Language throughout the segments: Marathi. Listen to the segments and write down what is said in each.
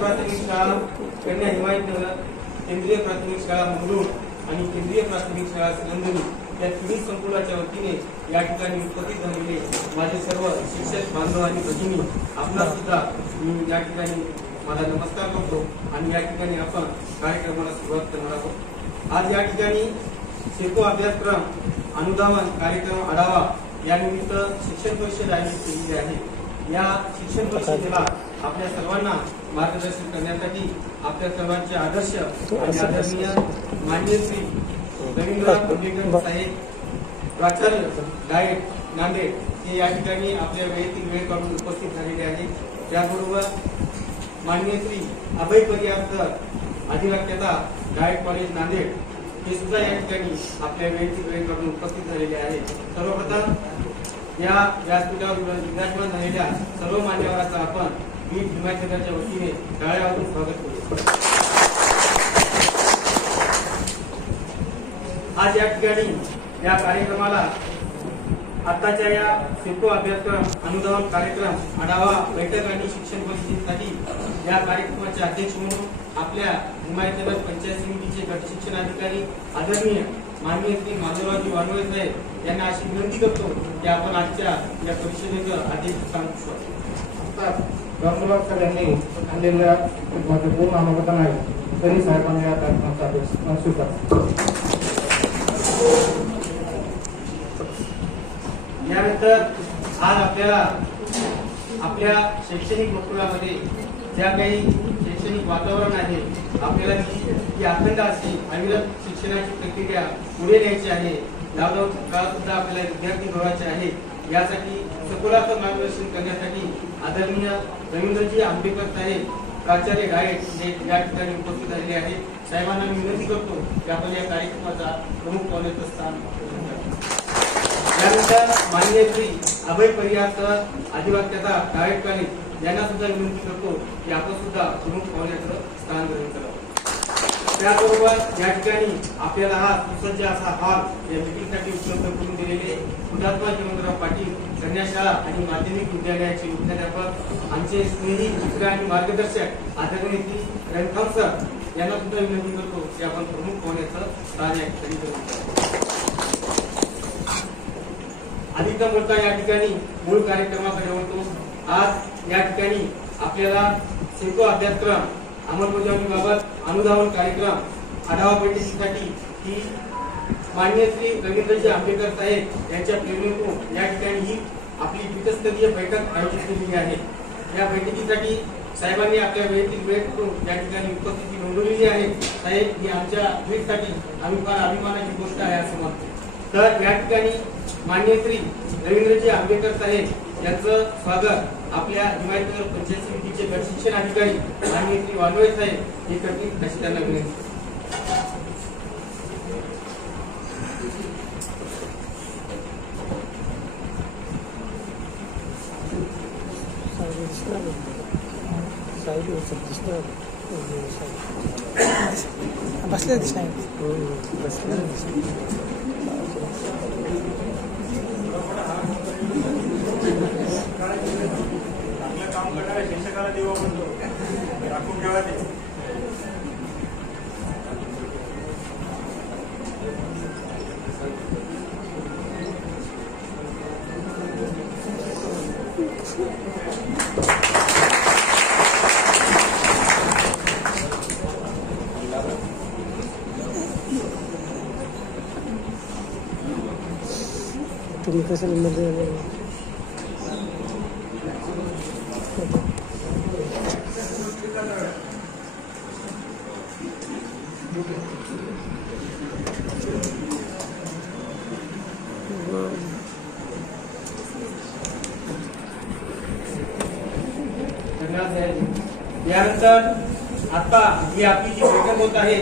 प्राथमिक शाळा कन्या हिमायतनगर, केंद्रीय प्राथमिक शाळा मंगळूर आणि केंद्रीय प्राथमिक शाळा सिलंदरी या तिन्ही संकुलाच्या वतीने या ठिकाणी उपस्थित झालेले माझे सर्व शिक्षक बांधव आणि भगिनी आपला सुद्धा मी या ठिकाणी माझा नमस्कार करतो आणि या ठिकाणी आपण कार्यक्रमाला सुरुवात करणार आहोत। आज या ठिकाणी सेको अभ्यासक्रम अनुधावन कार्यक्रम आढावा या निमित्त शिक्षण परिषद आयोजित केलेली आहे। या शिक्षण परिषदेला आपल्या सर्वांना मार्गदर्शन करण्यासाठी आपल्या सर्वांचे आदर्श आणि आदरणीय माननीय श्री रवींद्र आंबेडकर साहेब प्राचार्य डायट नांदेड हे या ठिकाणी आपल्या वैयक्तिक वेळ काढून उपस्थित झालेले आहेत। त्याबरोबर माननीय श्री अभय परिहार सर अधिव्याख्याता डायट कॉलेज नांदेड हे सुद्धा या ठिकाणी आपल्या वैयक्तिक वेळ काढून उपस्थित झालेले आहेत। सर्वप्रथम या व्यासपीठावर विराजमान झालेल्या सर्व मान्यवरांचा आपण बीड हिमायतनगरच्या वतीने टाळ्या वाजवून स्वागत करू। आज या ठिकाणी या कार्यक्रमाला आताच्या या सेको अभ्यासक्रम अनुधावन कार्यक्रम आढावा बैठक आणि शिक्षण परिषदेसाठी या कार्यक्रमाचे अध्यक्ष म्हणून आपल्या हिमायतनगर पंचायत समितीचे गट शिक्षण अधिकारी आदरणीय माननीय श्री माधवरावजी वानवळे साहेब यांना अशी विनंती करतो की आपण आजच्या या परिषदेचं अध्यक्षस्थान रामराव सर यांनी आणलेल्या महत्वपूर्ण अनुभवताना आहे तरी साहेबांना या कार्यक्रमाचा अध्यक्षस्थान स्वीकार। यानंतर आज आपल्याला आपल्या शैक्षणिक वर्तुळामध्ये ज्या काही शैक्षणिक वातावरण आहे आपल्याला ती अखंड अशी अविरत शिक्षणाची प्रक्रिया पुढे न्यायची आहे। लॉकडाऊन काळात सुद्धा आपल्याला विद्यार्थी घडवायचे आहे। यासाठी सखोलाचं मार्गदर्शन करण्यासाठी आदरणीय रवींद्रजी आंबेडकर साहेब प्राचार्य डायट हे या ठिकाणी उपस्थित झालेले आहेत। साहेबांना मी विनंती करतो की आपण या कार्यक्रमाचा प्रमुख पाहुण्याचं स्थान यानंतर माननीय श्री अभय परिहार सर अधिव्याख्याता डायट कॉलेज यांना सुद्धा विनंती करतो की आपण सुद्धा प्रमुख पाहुण्याचं स्थान ग्रहण करावं। त्याबरोबर या ठिकाणी आपल्याला हा सुसज्ज असा हॉल या मीटिंगसाठी उपलब्ध करून दिलेले हुतात्मा जीवनराव पाटील कन्या शाळा आणि माध्यमिक विद्यालयाचे मुख्याध्यापक आमचे स्नेही मित्र आणि मार्गदर्शक आदरणीय श्री रणथम सर यांना सुद्धा विनंती करतो की आपण प्रमुख पाहुण्याचं स्थान या ठिकाणी ग्रहण करावं। अधिक बोलता या ठिकाणी मूळ कार्यक्रमाकडे वळतो। आज या ठिकाणी आपल्याला सेको अभ्यासक्रम अंमलबजावणीबाबत अनुधावन कार्यक्रम आढावा बैठकीसाठी ही माननीय श्री रवींद्रजी आंबेडकर साहेब यांच्या प्रेरणेतून या ठिकाणी ही आपली द्विस्तरीय बैठक आयोजित केलेली आहे। या बैठकीसाठी साहेबांनी आपल्या वैयक्तिक वेळ करून या ठिकाणी उपस्थिती नोंदवलेली आहे। साहेब ही आमच्या भेटसाठी आम्ही फार अभिमानाची गोष्ट आहे असं मानतो। तर या ठिकाणी माननीय श्री रवींद्रजी आंबेडकर साहेब यांचं स्वागत आपल्या हिमायतनगर पंचायत समितीचे गट शिक्षण अधिकारी माननीय श्री वानवळे साहेब हे करतील अशी त्यांना विनंती। बसले दिसणार काम करणाऱ्या शिक्षकाला देऊ आपण राखून ठेवा ते। तुम्ही कसं मध्ये यानंतर आता ही आपली जी बैठक होत आहे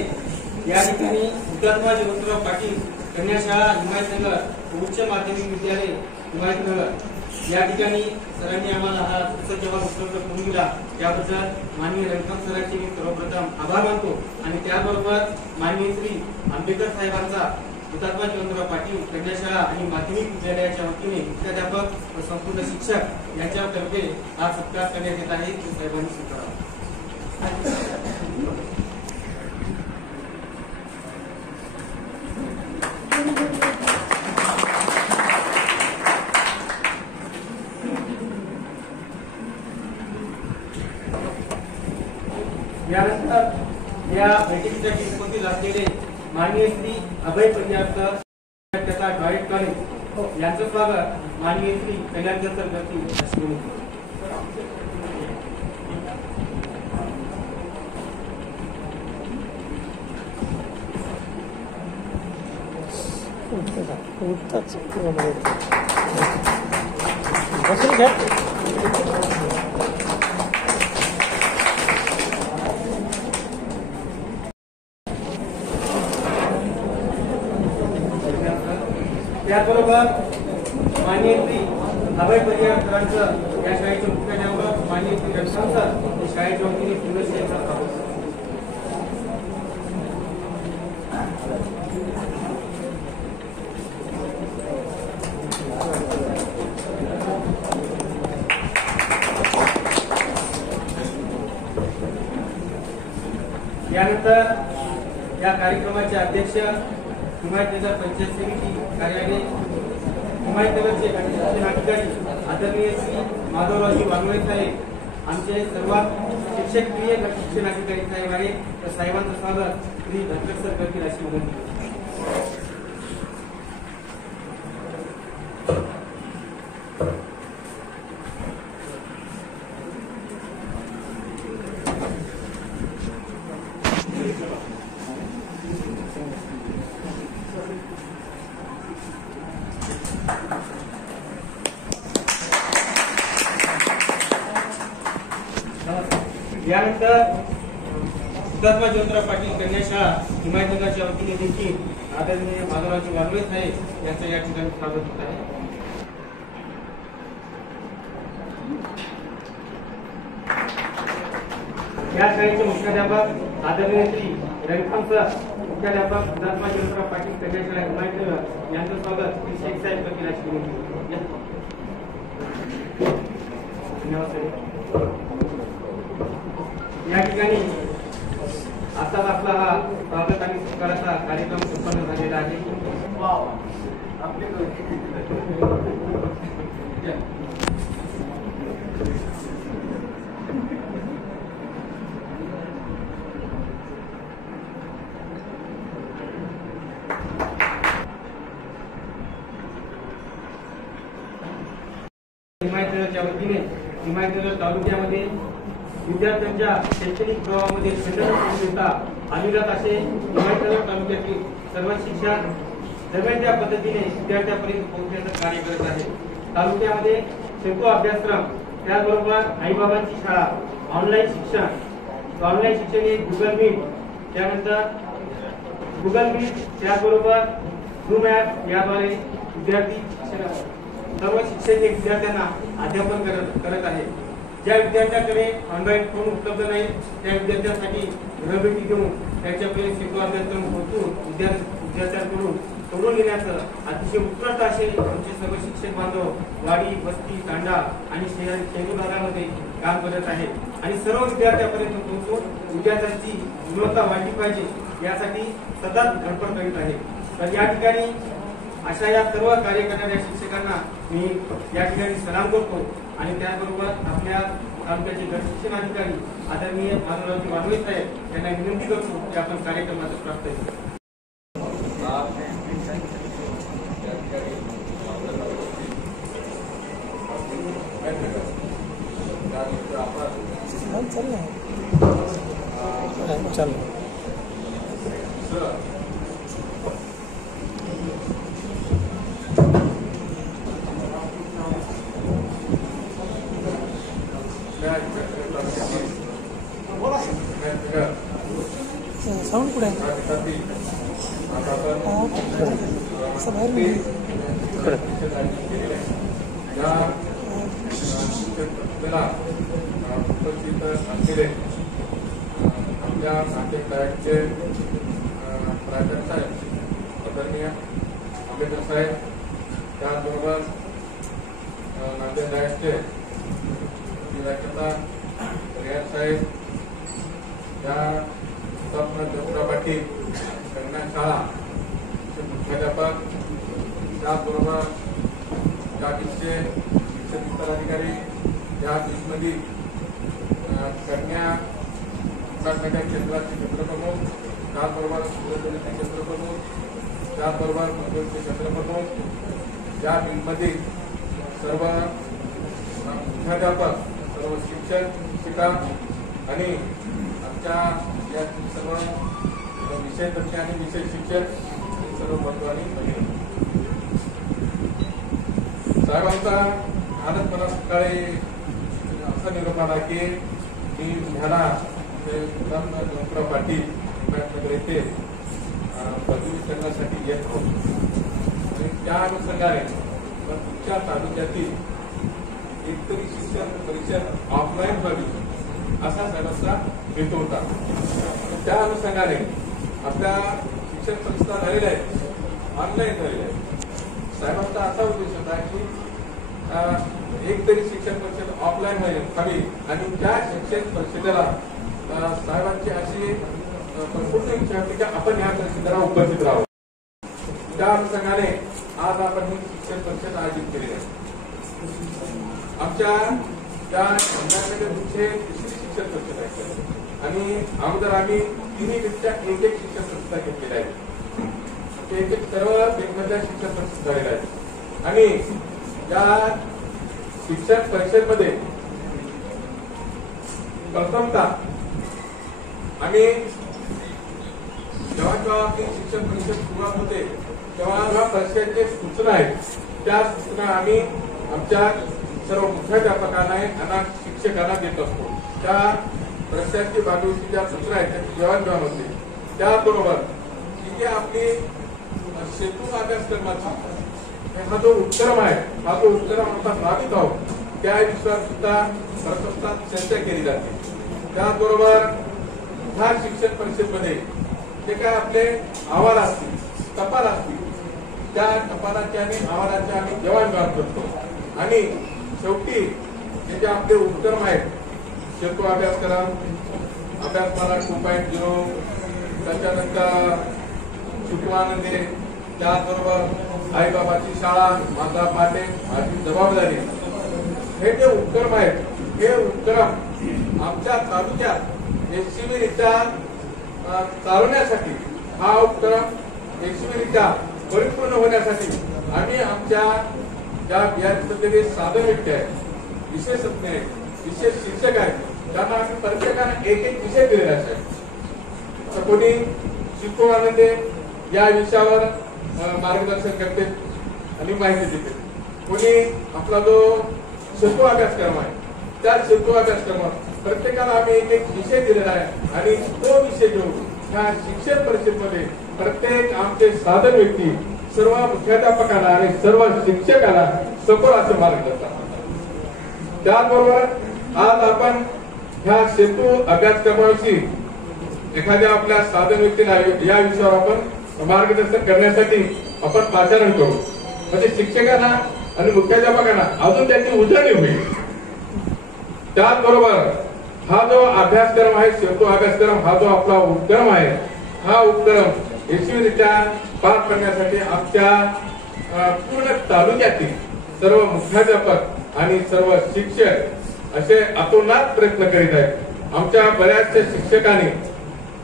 या ठिकाणी हुतात्मा जीवनराव पाटील कन्या शाळा हिमायतनगर उच्च माध्यमिक विद्यालय हिमायतनगर या ठिकाणी सरांनी आम्हाला हा सुसज्ज हॉल उपलब्ध करून दिला त्याबद्दल माननीय रणथम सरांचे मी सर्वप्रथम आभार मानतो आणि त्याबरोबर माननीय श्री आंबेडकर साहेबांचा हुतात्मा जीवनराव पाटील कन्या शाळा आणि माध्यमिक विद्यालयाच्या वतीने मुख्याध्यापक व संपूर्ण शिक्षक यांच्यातर्फे हा सत्कार करण्यात येत आहे ते साहेबांनी स्वीकारावा। यानंतर या बैठकीसाठी उपस्थित असलेले माननीय श्री अभय परिहार त्याचा डायरेक्ट कॉलेज यांचं स्वागत माननीय श्री कल्याणकर सर करतील अशी विनंती. उठताच बसून घ्या. त्याचबरोबर माननीय श्री अभय परिहार सरांचं या शाळेचे मुख्याध्यापक माननीय श्री रक्षण सर शाळेच्या वतीने शुभेच्छा प्राप्त. यानंतर या कार्यक्रमाचे अध्यक्ष हिमायतनगर पंचायत समिती कार्यालय हिमायतनगरचे अधिकारी आदरणीय श्री माधवरावजी वानवळे साहेब, आमचे सर्वात शिक्षकप्रिय शिक्षणाधिकारी साहेब आहेत, तर साहेबांचं स्वागत श्री धनकर सर करतील अशी विनंती. यानंतर हुतात्मा ज्योतिराव पाटील कन्या शाळा हिमायतनगरच्या वतीने देखील आदरणीय माधवरावजी वानवळे साहेब यांचं या ठिकाणी स्वागत होत आहे. या शाळेचे मुख्याध्यापक आदरणीय श्री रविकांत सर, मुख्याध्यापक हुतात्मा ज्योतिराव पाटील कन्या शाळा हिमायतनगर यांचं स्वागत श्री शेख साहेब करतील अशी विनंती. या ठिकाणी आताच आपला हा स्वागत आणि सत्काराचा कार्यक्रम संपन्न झालेला आहे. हिमायतनगरच्या वतीने हिमायतनगर तालुक्यामध्ये विद्यार्थ्यांच्या शैक्षणिक प्रवाहामध्ये खंडन होऊ देता अविरत असे हिमायतनगर तालुक्यातील सर्व शिक्षण जमेल त्या पद्धतीने विद्यार्थ्यांपर्यंत पोहोचण्याचं कार्य करत आहे. तालुक्यामध्ये शेकडो अभ्यासक्रम, त्याचबरोबर आईबाबांची शाळा, ऑनलाईन शिक्षण हे गुगल मीट, त्यानंतर त्याचबरोबर झूम ॲप याद्वारे विद्यार्थी सर्व शिक्षक विद्यार्थ्यांना अध्यापन करत आहे. ज्या विद्यार्थ्यांकडे ऑनलाईन फोन उपलब्ध नाही त्या विद्यार्थ्यांसाठी घरभेटी देऊन त्यांच्याकडे शेकडो अभ्यासक्रम पोहोचून विद्यार्थ्यांकडून सोडून घेण्याचं अतिशय उत्कृष्ट असे आमचे सर्व शिक्षक बांधव वाडी, वस्ती, तांडा आणि शहरी भागामध्ये काम करत आहेत आणि सर्व विद्यार्थ्यांपर्यंत पोहोचून विद्यार्थ्यांची गुणवत्ता वाढली पाहिजे यासाठी सतत धडपड करीत आहे. तर या ठिकाणी अशा या सर्व कार्य करणाऱ्या शिक्षकांना मी या ठिकाणी सलाम करतो आणि त्याचबरोबर आपल्या तालुक्याचे गटशिक्षण अधिकारी आदरणीय माधवरावजी वानवळे साहेब यांना विनंती करतो की आपण कार्यक्रमाचं प्राप्त करू. चल साऊंड कुठे असं बाहेर आमच्या नाशिक डायटचे प्राध्यापक साहेब आदरणीय आंबेडकर साहेब, त्याचबरोबर नांदेड डायटचे व्याख्याता रियाज साहेब, या हुतात्मा पाटील कन्या शाळा मुख्याध्यापक, त्याचबरोबर या बीचचे शिक्षण विस्तार अधिकारी, या बीचमध्ये कन्या केंद्राचे केंद्रप्रमुख, त्याचबरोबर सूर्यदलित केंद्रप्रमुख, त्याचबरोबर मंगळचे केंद्रप्रमुख, या बीचमध्ये सर्व मुख्याध्यापक, सर्व शिक्षक शिक्षिका आणि आमच्या या सर्व विषय तज्ञ आणि विषय शिक्षक सर्व बंधू आणि बहिणी, साहेबांचा आनंद मला सकाळी असा निरोप आला की मी ह्याला हुतात्मा पाटील नगर येथे पदवी करण्यासाठी येत आहोत आणि त्या अनुषंगाने तुमच्या तालुक्यातील एकतरी शिक्षण परिषद ऑफलाईन व्हावी असा साहेबांचा हेतू होता. त्या अनुषंगाने आपल्या शिक्षण संस्था झालेल्या आहेत, ऑनलाईन झालेल्या आहेत. साहेबांचा असा उद्देश होता की एक तरी शिक्षण परिषद ऑफलाईन व्हावी आणि त्या शिक्षण परिषदेला साहेबांची अशी संपूर्ण इच्छा होती की आपण या परिषदेला उपस्थित राहावं. त्या अनुषंगाने आज आपण ही शिक्षण परिषद आयोजित केली आहे. आमच्या त्या तिसरी शिक्षण परिषद आहे आणि अगोदर आम्ही तिन्ही पेक्षा एक शिक्षण संस्था घेतलेल्या आहेत. ते एक सर्व वेगवेगळ्या शिक्षण संस्था झालेल्या आहेत आणि या शिक्षण परिषदेमध्ये प्रथमतः आम्ही जेव्हा आपली शिक्षण परिषद सुरुवात होते तेव्हा परिषदेचे सूचना आहेत, त्या सूचना आम्ही आमच्या सर्व मुख्याध्यापकांना आणि शिक्षकांना देत असतो. त्या परिषदेची भागवती ज्या सूचना आहेत त्याची देवाणघेवाण होते. त्याबरोबर तिथे आपली सेतू अभ्यासक्रमाचा हा जो उपक्रम आहे, हा जो उपक्रम आपण राबवित आहोत त्या विषयावर सुद्धा प्रथमतः चर्चा केली जाते. त्याचबरोबर ह्या शिक्षण परिषदेमध्ये जे काय आपले अहवाल असतील, टपाल असतील, त्या टपालाचे आणि अहवालाचे आम्ही देवाणघेवाण करतो आणि शेवटी जे आपले उपक्रम आहेत, सेतू अभ्यासक्रम, अभ्यासमाला 2.0, त्याच्यानंतर सुखवानंदे, त्याचबरोबर आईबाबाची शाळा, माझा पाटे, माझी जबाबदारी, हे जे उपक्रम आहेत, हे उपक्रम आमच्या तालुक्यात यशस्वीरित्या चालवण्यासाठी, हा उपक्रम यशस्वीरित्या परिपूर्ण होण्यासाठी आम्ही आमच्या ज्या बिहारचे साधन व्यक्ती आहेत, विशेषज्ञ आहेत, विशेष शिक्षक आहेत, त्यांना आम्ही प्रत्येकाने एक एक विषय दिलेला आहे. कोणी शिकू आनंदे या विषयावर मार्गदर्शन करते आणि माहिती देते. कोणी आपला जो सेतू अभ्यासक्रम आहे त्या सेतू अभ्यासक्रमात प्रत्येकाला आम्ही एक एक विषय दिलेला आहे आणि तो विषय घेऊन ह्या शिक्षण परिषदेमध्ये प्रत्येक आमचे साधन व्यक्ती सर्व मुख्याध्यापकांना आणि सर्व शिक्षकांना सखोल असे मार्गदर्शन. त्याचबरोबर आज आपण ह्या सेतू अभ्यासक्रमाविषयी एखाद्या आपल्या साधन व्यक्तीला या विषयावर आपण मार्गदर्शन करण्यासाठी आपण पाचारण करू, म्हणजे शिक्षकांना आणि मुख्याध्यापकांना अजून त्याची उजळणी होईल. त्याचबरोबर हा जो अभ्यासक्रम आहे, सेतू अभ्यासक्रम, हा जो आपला उपक्रम आहे, हा उपक्रम यशस्वीरित्या पार करण्यासाठी आमच्या पूर्ण तालुक्यातील सर्व मुख्याध्यापक आणि सर्व शिक्षक असे अतोनात प्रयत्न करीत आहेत. आमच्या बऱ्याचशा शिक्षकांनी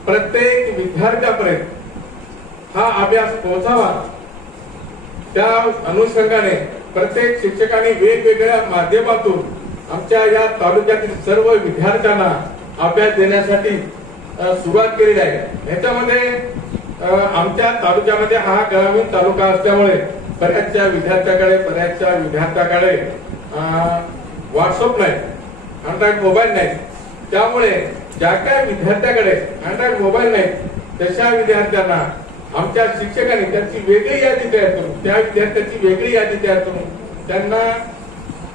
प्रत्येक विद्यार्थ्यापर्यंत हा अभ्यास पोहोचावा, त्या अनुषंगाने प्रत्येक शिक्षकांनी वेगवेगळ्या माध्यमातून आमच्या या तालुक्यातील सर्व विद्यार्थ्यांना अभ्यास देण्यासाठी सुरुवात केलेली आहे. याच्यामध्ये आमच्या तालुक्यामध्ये हा ग्रामीण तालुका असल्यामुळे बऱ्याचशा विद्यार्थ्याकडे व्हॉट्सअप नाही, अँड्रॉइड मोबाईल नाही. त्यामुळे ज्या काय विद्यार्थ्याकडे अँड्रॉइड मोबाईल नाही तशा विद्यार्थ्यांना आमच्या शिक्षकांनी त्यांची वेगळी यादी तयार करून, त्या विद्यार्थ्यांची वेगळी यादी तयार करून त्यांना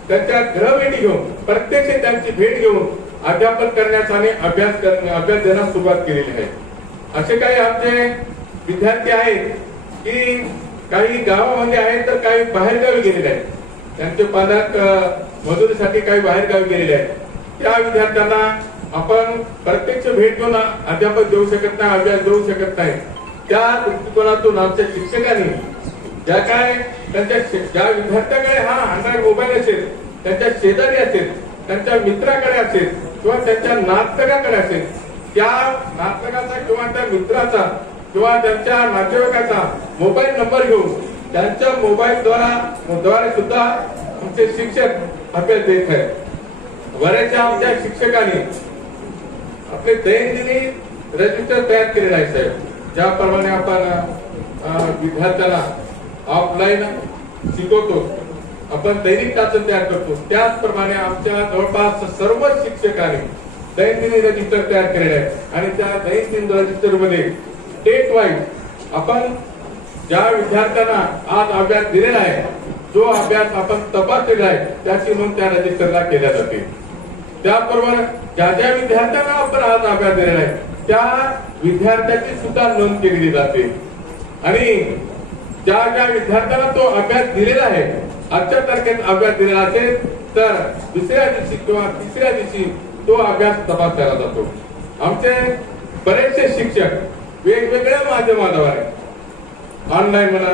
त्यांच्या गृहभेटी घेऊन, प्रत्यक्ष त्यांची भेट घेऊन अध्यापन करण्याचा आणि अभ्यास देण्यास सुरुवात केलेली आहे. असे काही आमचे विद्यार्थी आहेत की काही गावामध्ये आहेत तर काही बाहेरगावी गेलेले आहेत. त्यांचे पालक मजुरीसाठी काही बाहेरगावी गेलेले आहेत. त्या विद्यार्थ्यांना आपण प्रत्यक्ष भेट घेऊन अध्यापन देऊ शकत नाही, अभ्यास देऊ शकत नाही. त्या दृष्टिकोनातून आमच्या शिक्षकांनी ज्या विद्यार्थ्याकडे हा अँड्रॉइड मोबाईल असेल, त्यांच्या शेजारी असेल, त्यांच्या मित्राकडे असेल किंवा त्यांच्या नातलगाकडे असेल, त्या नातलगाचा किंवा त्या मित्राचा किंवा त्यांच्या नातेवाईकाचा मोबाईल नंबर घेऊन त्यांच्या मोबाईल द्वारे सुद्धा आमचे शिक्षक अभ्यास देत आहेत. बऱ्याचशा आमच्या शिक्षकांनी आपले दैनंदिनी रजिस्टर तयार केलेला आहे साहेब. ज्याप्रमाणे आपण विद्यार्थ्याला ऑफलाईन शिकवतो, आपण दैनिक तासन तयार करतो, त्याचप्रमाणे आमच्या जवळपास सर्व शिक्षकांनी दैनंदिनी रजिस्टर तयार केलेले आहे. आणि त्या दैनंदिन रजिस्टर मध्ये डेट वाईज आपण ज्या विद्यार्थ्यांना आज अभ्यास दिलेला आहे, जो अभ्यास आपण तपासलेला आहे, त्याची नोंद त्या रजिस्टरला केल्या जाते. त्याबरोबर ज्या ज्या विद्यार्थ्यांना आपण आज अभ्यास दिलेला आहे, त्या विद्यार्थ्याची सुद्धा नोंद केलेली जाते. आणि ज्या ज्या विद्यार्थ्यांना तो अभ्यास दिलेला आहे, आजच्या तारखेत अभ्यास दिलेला असेल, तर दुसऱ्या दिवशी किंवा तिसऱ्या दिवशी तो अभ्यास तपासला जातो. आमचे बरेचसे शिक्षक वेगवेगळ्या माध्यमाद्वारे, ऑनलाईन म्हणा,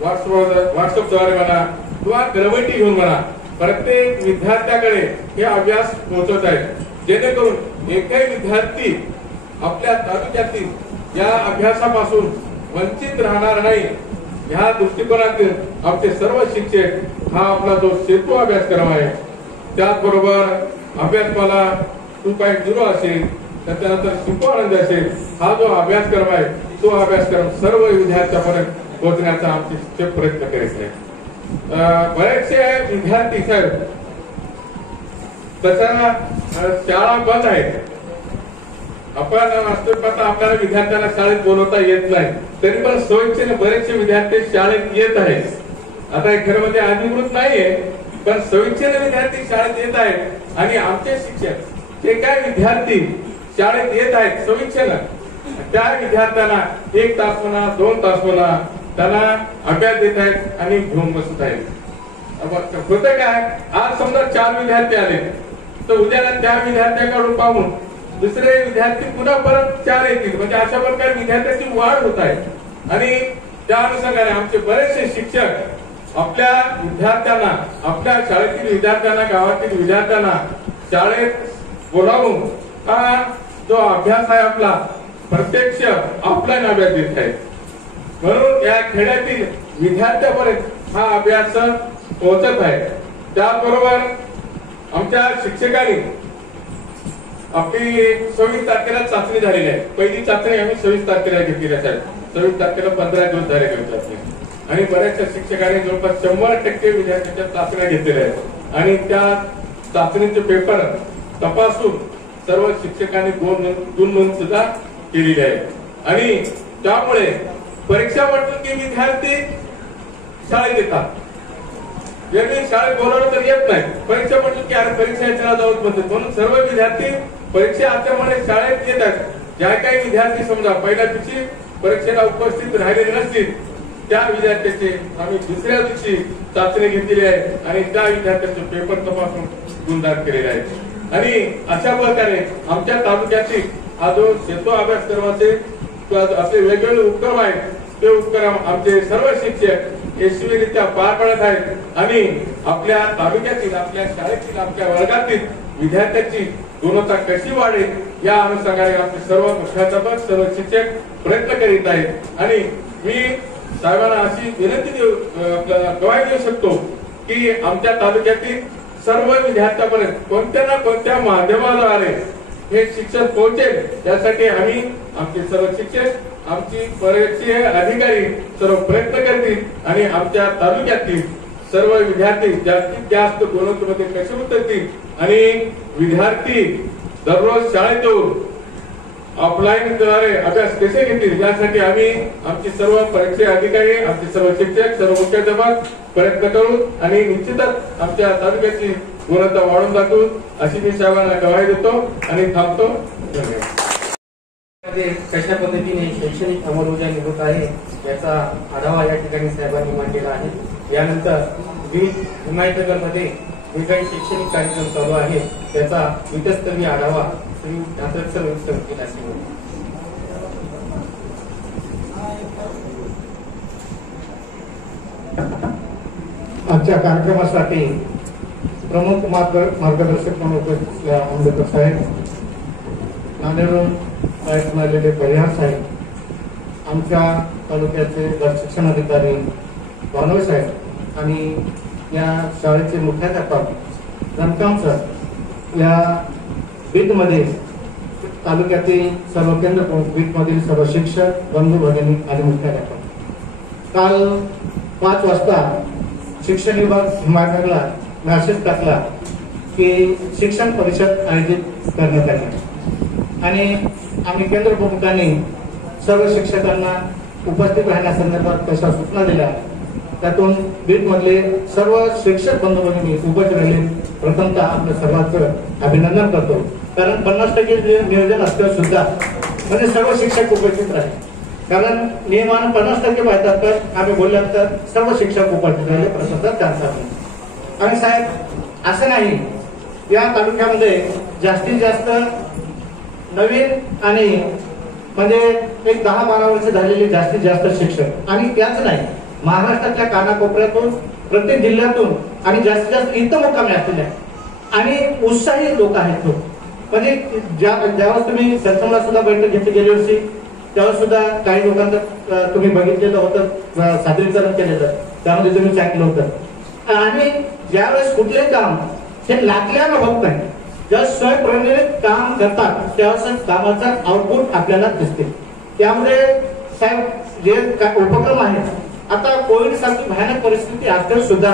व्हॉट्सअपद्वारे म्हणा किंवा ग्रवटी घेऊन म्हणा, प्रत्येक विद्यार्थ्याकडे हे अभ्यास पोहोचवत आहेत, जेणेकरून एकही विद्यार्थी आपल्या तालुक्यातील या अभ्यासापासून वंचित राहणार नाही. ह्या दृष्टिकोनातून आमचे सर्व शिक्षक हा आपला जो सेतू अभ्यासक्रम आहे, त्याचबरोबर अभ्यासमाला 2.0 असेल, त्याच्यानंतर शिकवानंद असेल, हा जो अभ्यासक्रम आहे, तो अभ्यासक्रम सर्व विद्यार्थ्यांपर्यंत पोहोचण्याचा आमचे शिक्षक प्रयत्न करीत आहेत. बरेचसे विद्यार्थी साहेब तसा शाळा बंद आहेत, आपण वास्तविक आपल्याला विद्यार्थ्यांना शाळेत बोलवता येत नाही, तरी पण स्वइच्छेने बरेचसे विद्यार्थी शाळेत येत आहेत. आता हे खरं म्हणजे अधिकृत नाहीये, पण स्वइच्छेने विद्यार्थी शाळेत येत आहेत. आणि आमचे शिक्षक जे काय विद्यार्थी शाळेत येत आहेत स्वइच्छेनं, त्या विद्यार्थ्यांना 1 तास म्हणा, 2 तास म्हणा, त्यांना अभ्यास देत आहेत आणि घेऊन बसत आहेत. होतं काय, आज समजा 4 विद्यार्थी आले, तर उद्याला त्या विद्यार्थ्याकडून पाहून दुसरे विद्यार्थी पुन्हा परत 4 येतील. म्हणजे अशा प्रकारे विद्यार्थ्यांची वाढ होत आहे. आणि त्या अनुषंगाने आमचे बरेचसे शिक्षक आपल्या विद्यार्थ्यांना, आपल्या शाळेतील विद्यार्थ्यांना, गावातील विद्यार्थ्यांना शाळेत बोलावून हा जो अभ्यास आहे आपला प्रत्यक्ष ऑफलाईन अभ्यास देत आहेत. म्हणून या खेड्यातील विद्यार्थ्यापर्यंत हा अभ्यास पोहोचत आहे. त्याचबरोबर आमच्या शिक्षकांनी आपली 26 तारखेला चाचणी झालेली आहे. पहिली चाचणी आम्ही 26 तारखेला घेतलेली आहे. 26 तारखेला 15 दिवस झाले चाचणी. आणि बऱ्याचशा शिक्षकांनी जवळपास 100% विद्यार्थ्यांच्या चाचण्या घेतलेल्या आहेत. आणि त्या चाचणीचे पेपर तपासून सर्व शिक्षकांनी गुण नोंद सुद्धा केलेली आहे. आणि त्यामुळे परीक्षा म्हटलं की विद्यार्थी शाळेत येतात. ज्यांनी शाळेत बोलवलं तर येत नाही, परीक्षा म्हटलं की अरे परीक्षा याच्याला जाऊच म्हणतात. म्हणून सर्व विद्यार्थी परीक्षा असल्यामुळे शाळेत येतात. ज्या काही विद्यार्थी समजा पहिल्या दिवशी परीक्षेला उपस्थित राहिलेले नसतील, त्या विद्यार्थ्याचे आम्ही दुसऱ्या दिवशी चाचणी घेतलेली आहे आणि त्या विद्यार्थ्यांचे पेपर तपासून गुणदार केलेले आहेत. आणि अशा प्रकारे आमच्या तालुक्यातील हा जो सेतू अभ्यासक्रमाचे आपले वेगवेगळे उपक्रम आहेत, ते उपक्रम आमचे सर्व शिक्षक यशस्वीरित्या पार पाडत आहेत. आणि आपल्या तालुक्यातील, आपल्या शाळेतील, आपल्या वर्गातील विद्यार्थ्यांची गुणवत्ता कशी वाढेल या अनुषंगाने आमचे सर्व मुख्याध्यापक, सर्व शिक्षक प्रयत्न करीत आहेत. आणि मी साहेबांना अशी विनंती गवाही देऊ शकतो की आमच्या तालुक्यातील सर्व विद्यार्थ्यांपर्यंत कोणत्या ना कोणत्या माध्यमाद्वारे हे शिक्षण पोहोचेल, यासाठी आम्ही आमचे सर्व शिक्षक, आमची बरेचसे अधिकारी सर्व प्रयत्न करतील. आणि आमच्या तालुक्यातील सर्व विद्यार्थी जास्तीत जास्त गुणवत्तेमध्ये कसे उतरतील आणि विद्यार्थी दररोज शाळेत येऊन ऑफलाईन द्वारे अभ्यास कसे घेतील, यासाठी आम्ही आमचे सर्व परीक्षा अधिकारी, आमचे सर्व शिक्षक, सर्व मुख्याध्यापक प्रयत्न करू आणि निश्चितच आमच्या तालुक्याची गुणवत्ता वाढून दाखवू अशी मी साहेबांना गवाही देतो आणि थांबतो. धन्यवाद. कशा पद्धतीने शैक्षणिक अंमलबजावणी होत आहे याचा आढावा या ठिकाणी साहेबांनी मांडलेला आहे. यानंतर विविध हिमायतनगरमध्ये जे काही शैक्षणिक कार्यक्रम चालू आहे त्याचा वितस्तरीय आढावा यात्रेचं व्यवस्था केलं असेल. आजच्या कार्यक्रमासाठी प्रमुख मार्गदर्शक म्हणून उपस्थित असलेल्या आंबेडकर साहेब, नांदेडहून साहेब आलेले परिहार साहेब, आमच्या तालुक्याचे शिक्षण अधिकारी भानवे साहेब आणि या शाळेचे मुख्याध्यापक रमकाम सर, या बीटमध्ये तालुक्यातील सर्व केंद्र बीटमधील सर्व शिक्षक बंधू भगिनी आणि मुख्याध्यापक. काल 5 वाजता शिक्षण विभाग हिमायतनगरला मेसेज टाकला की शिक्षण परिषद आयोजित करण्यात आली आणि आम्ही केंद्र प्रमुखांनी सर्व शिक्षकांना उपस्थित राहण्यासंदर्भात कशा सूचना दिल्या. त्यातून बीटमधले सर्व शिक्षक बंधू भगिनी उपस्थित राहिले. प्रथमतः आपलं सर्वांचं अभिनंदन करतो, कारण 50% नियोजन असतं सुद्धा म्हणजे सर्व शिक्षक उपस्थित राहिले. कारण नियमानं 50% पाहतात तर आम्ही बोलल्यानंतर सर्व शिक्षक उपस्थित राहिले. प्रथमतः त्यांचा आणि साहेब असं नाही, या तालुक्यामध्ये जास्तीत जास्त नवीन आणि म्हणजे एक 10-12 वर्ष झालेले जास्तीत जास्त शिक्षक आणि त्याच नाही महाराष्ट्रातल्या कानाकोपऱ्यातून प्रत्येक जिल्ह्यातून आणि जास्तीत जास्त इथं मुक्कामी असलेले आणि उत्साही लोक आहेत. म्हणजे ज्यावेळेस तुम्ही संसमला सुद्धा बैठक घेतली गेल्या वर्षी, त्यावेळेस सुद्धा काही लोकांचं तुम्ही बघितलेलं होतं सादरीकरण केलेलं, त्यामध्ये तुम्ही ऐकलं होतं. आणि ज्यावेळेस कुठले काम हे लागल्यानं होत नाही, जेव्हा स्वयंप्रेरित काम करतात त्यावेळेस कामाचा आउटपुट आपल्याला दिसते. त्यामध्ये साहेब जे उपक्रम आहेत, आता कोविड सारखी भयानक परिस्थिती असताना सुद्धा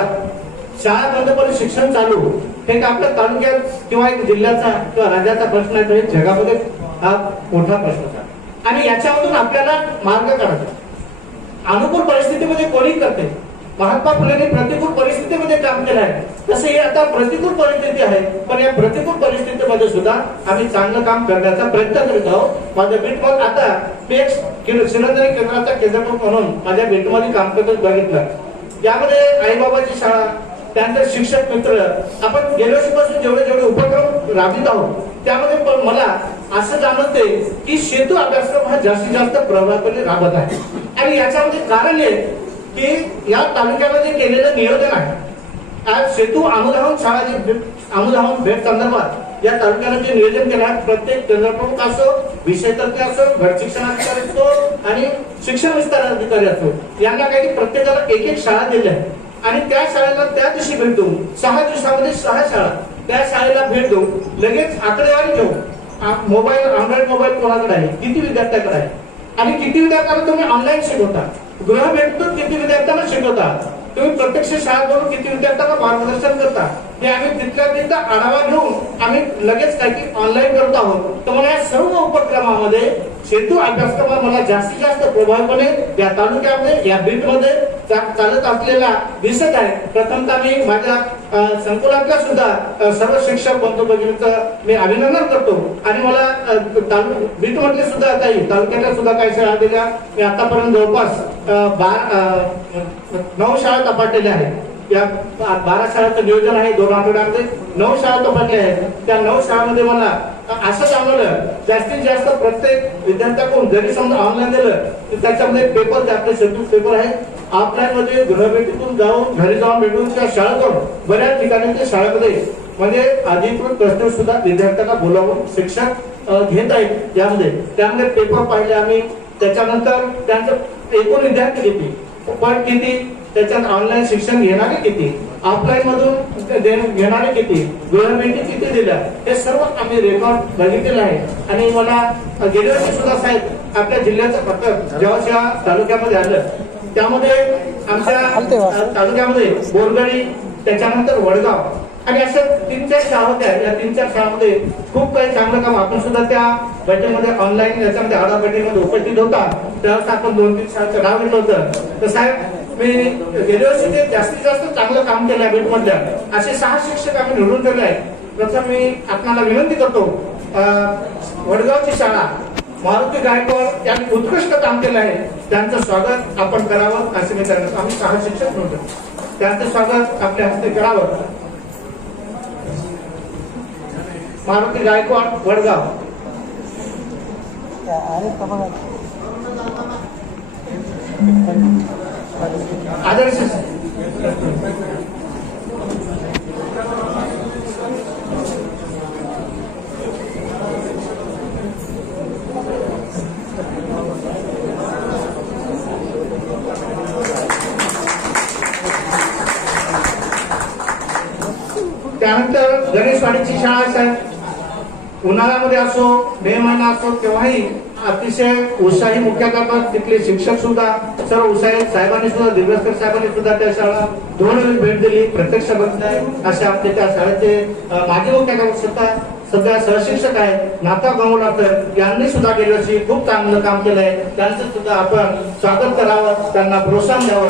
शाळा बंद करून शिक्षण चालू हे आपल्या तालुक्यात किंवा एक जिल्ह्याचा किंवा राज्याचा प्रश्न आहे, तो जगामध्ये हा मोठा प्रश्न आहे आणि याच्यामधून आपल्याला मार्ग काढायचा. अनुकूल परिस्थितीमध्ये कोणी करते, महात्मा फुलेंनी प्रतिकूल परिस्थितीमध्ये काम केलं आहे, तसं हे आता प्रतिकूल परिस्थिती आहे, पण या प्रतिकूल परिस्थितीमध्ये सुद्धा आम्ही चांगलं काम करण्याचा प्रयत्न करीत आहोत. माझ्या बीटमध्ये आता मी एक शिवंदरी केंद्राचा केंद्रप्रमुख म्हणून माझ्या बीटमध्ये काम करत बघितलं. यामध्ये आईबाबाची शाळा, त्यानंतर शिक्षक मित्र, आपण गेल्या वर्षीपासून जेवढे उपक्रम राबवित आहोत त्यामध्ये पण मला असं जाणवते की सेतू अभ्यासक्रम हा जास्तीत जास्त प्रभावीपणे राबत आहे. आणि याच्यामध्ये कारण हे की या तालुक्यामध्ये केलेलं नियोजन आहे. आज सेतू अनुदान शाळा अनुदान भेट संदर्भात या तालुक्याला जे नियोजन केलं आहे, प्रत्येक केंद्रप्रमुख असो, विषय तज्ञ असो, गट शिक्षणाधिकारी असो आणि शिक्षण विस्तार अधिकारी असो, यांना काही प्रत्येकाला एक शाळा दिली आहे आणि त्या शाळेला त्या दिवशी भेट देऊन 6 दिवसामध्ये 6 शाळा त्या शाळेला भेट देऊन लगेच आकडेवारी घेऊन मोबाईल, अँड्रॉइड मोबाईल कोणाकडे आहे, किती विद्यार्थ्याकडे आहे आणि किती विद्यार्थ्यांना तुम्ही ऑनलाईन शिकवता, गृह भेटून किती विद्यार्थ्यांना शिकवता, तुम्ही प्रत्यक्ष शाळा करून किती विद्यार्थ्यांना मार्गदर्शन करता, हे आम्ही तिथल्या तिथं आढावा घेऊन आम्ही लगेच काही ऑनलाईन करतो आहोत. तर मला या सर्व उपक्रमामध्ये सेतू अभ्यासक्रम मला जास्तीत जास्त प्रभावीपणे या तालुक्यामध्ये या बीटमध्ये चालत असलेला दिसत आहे. प्रथमतः मी माझ्या संकुलातल्या सुद्धा सर्व शिक्षक बंधू भगिनींचं मी अभिनंदन करतो आणि मला बीटमधले सुद्धा काही तालुक्यातल्या सुद्धा काही शाळा दिल्या. मी आतापर्यंत जवळपास 9 शाळा तपासलेल्या आहेत. या 12 शाळांचं नियोजन आहे, 2 आठवड्यामध्ये 9 शाळा तपासल्या आहेत. त्या 9 शाळांमध्ये मला असं जाणवलं जास्तीत जास्त प्रत्येक विद्यार्थ्याकडून जरी समजा ऑनलाईन दिलं तर त्याच्यामध्ये पेपर, आपले शेड्यूल पेपर आहे, ऑफलाईन मध्ये गृहभेटीतून जाऊन घरी जाऊन भेटून त्या शाळा करून बऱ्याच ठिकाणी त्या शाळेमध्ये म्हणजे अधिकृत प्रश्न सुद्धा विद्यार्थ्यांना बोलावून शिक्षक घेत आहेत. त्यामध्ये पेपर पाहिले आम्ही. त्याच्यानंतर त्यांचं एकूण विद्यार्थी किती, पण किती, त्याच्यात ऑनलाईन शिक्षण घेणारे किती, ऑफलाईन मधून घेणारे किती, गृहभेटी किती दिल्या, हे सर्व आम्ही रेकॉर्ड बघितलेलं आहे. आणि मला गेल्या वर्षी सुद्धा साहेब आपल्या जिल्ह्याचं पत्रक जेव्हा तालुक्यामध्ये आलं त्यामध्ये आमच्या तालुक्यामध्ये बोरगडी, त्याच्यानंतर वडगाव आणि असं 3-4 शाळा होत्या. या 3-4 शाळांमध्ये खूप काही चांगलं काम आपण सुद्धा त्या बैठकीमध्ये ऑनलाईन याच्यामध्ये आढावा बैठकीमध्ये उपस्थित होता. त्यावेळेस आपण 2-3 शाळांचं नाव घेतलं होतं. तर साहेब मी गेल्या वर्षी ते जास्तीत जास्त चांगलं काम केलं आहे. बीटमधल्या असे 6 शिक्षक आम्ही निवडून ठेवले आहेत. प्रथम मी आपल्याला विनंती करतो, वडगावची शाळा मारुती गायकवाड यांनी उत्कृष्ट काम केलं आहे, त्यांचं स्वागत आपण करावं असे मी करणार. आम्ही 6 शिक्षक नव्हतो, त्यांचं स्वागत आपल्या हस्ते करावं. मारुती गायकवाड वडगाव. अरे का बघा आदर्श त्यानंतर गणेशवाडीची शाळा असेल, उन्हाळ्यामध्ये असो मे महिना असो तेव्हाही अतिशय उत्साही मुख्याध्यापक तिथले शिक्षक सुद्धा सर्व उत्साही साहेबांनी सुद्धा दिग्रस्कर साहेबांनी सुद्धा त्या शाळा 2 वेळेस भेट दिली, प्रत्यक्ष बघताय असे आपले त्या शाळेचे माजी मुख्याध्यापक सुद्धा सध्या सहशिक्षक आहेत नाथा गंगोलाकर यांनी सुद्धा गेल्या वर्षी खूप चांगलं काम केलंय. त्यांचं सुद्धा आपण स्वागत करावं, त्यांना प्रोत्साहन द्यावं.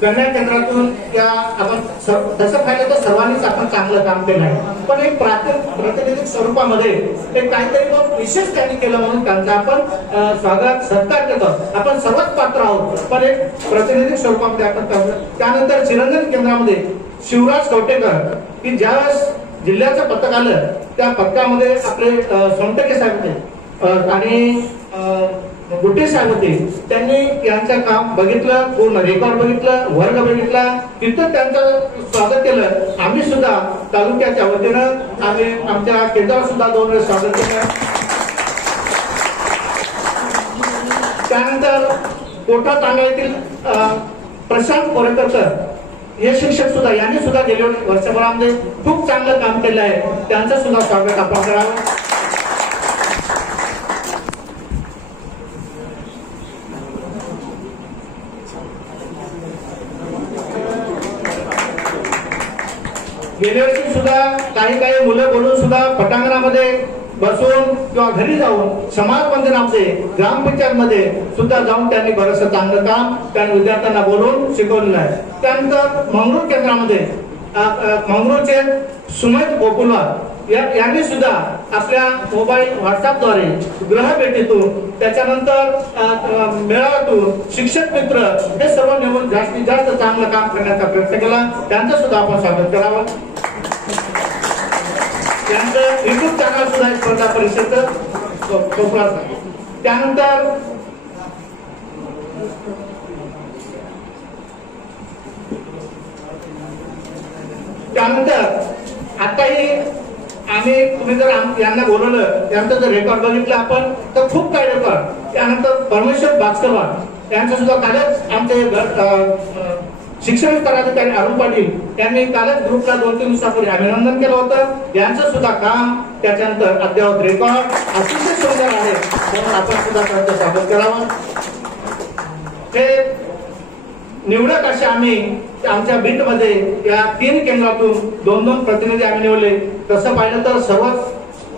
कन्या केंद्रातून या आपण तसं पाहिलं तर सर्वांनीच आपण चांगलं काम केलं आहे, पण एक प्रातिनिधिक स्वरूपामध्ये एक काहीतरी मग विशेष त्यांनी केलं म्हणून त्यांचा आपण स्वागत सत्कार करतो. आपण सर्वच पात्र आहोत, पण एक प्रातिनिधिक स्वरूपामध्ये आपण करतो. त्यानंतर चिरंजन केंद्रामध्ये शिवराज कवटेकर की ज्यावेळेस जिल्ह्याचं पथक आलं त्या पथकामध्ये आपले सोमटके साहेब होते आणि गुट्टे साहेब होते. त्यांनी यांचं काम बघितलं, पूर्ण रेकॉर्ड बघितलं, वर्ग बघितला, तिथं त्यांचं स्वागत केलं. आम्ही सुद्धा तालुक्याच्या वतीनं आम्ही आमच्या केंद्रावर सुद्धा 2 वेळेस स्वागत केलं. त्यानंतर कोटा तांगा येथील प्रशांत कोरेकर हे शिक्षक सुद्धा यांनी सुद्धा गेल्या वर्षभरामध्ये खूप चांगलं काम केलं आहे, त्यांचं सुद्धा स्वागत आपण करावं. गेल्या वर्षी सुद्धा काही मुलं बोलून सुद्धा पटांगणामध्ये बसून किंवा घरी जाऊन समाज मंदिरामध्ये ग्रामपंचायत मध्ये सुद्धा जाऊन त्यांनी बरंचसं चांगलं काम त्यांनी विद्यार्थ्यांना बोलून शिकवलेलं आहे. त्यानंतर मंगरूळ केंद्रामध्ये मंगरूळचे सुमित गोकुलवार यांनी सुद्धा आपल्या मोबाईल व्हॉट्सअपद्वारे गृह भेटीतून त्याच्यानंतर मेळाव्यातून शिक्षक मित्र हे सर्व निवडून जास्तीत जास्त चांगलं काम करण्याचा प्रयत्न केला. त्यांचं सुद्धा आपण स्वागत करावं. त्यांचं युट्यूब चॅनल सुद्धा स्पर्धा परिषद त्यानंतर आताही आम्ही तुम्ही जर यांना बोलवलं त्यांचं जर रेकॉर्ड बघितलं आपण तर खूप काही रेकॉर्ड. त्यानंतर परमेश्वर भास्करवार यांचं सुद्धा कालच आमचे शिक्षण विस्तार अधिकारी अरुण पाटील यांनी कालच ग्रुपला 2-3 दिवसापूर्वी अभिनंदन केलं होतं. यांचं सुद्धा काम त्याच्यानंतर अद्यावत रेकॉर्ड अतिशय सुंदर आहे, म्हणून आपण सुद्धा त्यांचं स्वागत करावं. ते निवडक असे आम्ही आमच्या बीटमध्ये या 3 केंद्रातून 2-2 प्रतिनिधी आम्ही निवडले. तसं पाहिलं तर सर्वच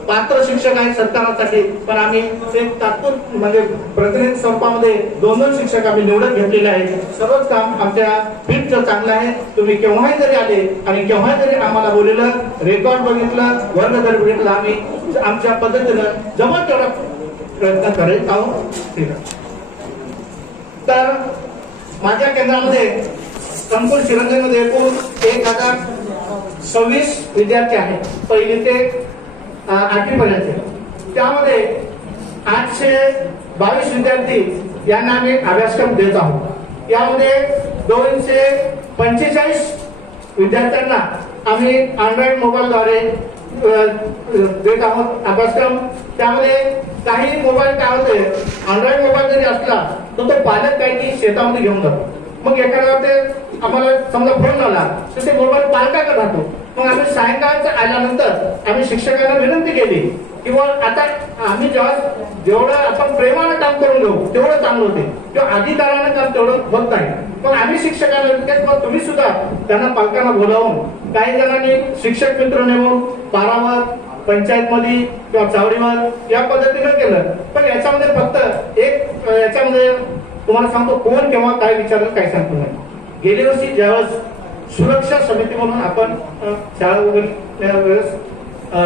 पात्र शिक्षक आहेत सरकारासाठी, पण आम्ही एक तात्पुरते म्हणजे प्रतिनिधी स्वरूपामध्ये 2-2 शिक्षक आम्ही निवडत घेतलेले आहेत. सर्वच काम आमच्या बीटचं चांगलं आहे. तुम्ही केव्हाही जरी आले आणि केव्हाही जरी आम्हाला बोललेलं, रेकॉर्ड बघितलं, वर्ग जरी बघितलं, आम्ही आमच्या पद्धतीनं जमत तेवढा प्रयत्न करीत आहोत. ठीक आहे. तर माझ्या केंद्रामध्ये संकुल चिरंजीमध्ये एकूण 1026 विद्यार्थी आहेत, 1ली ते 8वी पर्यंत. त्यामध्ये 822 विद्यार्थी यांना आम्ही अभ्यासक्रम देत आहोत. यामध्ये 245 विद्यार्थ्यांना आम्ही अँड्रॉइड मोबाईलद्वारे देत आहोत अभ्यासक्रम. त्यामध्ये काही मोबाईल काय होते, अँड्रॉइड मोबाईल जरी असला तर तो पालक काही की शेतामध्ये घेऊन जातो. मग एखाद्या ते आम्हाला समजा फोन आला तर ते मोबाईल पालकाकडे राहतो. मग आम्ही सायंकाळचं आल्यानंतर आम्ही शिक्षकांना विनंती केली किंवा आता आम्ही जेवढं आपण प्रेमानं काम करून घेऊ तेवढं चांगलं होते, किंवा अधिकारानं काम तेवढं होत नाही. पण आम्ही शिक्षकांना तुम्ही सुद्धा त्यांना पालकांना बोलावून काही जणांनी शिक्षक मित्र नेमून पारावर पंचायत मध्ये किंवा चावडीवर या पद्धतीनं केलं. पण याच्यामध्ये फक्त एक याच्यामध्ये तुम्हाला सांगतो कोण केव्हा काय विचारलं काय सांगतो नाही. गेल्या वर्षी ज्यावेळेस सुरक्षा समिती म्हणून आपण शाळा वगैरे वेळेस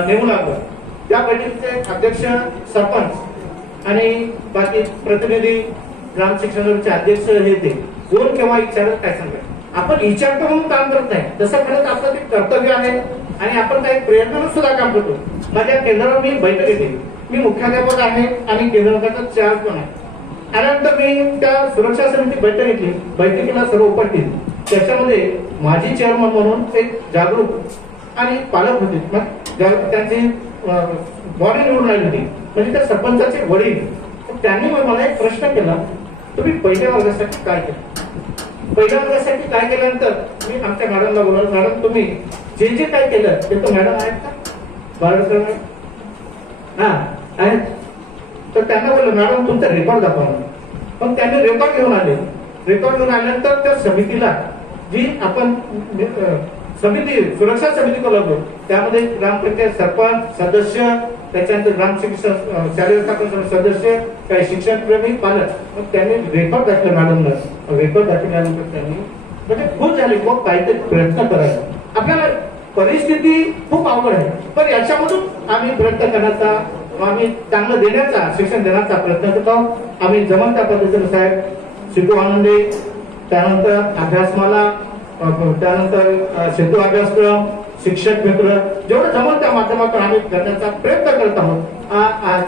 नेमू लागलो, त्या बैठकीचे अध्यक्ष सरपंच आणि बाकी प्रतिनिधी ग्राम शिक्षणाचे अध्यक्ष हे ते कोण केव्हा विचारलं काय सांगायचं. आपण विचारतो म्हणून काम करत नाही, तसं खरंच आपलं ते कर्तव्य आहे आणि आपण काही प्रेरणेनं सुद्धा काम करतो. माझ्या केंद्रावर मी बैठक घेतली, मी मुख्याध्यापक आहे आणि केंद्राचा चार्ज पण आहे. त्यानंतर मी त्या सुरक्षा समिती बैठक घेतली, बैठकीला सर्व उपस्थित, त्याच्यामध्ये माजी चेअरमन म्हणून एक जागरूक आणि पालक होते. मग त्यांची बॉडी निवडून आली होती, म्हणजे त्या सरपंचाचे वडील. त्यांनी मला एक प्रश्न केला, तुम्ही पहिल्या वर्गासाठी काय केलं? पहिल्या वर्गासाठी काय केल्यानंतर मी आमच्या मॅडमला बोलवलं, मॅडम तुम्ही जे जे काय केलं ते तर मॅडम आहेत का? बाळासाहेब हा आहेत. तर त्यांना बोललं मॅडम तुमचा रेकॉर्ड दाखवा. मग त्यांनी रेकॉर्ड घेऊन आले. रेकॉर्ड घेऊन आल्यानंतर त्या समितीला जी आपण समिती सुरक्षा समिती बोलवतो, त्यामध्ये ग्रामपंचायत सरपंच सदस्य, त्याच्यानंतर ग्राम शिक्षण शालेय व्यवस्थापन सदस्य, काही शिक्षण प्रेमी पालक. मग त्यांनी रेकॉर्ड दाखवलं मॅडमनं. रेकॉर्ड दाखवल्यानंतर त्यांनी म्हणजे खुश झाले, मग काहीतरी प्रयत्न करायचा. आपल्याला परिस्थिती खूप अवघड आहे, पण याच्यामधून आम्ही प्रयत्न करण्याचा, आम्ही चांगलं देण्याचा, शिक्षण देण्याचा प्रयत्न करतो. आम्ही जमन त्या पद्धतीने साहेब शिकू आनंदे, त्यानंतर अभ्यासमाला, त्यानंतर सेतू अभ्यासक्रम, शिक्षक मित्र, जेवढं जमल त्या माध्यमातून आम्ही करण्याचा प्रयत्न करत आहोत.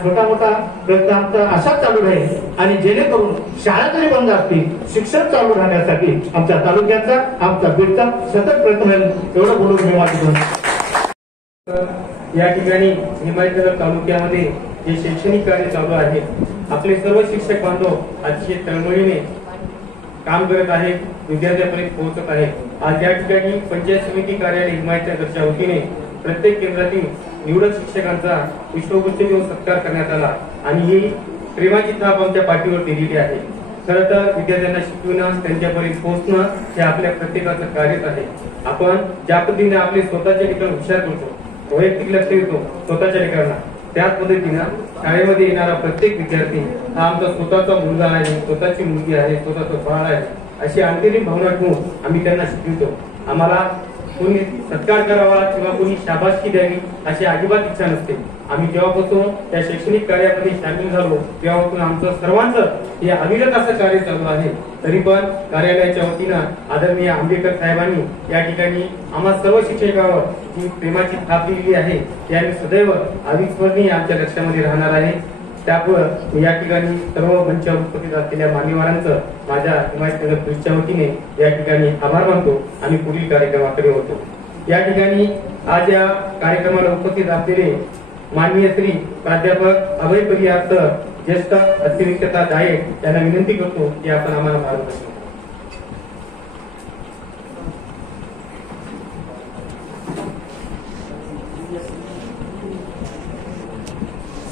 छोटा मोठा प्रयत्न आमचा असाच चालू राहील आणि जेणेकरून शाळा जरी बंद असतील, शिक्षण चालू राहण्यासाठी आमच्या तालुक्याचा, आमचा बीडचा सतत प्रयत्न राहील. एवढं बोलून मी माझी या ठिकाणी हिमायतनगर तालुक्यामध्ये जे शैक्षणिक कार्य चालू आहे, आपले सर्व शिक्षक बांधव अतिशय तळमळीने काम करत आहेत, विद्यार्थ्यांपर्यंत पोहोचत आहेत. आज या ठिकाणी पंचायत समिती कार्यालय हिमायतनगरच्या वतीने प्रत्येक केंद्रातील निवडक शिक्षकांचा पुष्पगुच्छ देऊन सत्कार करण्यात आला आणि ही प्रेमाची थाप आमच्या पाठीवर दिलेली आहे. खरं तर विद्यार्थ्यांना शिकवणं, त्यांच्यापर्यंत पोहोचणं हे आपल्या प्रत्येकाचं कार्यच आहे. आपण ज्या पद्धतीने आपले स्वतःच्या ठिकाणी हुशार करतो, वैयक्तिक लक्ष देतो स्वतःच्या ठिकाणा, त्याच पद्धतीनं शाळेमध्ये येणारा प्रत्येक विद्यार्थी हा आमचा स्वतःचा मुलगा आहे, स्वतःची मुलगी आहे, स्वतःचं बाळ आहे, अशी अंतरिम भावना ठेवून आम्ही त्यांना शिकवतो. आम्हाला कोणी सत्कार करावा किंवा कोणी शाबासकी द्यावी अशी अजिबात इच्छा नसते. आम्ही जेव्हापासून त्या शैक्षणिक कार्यामध्ये सामील झालो तेव्हापासून आमचं सर्वांचं हे अविरत असं कार्य चालू आहे. तरी पण कार्यालयाच्या वतीनं आदरणीय आंबेडकर साहेबांनी या ठिकाणी आम्हा सर्व शिक्षकांवर जी प्रेमाची थाप दिलेली आहे ती आम्ही सदैव अविस्मरणीय आमच्या लक्षामध्ये राहणार आहे. त्यामुळे या ठिकाणी सर्व मंचावर उपस्थित असलेल्या मान्यवरांचं माझ्या हिमायतनगर बीडच्या वतीने या ठिकाणी आभार मानतो आणि पुढील कार्यक्रमाकडे होतो. या ठिकाणी आज या कार्यक्रमाला उपस्थित असलेले माननीय श्री प्राध्यापक अभय परिहार सर, ज्येष्ठ अतिरिक्तता दायक यांना विनंती करतो की आपण आम्हाला मार्गदर्शन.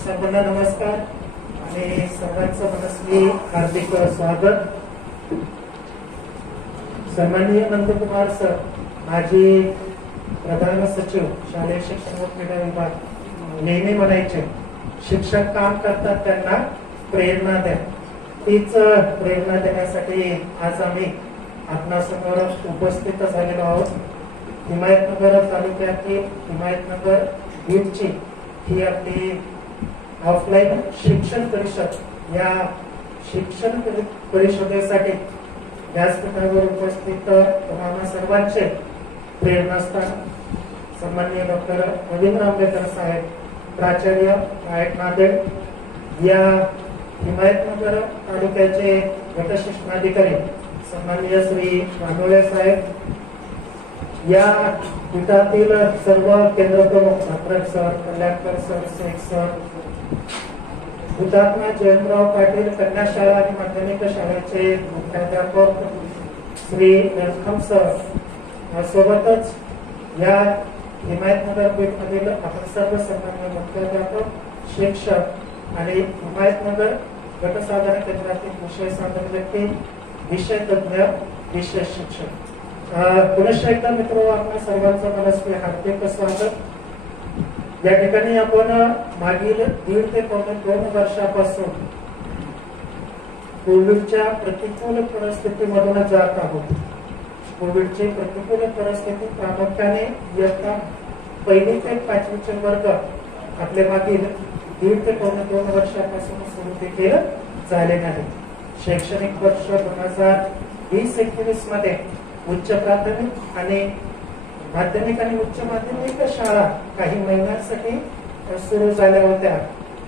सर्वांना नमस्कार आणि सर्वांचं मनस्वी हार्दिक स्वागत. सन्माननीय नंदकुमार सर, माजी प्रधान सचिव शालेय शिक्षण व क्रीडा विभाग, नेहमी म्हणायचे शिक्षक काम करतात त्यांना प्रेरणा द्या. तीच प्रेरणा देण्यासाठी आज आम्ही आपणासमोर उपस्थित झालेलो आहोत. हिमायतनगर तालुक्यातील हिमायतनगर बीडची ही आपली ऑफलाईन शिक्षण परिषद, या शिक्षण परिषदेसाठी व्यासपीठावर उपस्थित आम्हा सर्वांचे प्रेरणास्थान सन्माननीय डॉक्टर रवींद्र आंबेडकर साहेब, प्राचार्य नांदेड, या हिमायतनगर तालुक्याचे गटशिक्षणाधिकारी सन्माननीय श्री रानोळे साहेब, या पीठातील सर्व केंद्र प्रमुख doctor sir, Kalyankar sir, Shaikh sir, हुतात्मा जयंतराव पाटील कन्या शाळा आणि माध्यमिक शाळेचे मुख्याध्यापक श्री नरखम सर, सोबतच या हिमायतनगर बीडमधील आपण सर्व सन्माननीय मुख्याध्यापक, शिक्षक आणि हिमायतनगर गटसाधन केंद्रातील विषय साधन व्यक्ती, विषय तज्ञ, विशेष शिक्षक, पुनश्च एकदा मित्र आपल्या सर्वांचं मनस्वी हार्दिक स्वागत. या ठिकाणी आपण मागील 1.5 ते 2 वर्षापासून कोविडच्या प्रतिकूल परिस्थितीमधून जात आहोत. कोविडची प्रतिकूल परिस्थिती प्रामुख्याने इयत्ता 1ली ते 5वीचे वर्ग आपले मागील 1.5 ते 2 वर्षापासून सुरू देखील झाले नाही. शैक्षणिक वर्ष 2020-21 मध्ये उच्च प्राथमिक आणि माध्यमिक आणि उच्च माध्यमिक शाळा काही महिन्यांसाठी सुरू झाल्या होत्या,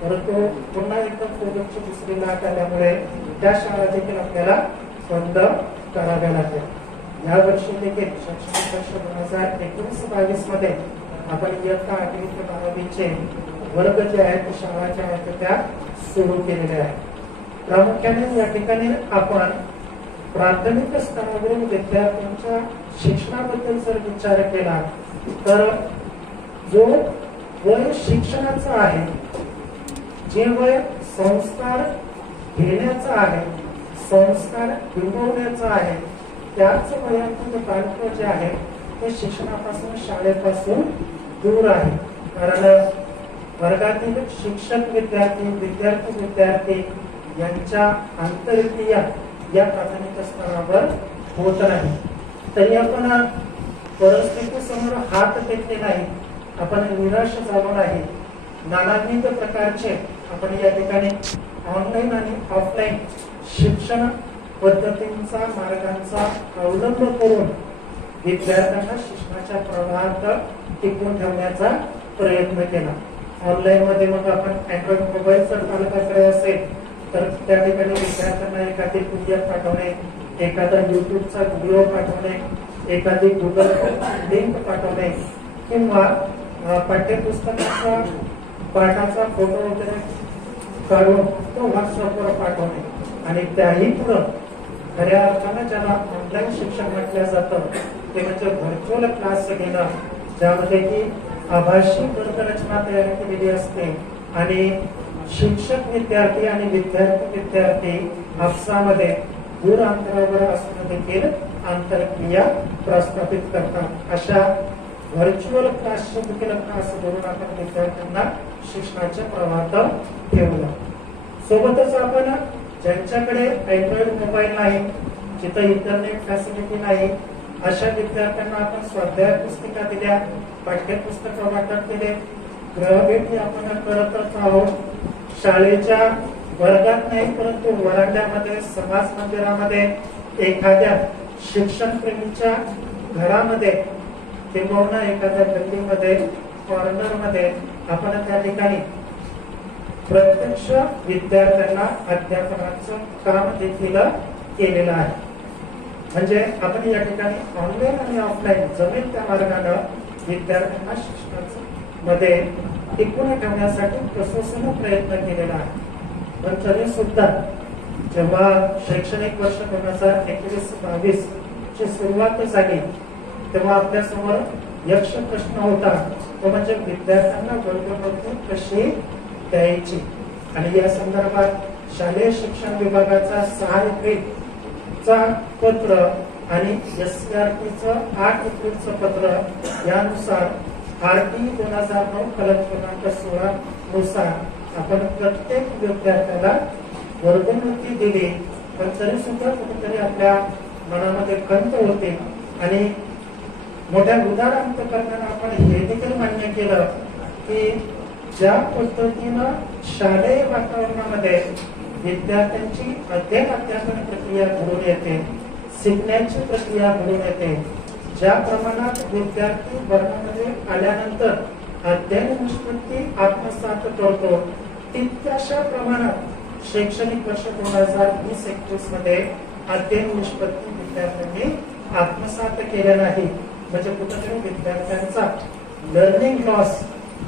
परंतु पुन्हा एकदा कोविडची दुसरी लाट आल्यामुळे त्या शाळा देखील आपल्याला बंद कराव्या लागल्या. या वर्षी देखील शैक्षणिक वर्ष 2019-22 मध्ये आपण इयत्ता 8वी ते 12वीचे वर्ग जे आहेत, शाळा ज्या आहेत त्या सुरू केलेल्या आहेत. प्रामुख्याने या ठिकाणी आपण प्राथमिक स्तरावरील विद्यार्थ्यांच्या शिक्षणाबद्दल जर विचार केला तर जो वय शिक्षणाचा आहे, जे वय संस्कार घेण्याचा आहे, संस्कार बिंबवण्याचा आहे, त्याच वयातील बालक जे आहे ते शिक्षणापासून शाळेपासून दूर आहे. कारण वर्गातील शिक्षक विद्यार्थी, विद्यार्थी विद्यार्थी यांच्या आंतरक्रिया या प्राथमिक स्तरावर होत नाही. तरी आपण परिस्थितीसमोर हात टेकले नाही, आपण निराश झालो नाही. नानाविध प्रकारचे आपण या ठिकाणी ऑनलाईन आणि ऑफलाईन शिक्षण पद्धतींचा, मार्गांचा अवलंब करून विद्यार्थ्यांना शिक्षणाच्या प्रवाहात टिकून ठेवण्याचा प्रयत्न केला. ऑनलाईन मध्ये मग आपण अँड्रॉइड मोबाईल जर पालकाकडे असेल तर त्या ठिकाणी विद्यार्थ्यांना एखादी PDF पाठवणे, एखादा युट्यूबचा व्हिडिओ पाठवणे, एखादी गुगल लिंक पाठवणे किंवा पाठ्यपुस्तकाचा पाठाचा फोटो वगैरे काढून तो व्हॉट्सअपवर पाठवणे. आणि त्याही पुढे खऱ्या अर्थानं ज्याला ऑनलाईन शिक्षण म्हटलं जातं ते म्हणजे व्हर्च्युअल क्लास घेणं, ज्यामध्ये की आभासी वर्गरचना तयार केलेली असते आणि शिक्षक विद्यार्थी आणि विद्यार्थी विद्यार्थी आपसामध्ये दूर अंतरावर असून देखील आंतरक्रिया प्रस्थापित करतात. अशा व्हर्च्युअल क्लासचे देखील क्लास करून आपण विद्यार्थ्यांना शिक्षणाच्या प्रवाहात ठेवलं. सोबतच आपण ज्यांच्याकडे अँड्रॉइड मोबाईल नाही, जिथं इंटरनेट फॅसिलिटी नाही, अशा विद्यार्थ्यांना आपण स्वाध्याय पुस्तिका दिल्या, पाठ्यपुस्तकं वाटप केले, गृहभेटी आपण करतच आहोत. शाळेच्या वर्गात नाही परंतु वरांड्यामध्ये, समाज मंदिरामध्ये, एखाद्या शिक्षण प्रेमीच्या घरामध्ये किंवा एखाद्या गल्लीमध्ये, कॉर्नरमध्ये आपण त्या ठिकाणी प्रत्यक्ष विद्यार्थ्यांना अध्यापनाचं काम देखील केलेलं आहे. म्हणजे आपण या ठिकाणी ऑनलाईन आणि ऑफलाईन जमेल त्या मार्गाने विद्यार्थ्यांना शिक्षणाचं मध्ये टिकून ठेवण्यासाठी कसोशीने प्रयत्न केलेला आहे. पण तरी सुद्धा जेव्हा शैक्षणिक वर्ष 2021-22 ची सुरुवात झाली तेव्हा आपल्या समोर यक्ष प्रश्न होता, तो म्हणजे विद्यार्थ्यांना वर्गभेटी कशी द्यायची. आणि या संदर्भात शालेय शिक्षण विभागाचा 6 एप्रिलचा पत्र आणि SCRTचं 8 एप्रिलचं पत्र यानुसार RT 2009 कलम क्रमांक 16 नुसार आपण प्रत्येक विद्यार्थ्याला वर्गभेटी दिली. पण तरी सुद्धा कुठेतरी आपल्या मनामध्ये खंत होते आणि मोठ्या उदार अंतकरणाने आपण हे देखील मान्य केलं की ज्या पद्धतीनं शालेय वातावरणामध्ये विद्यार्थ्यांची अध्यापन प्रक्रिया घडून येते, शिकण्याची प्रक्रिया घडून येते, ज्या प्रमाणात विद्यार्थी वर्गामध्ये आल्यानंतर अध्ययन निष्पत्ती आत्मसात करतो, तितक्याशा प्रमाणात शैक्षणिक वर्ष 2020-21 मध्ये अध्ययन निष्पत्ती विद्यार्थ्यांनी आत्मसात केल्या नाही. म्हणजे कुठेतरी विद्यार्थ्यांचा लर्निंग लॉस,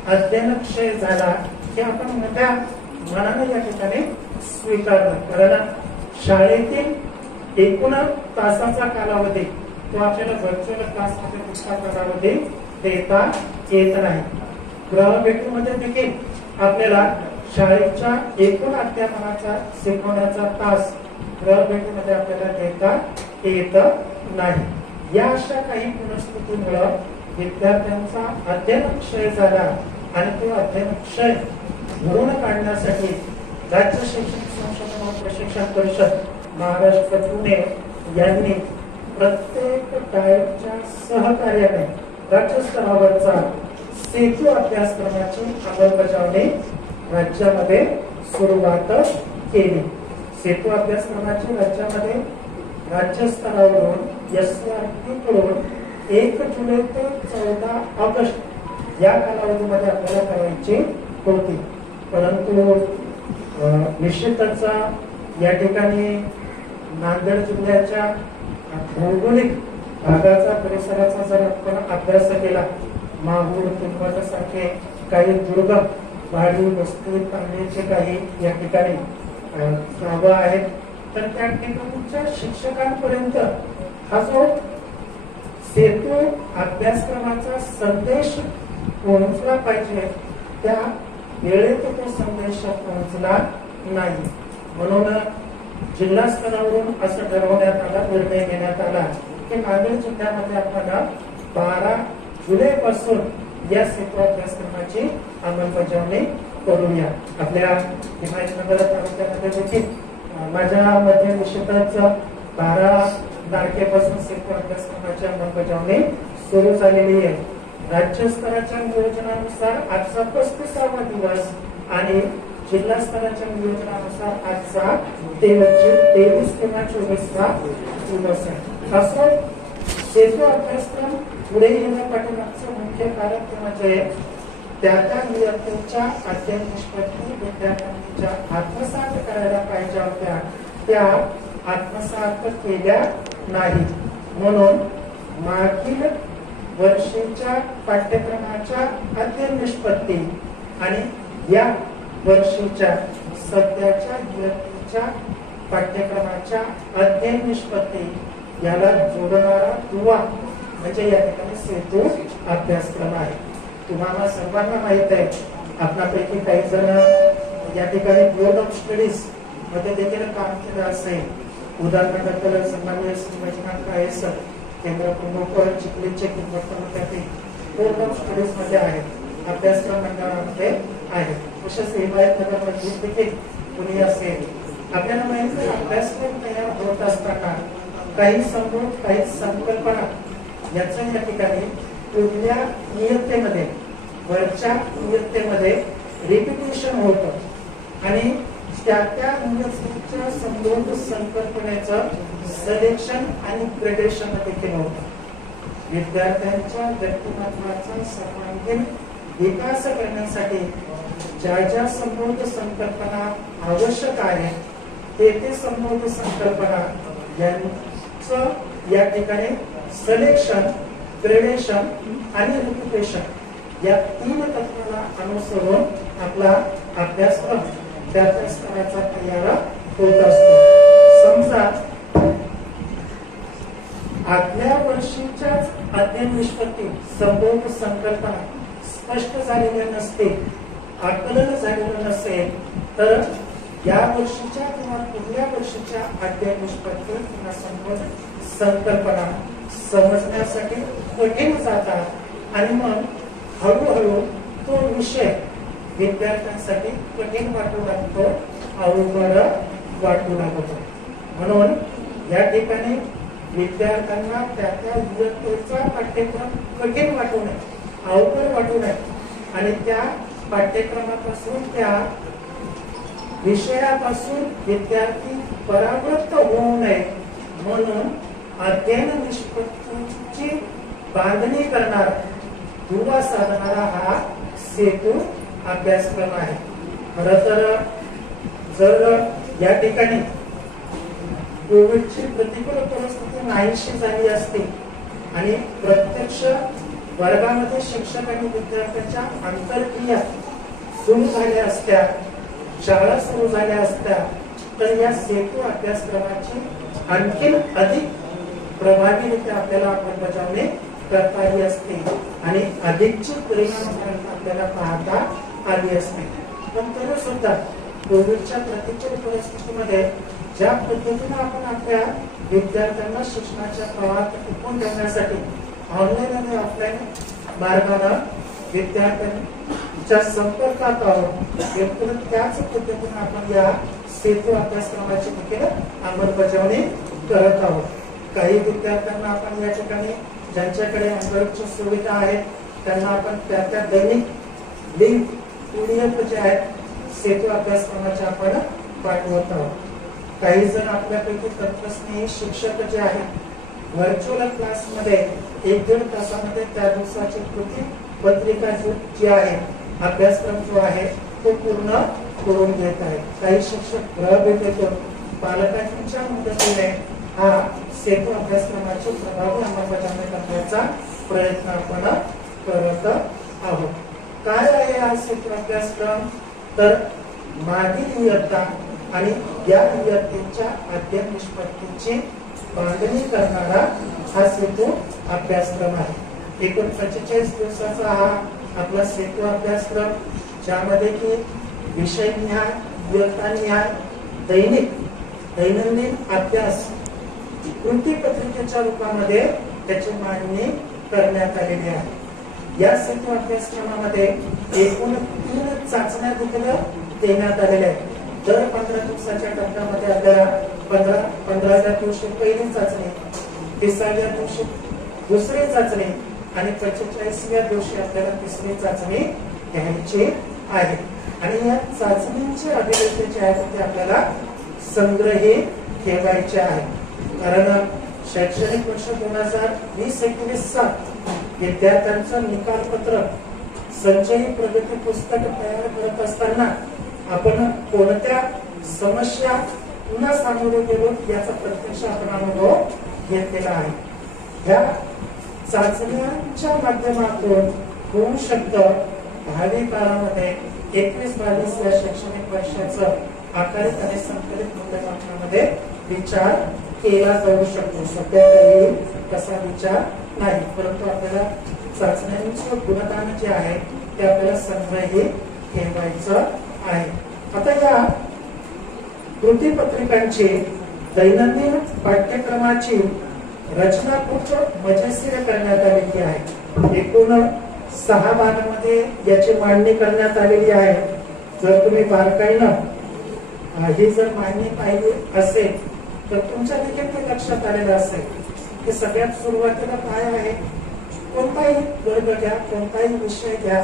अध्ययन क्षय झाला हे आपण मोठ्या मनाने या ठिकाणी स्वीकारलं. कारण शाळेतील एकूण तासाचा कालावधी तो आपल्याला व्हर्च्युअल क्लासमध्ये दुसरा कालावधी देता येत नाही. गृहभेटीमध्ये देखील आपल्याला शाळेच्या एकूण अध्यापनाचा शिकवण्याचा तास गृहभेटीमध्ये आपल्याला देता येत नाही. या अशा काही परिस्थितीमुळे विद्यार्थ्यांचा अध्ययन क्षय झाला आणि तो अध्ययन क्षय भरून काढण्यासाठी राज्य शैक्षणिक संशोधन व प्रशिक्षण परिषद महाराष्ट्र पुणे यांनी प्रत्येक डाएटच्या सहकार्याने राज्यस्तरावरचा सेतू अभ्यासक्रमाची अंमलबजावणी राज्यामध्ये सुरुवात केली. सेतू अभ्यासक्रमाची राज्यामध्ये राज्यस्तरावरून SRP कडून 1 जुलै ते 14 ऑगस्ट या कालावधीमध्ये आपल्याला करायची होती. परंतु निश्चितच या ठिकाणी नांदेड जिल्ह्याच्या भौगोलिक भागाचा परिसराचा जर आपण अभ्यास केला, माहूर किंमत सारखे काही दुर्गम वाडी वस्ती पाण्याचे काही या ठिकाणी गावं आहेत, तर त्या ठिकाणच्या शिक्षकांपर्यंत हा जो सेतू अभ्यासक्रमाचा संदेश पोहोचला पाहिजे, त्या वेळेत तो संदेश पोहोचला नाही. म्हणून जिल्हा स्तरावरून असं ठरवण्यात आला, निर्णय घेण्यात आला की नांदेड जिल्ह्यामध्ये आपण 12 जुलै पासून या सेतू अभ्यासक्रमाची अंमलबजावणी करूया. आपल्या हिमायतनगर तालुक्यामध्ये देखील माझ्या मते निश्चितच 12 तारखेपासून सेतू अभ्यासक्रमाची अंमलबजावणी सुरू झालेली आहे. राज्य स्तराच्या नियोजनानुसार आजचा 35वा दिवस आणि जिल्हा स्तराच्या नियोजनानुसार आजचा 23 किंवा 24वा दिवस आहे. असं सेतू अभ्यासक्रम पुढे येण्या पाठीमागचं मुख्य कारण म्हणजे त्या इयत्तेच्या अध्ययन निष्पत्ती विद्यार्थ्यांच्या आत्मसात करायला पाहिजे होत्या, त्या आत्मसात केल्या नाहीत. म्हणून मागील वर्षीच्या पाठ्यक्रमाच्या अध्ययन निष्पत्ती आणि या वर्षीच्या सध्याच्या इयत्तेच्या पाठ्यक्रमाच्या अध्ययन निष्पत्ती याला जोडणारा दुवा म्हणजे या ठिकाणी सेतू अभ्यासक्रम आहे. तुम्हाला सर्वांना माहित आहे, आपल्यापैकी काही जण या ठिकाणी बोर्ड ऑफ स्टडीज मध्ये देखील काम केलं असेल. उदाहरणार्थ सन्माननीय श्री वैजनाथ काळे सर केंद्र प्रमुख चिखलीचे किंमत तालुक्यातील बोर्ड ऑफ स्टडीज मध्ये आहेत, अभ्यासक्रम मंडळामध्ये आहेत. तसेच हिमायतनगर मध्ये देखील कुणी असेल. आपल्याला माहिती आहे, अभ्यासक्रम तयार होत असताना काही समूह काही संकल्पना याचा या ठिकाणी पुढल्या इयत्तेमध्ये वरच्या इयत्तेमध्ये रिपिटेशन होतं आणि त्या इयत्तेच्या समृद्ध संकल्पनेचं सिलेक्शन आणि ग्रेडेशन देखील होतं. विद्यार्थ्यांच्या व्यक्तिमत्वाचा सर्वांगीण विकास करण्यासाठी ज्या ज्या समृद्ध संकल्पना आवश्यक आहे ते समृद्ध संकल्पना यांचं या ठिकाणी सिलेक्शन, ग्रेडेशन आणि रिपिटेशन या 3 तत्वाला अनुसरून आपला अभ्यासक्रम त्या अभ्यासक्रमाचा तयार होत असतो. समजा आदल्या वर्षीच्याच अध्ययन निष्पत्ती संपूर्ण संकल्पना स्पष्ट झालेल्या नसते, आकलन झालेलं नसेल, तर या वर्षीच्या किंवा पुढल्या वर्षीच्या अध्ययन निष्पत्ती किंवा संपूर्ण संकल्पना समजण्यासाठी कठीण जातात आणि मग हळूहळू तो विषय विद्यार्थ्यांसाठी कठीण वाटू लागतो, अवघड वाटू लागतो. म्हणून या ठिकाणी विद्यार्थ्यांना त्या इयत्तेचा पाठ्यक्रम कठीण वाटू नये, अवघड वाटू नये आणि त्या पाठ्यक्रमापासून त्या विषयापासून विद्यार्थी परावृत्त होऊ नये म्हणून अध्ययन निष्पत्तीची बांधणी करणारा, दुवा साधणारा हा सेतू अभ्यासक्रम आहे. खरं तर जर या ठिकाणी कोविडची प्रतिकूल परिस्थिती नाहीशी झाली असती आणि प्रत्यक्ष वर्गामध्ये शिक्षक आणि विद्यार्थ्यांच्या आंतरक्रिया सुरू झाल्या असत्या, शाळा सुरू झाल्या असत्या, तर या सेतू अभ्यासक्रमाची आणखी अधिक प्रभावीरित्या आपल्याला अंमलबजावणी करता आली असते आणि अधिकची परिणामकारक आपल्याला पाहता आली असते. पण तरी सुद्धा कोविडच्या प्रतिकूल परिस्थितीमध्ये ज्या पद्धतीने आपण आपल्या विद्यार्थ्यांना शिक्षणाच्या प्रवाहात टिकून ठेवण्यासाठी ऑनलाईन आणि ऑफलाईन मार्गाने विद्यार्थ्यांच्या संपर्कात आहोत, त्याच पद्धतीने आपण या सेतू अभ्यासक्रमाची देखील अंमलबजावणी करत आहोत. काही विद्यार्थ्यांना आपण या ठिकाणी ज्यांच्याकडे अँड्रॉइडच्या सुविधा आहेत त्यांना आपण त्या दैनिक लिंक PDF जे आहेत सेतू अभ्यासक्रमाच्या आपण पाठवत आहोत. काही जण आपल्यापैकी तत्वस्नेही शिक्षक जे आहेत व्हर्च्युअल क्लासमध्ये 1-1.5 तासामध्ये त्या दिवसाची कृती पत्रिका जी आहे, अभ्यासक्रम जो आहे तो पूर्ण करून घेत आहे. काही शिक्षक गृहभेटीतून पालकांच्या मदतीने हा सेतू अभ्यासक्रमाची प्रभावी अंमलबजावणी करण्याचा प्रयत्न आपण करत आहोत. काय आहे हा सेतू अभ्यासक्रम? तर मागील इयत्ता आणि या इयत्तेच्या अध्ययन निष्पत्तीची बांधणी करणारा हा सेतू अभ्यासक्रम आहे. एकूण 45 दिवसाचा हा आपला सेतू अभ्यासक्रम, ज्यामध्ये की विषय निहाय, इयत्ता निहाय, दैनंदिन अभ्यास कृती पत्रिकेच्या रूपामध्ये त्याची मांडणी करण्यात आलेली आहे. या सेतू अभ्यासक्रमामध्ये एकूण 3 चाचण्या देखील देण्यात आलेल्या आहेत. दर 15 दिवसाच्या टप्प्यामध्ये आपल्याला 15व्या दिवशी पहिली चाचणी, 30व्या दिवशी दुसरी चाचणी आणि 45व्या दिवशी आपल्याला तिसरी चाचणी घ्यायची आहे. आणि या चाचणींचे अभिलेख जे आहेत ते आपल्याला संग्रही ठेवायचे आहे. कारण शैक्षणिक वर्ष 2020-21 विद्यार्थ्यांचं निकाल पत्रक संचयी प्रगती पुस्तक तयार करत असताना आपण कोणत्या समस्या पुन्हा सामोरे गेलो याचा प्रत्यक्ष आपण अनुभव घेतलेला आहे. ह्या चाचण्यांच्या माध्यमातून होऊ शकतं भावी काळामध्ये 21-22 या शैक्षणिक वर्षाचं आकारित आणि संकलित मूल्यमापनामध्ये विचार केला जाऊ शकतो. सध्या काही तसा विचार नाही, परंतु आपल्याला चाचण्यांचे गुणधर्म जे आहे ते आपल्याला संग्रही ठेवायचं आहे. आता या कृती पत्रिकांची दैनंदिन पाठ्यक्रमाची रचना खूप मजेशीर करण्यात आलेली आहे. एकूण 6 भागामध्ये याची मांडणी करण्यात आलेली आहे. जर तुम्ही बारकाईनं ही जर मांडणी पाहिली असेल तर तुमच्या देखील ते लक्षात आलेलं असेल की सगळ्यात सुरुवातीला काय आहे, कोणताही वर्ग घ्या, कोणताही विषय घ्या,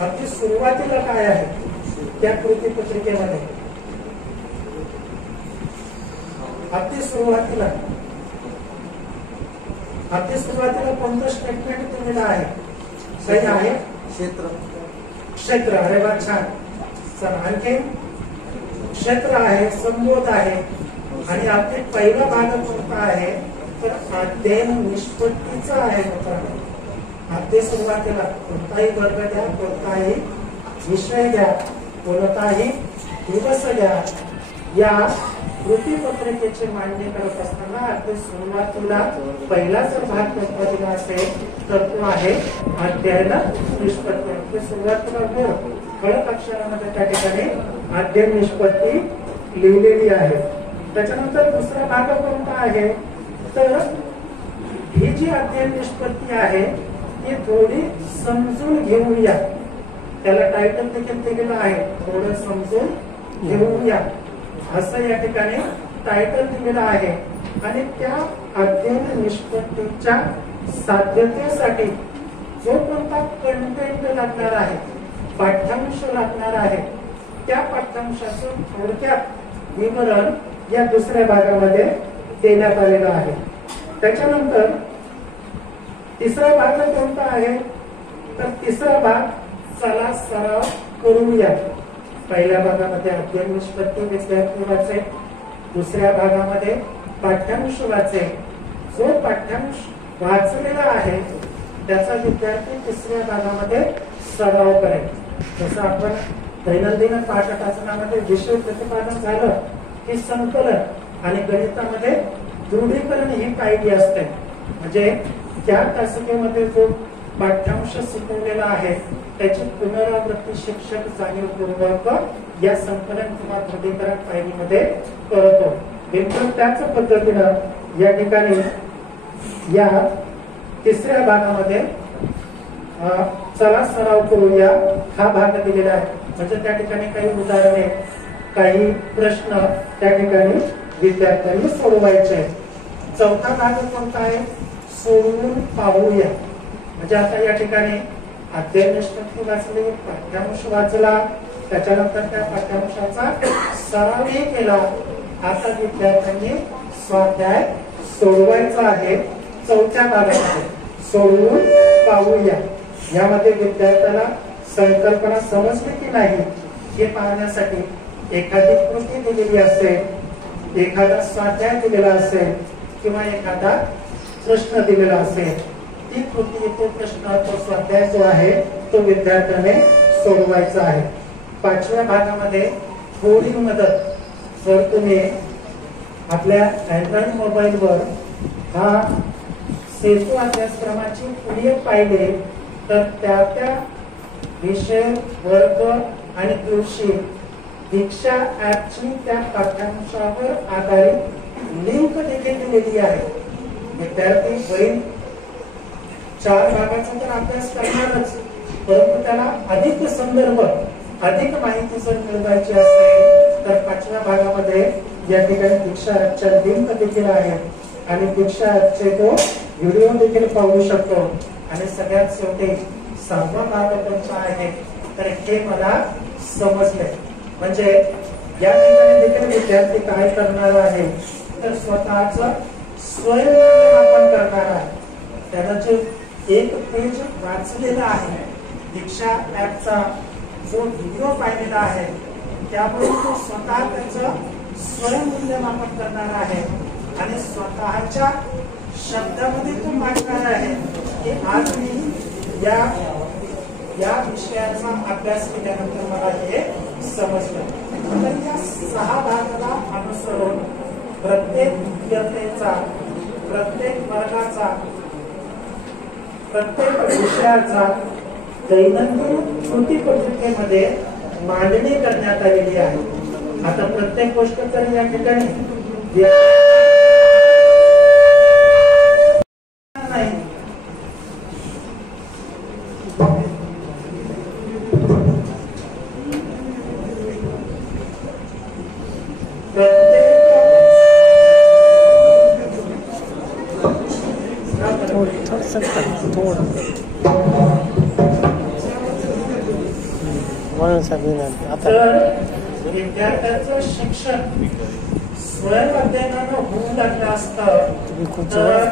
अगदी सुरुवातीला काय आहे त्या कृती पत्रिकेमध्ये, अगदी सुरुवातीला कोणतं स्टेटमेंट दिलेलं आहे? काही आहे? क्षेत्र. अरे वा, छान. चला, आणखी क्षेत्र आहे, संबोध आहे आणि अगदी पहिला भाग कोणता आहे तर अध्ययन निष्पत्तीचा आहे मित्रांनो. अगदी सुरुवातीला कोणताही वर्ग घ्या, कोणताही विषय घ्या, कोणताही दिवस घ्या, या कृती पत्रिकेची मांडणी करत असताना अगदी सुरुवातीला पहिला जर भाग कोणता दिला असेल तर तो आहे अध्ययन निष्पत्ती. सुरुवातीला ठळक अक्षरामध्ये त्या ठिकाणी अध्ययन निष्पत्ती लिहिलेली आहे. त्याच्यानंतर दुसरा भाग कोणता आहे तर ही जी अध्ययन निष्पत्ती आहे ती थोडी समजून घेऊया. त्याला टायटल देखील दिलेलं आहे, थोडं समजून घेऊया असं या ठिकाणी टायटल दिलेलं आहे. आणि त्या अध्ययन निष्पत्तीच्या साध्यतेसाठी जो कोणता कंटेंट लागणार आहे, पाठ्यांश लागणार आहे, त्या पाठ्यांशाचं थोडक्यात विवरण या दुसऱ्या भागामध्ये देण्यात आलेलं आहे. त्याच्यानंतर तिसरा भाग कोणता आहे तर तिसरा भाग चला सराव करूया. पहिल्या भागामध्ये अध्ययन निष्पत्ती विद्यार्थी वाचे, दुसऱ्या भागामध्ये पाठ्यांश वाचे. जो पाठ्यांश वाचलेला आहे त्याचा विद्यार्थी तिसऱ्या भागामध्ये सराव करेल. जसं आपण दैनंदिन पाठ्यक्रमामध्ये विषय प्रतिपादन झालं की संकलन आणि गणितामध्ये दृढीकरण ही पायरी असते. म्हणजे त्या तासिकेमध्ये जो पाठ्यांश शिकवलेला आहे त्याची पुनरावृत्ती शिक्षक जाणीवपूर्वक या संकलन किंवा दृढीकरण पायरीमध्ये करतो. बिलकुल त्याच पद्धतीनं या ठिकाणी या तिसऱ्या भागामध्ये चला सराव करूया हा भाग दिलेला आहे. म्हणजे त्या ठिकाणी काही उदाहरणे, काही प्रश्न त्या ठिकाणी विद्यार्थ्यांनी सोडवायचे. चौथा भाग कोणता आहे सोडवून पाहूया. म्हणजे आता या ठिकाणी अध्ययन निष्पत्ती वाचली, पाठ्यांश वाचला, त्याच्यानंतर त्या पाठ्यांशाचा सरावही केला. आता विद्यार्थ्यांनी स्वाध्याय सोडवायचा आहे 4थ्या भागामध्ये सोडवून पाहूया. यामध्ये विद्यार्थ्याला संकल्पना समजली की नाही हे पाहण्यासाठी एखादी कृती दिलेली असेल, एखादा स्वाध्याय दिलेला असेल किंवा एखादा प्रश्न दिलेला असेल, ती कृती, तो प्रश्न, तो स्वाध्याय जो आहे तो विद्यार्थ्याने सोडवायचा आहे. 5व्या भागामध्ये थोडी मदत, जर तुम्ही आपल्या अँड्रॉइड मोबाईलवर हा सेतू अभ्यासक्रमाची PDF पाहिले तर त्या विषय, वर्ग आणि दिवशी दीक्षा ऍपची त्या पाठ्यांशावर आधारित लिंक देखील दिलेली आहे. विद्यार्थी वरील 4 भागाचा तर अभ्यास करणारच, परंतु त्याला अधिक संदर्भ, अधिक माहिती जर मिळवायची असेल तर 5व्या भागामध्ये या ठिकाणी दीक्षा ऍपच्या लिंक देखील आहे आणि दीक्षा ऍपचे तो व्हिडिओ देखील पाहू शकतो. आणि सगळ्यात शेवटी 6वा भाग कोणता आहे तर हे मला समजले. म्हणजे या ठिकाणी देखील विद्यार्थी काय करणार आहे तर स्वतःच स्वयंमूल्यमापन करणार आहे. त्यानं जे एक पेज वाचलेला आहे, दीक्षा ऍपचा जो व्हिडिओ पाहिलेला आहे, त्यामुळे तो स्वतः त्याचं स्वयंमूल्यमापन करणार आहे आणि स्वतःच्या शब्दामध्ये तो मांडणार आहे की आज मी या विषयाचा अभ्यास केल्यानंतर मला हे समजलं. तर या 6 भागाला अनुसरून प्रत्येक विद्यार्थ्याचा, प्रत्येक वर्गाचा, प्रत्येक विषयाचा दैनंदिन कृती पत्रिकेमध्ये मांडणी करण्यात आलेली आहे. आता प्रत्येक गोष्ट तर या ठिकाणी नाही, तर विद्यार्थ्याचं शिक्षण स्वयं अध्ययनानं होऊ लागलं असतं तर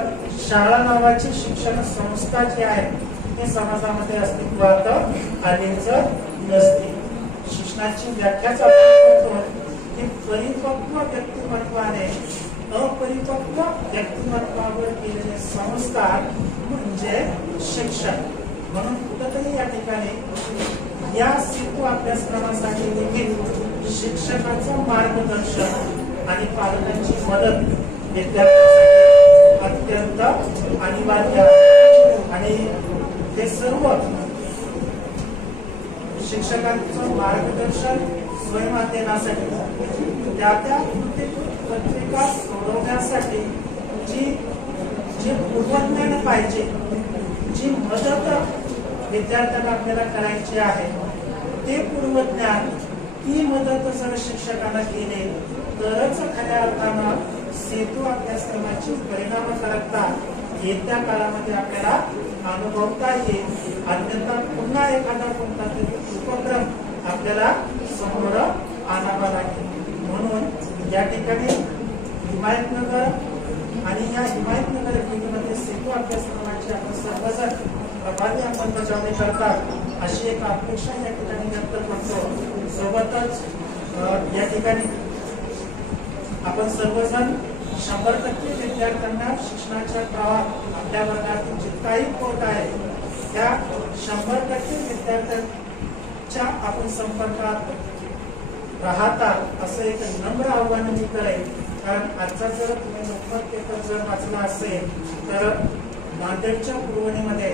शाळा नावाची शिक्षण संस्था जी आहे ती समाजामध्ये अस्तित्वात आलीच नसते. शिक्षणाची व्याख्याच आपण करतो की परिपक्व व्यक्तिमत्वाने अपरिपक्व व्यक्तिमत्वावर केलेले संस्कार म्हणजे शिक्षण. म्हणून कुठेतरी या ठिकाणी या सेतू अभ्यासक्रमासाठी देखील शिक्षकाचं मार्गदर्शन आणि पालकांची मदत विद्यार्थ्यांसाठी अत्यंत अनिवार्य आहे. आणि हे सर्व शिक्षकांचं मार्गदर्शन स्वयंअध्ययनासाठी, त्या पत्रिका सोडवण्यासाठी जी पूर्वज्ञान पाहिजे, जी मदत विद्यार्थ्यांना आपल्याला करायची आहे, ते पूर्वज्ञान, ती मदत जर शिक्षकांना केली तरच खऱ्या अर्थानं सेतू अभ्यासक्रमाची परिणामकारकता येत्या काळामध्ये आपल्याला अनुभवता येईल. अन्यथा पुन्हा एखादा कोणता तरी उपक्रम आपल्याला समोर आणावा लागेल. म्हणून या ठिकाणी हिमायतनगर आणि या हिमायतनगर मध्ये सेतू अभ्यासक्रमाची आपण सर्वजण प्रभावी अंमलबजावणी करतात अशी एक अपेक्षा या ठिकाणी व्यक्त करतो. सोबतच या ठिकाणी आपण सर्वजण 100% विद्यार्थ्यांना शिक्षणाच्या प्रवाहात आपल्या वर्गातील जितकाही कोट आहे त्या 100% विद्यार्थ्यांच्या आपण संपर्कात राहतात असं एक नम्र आव्हान मी करेन. कारण आजचा जर तुम्ही लोकमत पेपर जर वाचला असेल तर नांदेडच्या पुरवणीमध्ये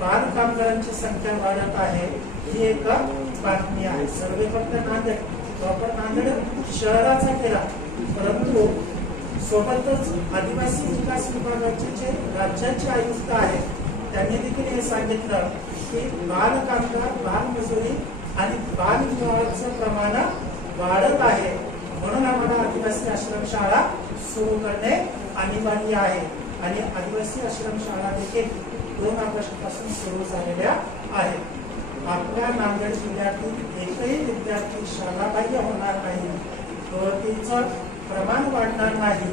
बाल कामगारांची संख्या वाढत आहे ही एक बातमी आहे. सर्वे फक्त नांदेड, प्रॉपर नांदेड शहराचा केला, परंतु सोबतच आदिवासी विकास विभागाचे जे राज्याचे आयुक्त आहेत त्यांनी देखील हे सांगितलं की बाल कामगार, बाल मजुरी आणि बाल विवाहाचं प्रमाण वाढत आहे. म्हणून आम्हाला आदिवासी आश्रमशाळा सुरू करणे अनिवार्य आहे. आणि आदिवासी आश्रमशाळा देखील 2 ऑगस्ट पासून सुरू झालेल्या आहेत. आपल्या नांदेड जिल्ह्यातील एकही विद्यार्थी शाळाबाह्य होणार नाही, गळतीचं प्रमाण वाढणार नाही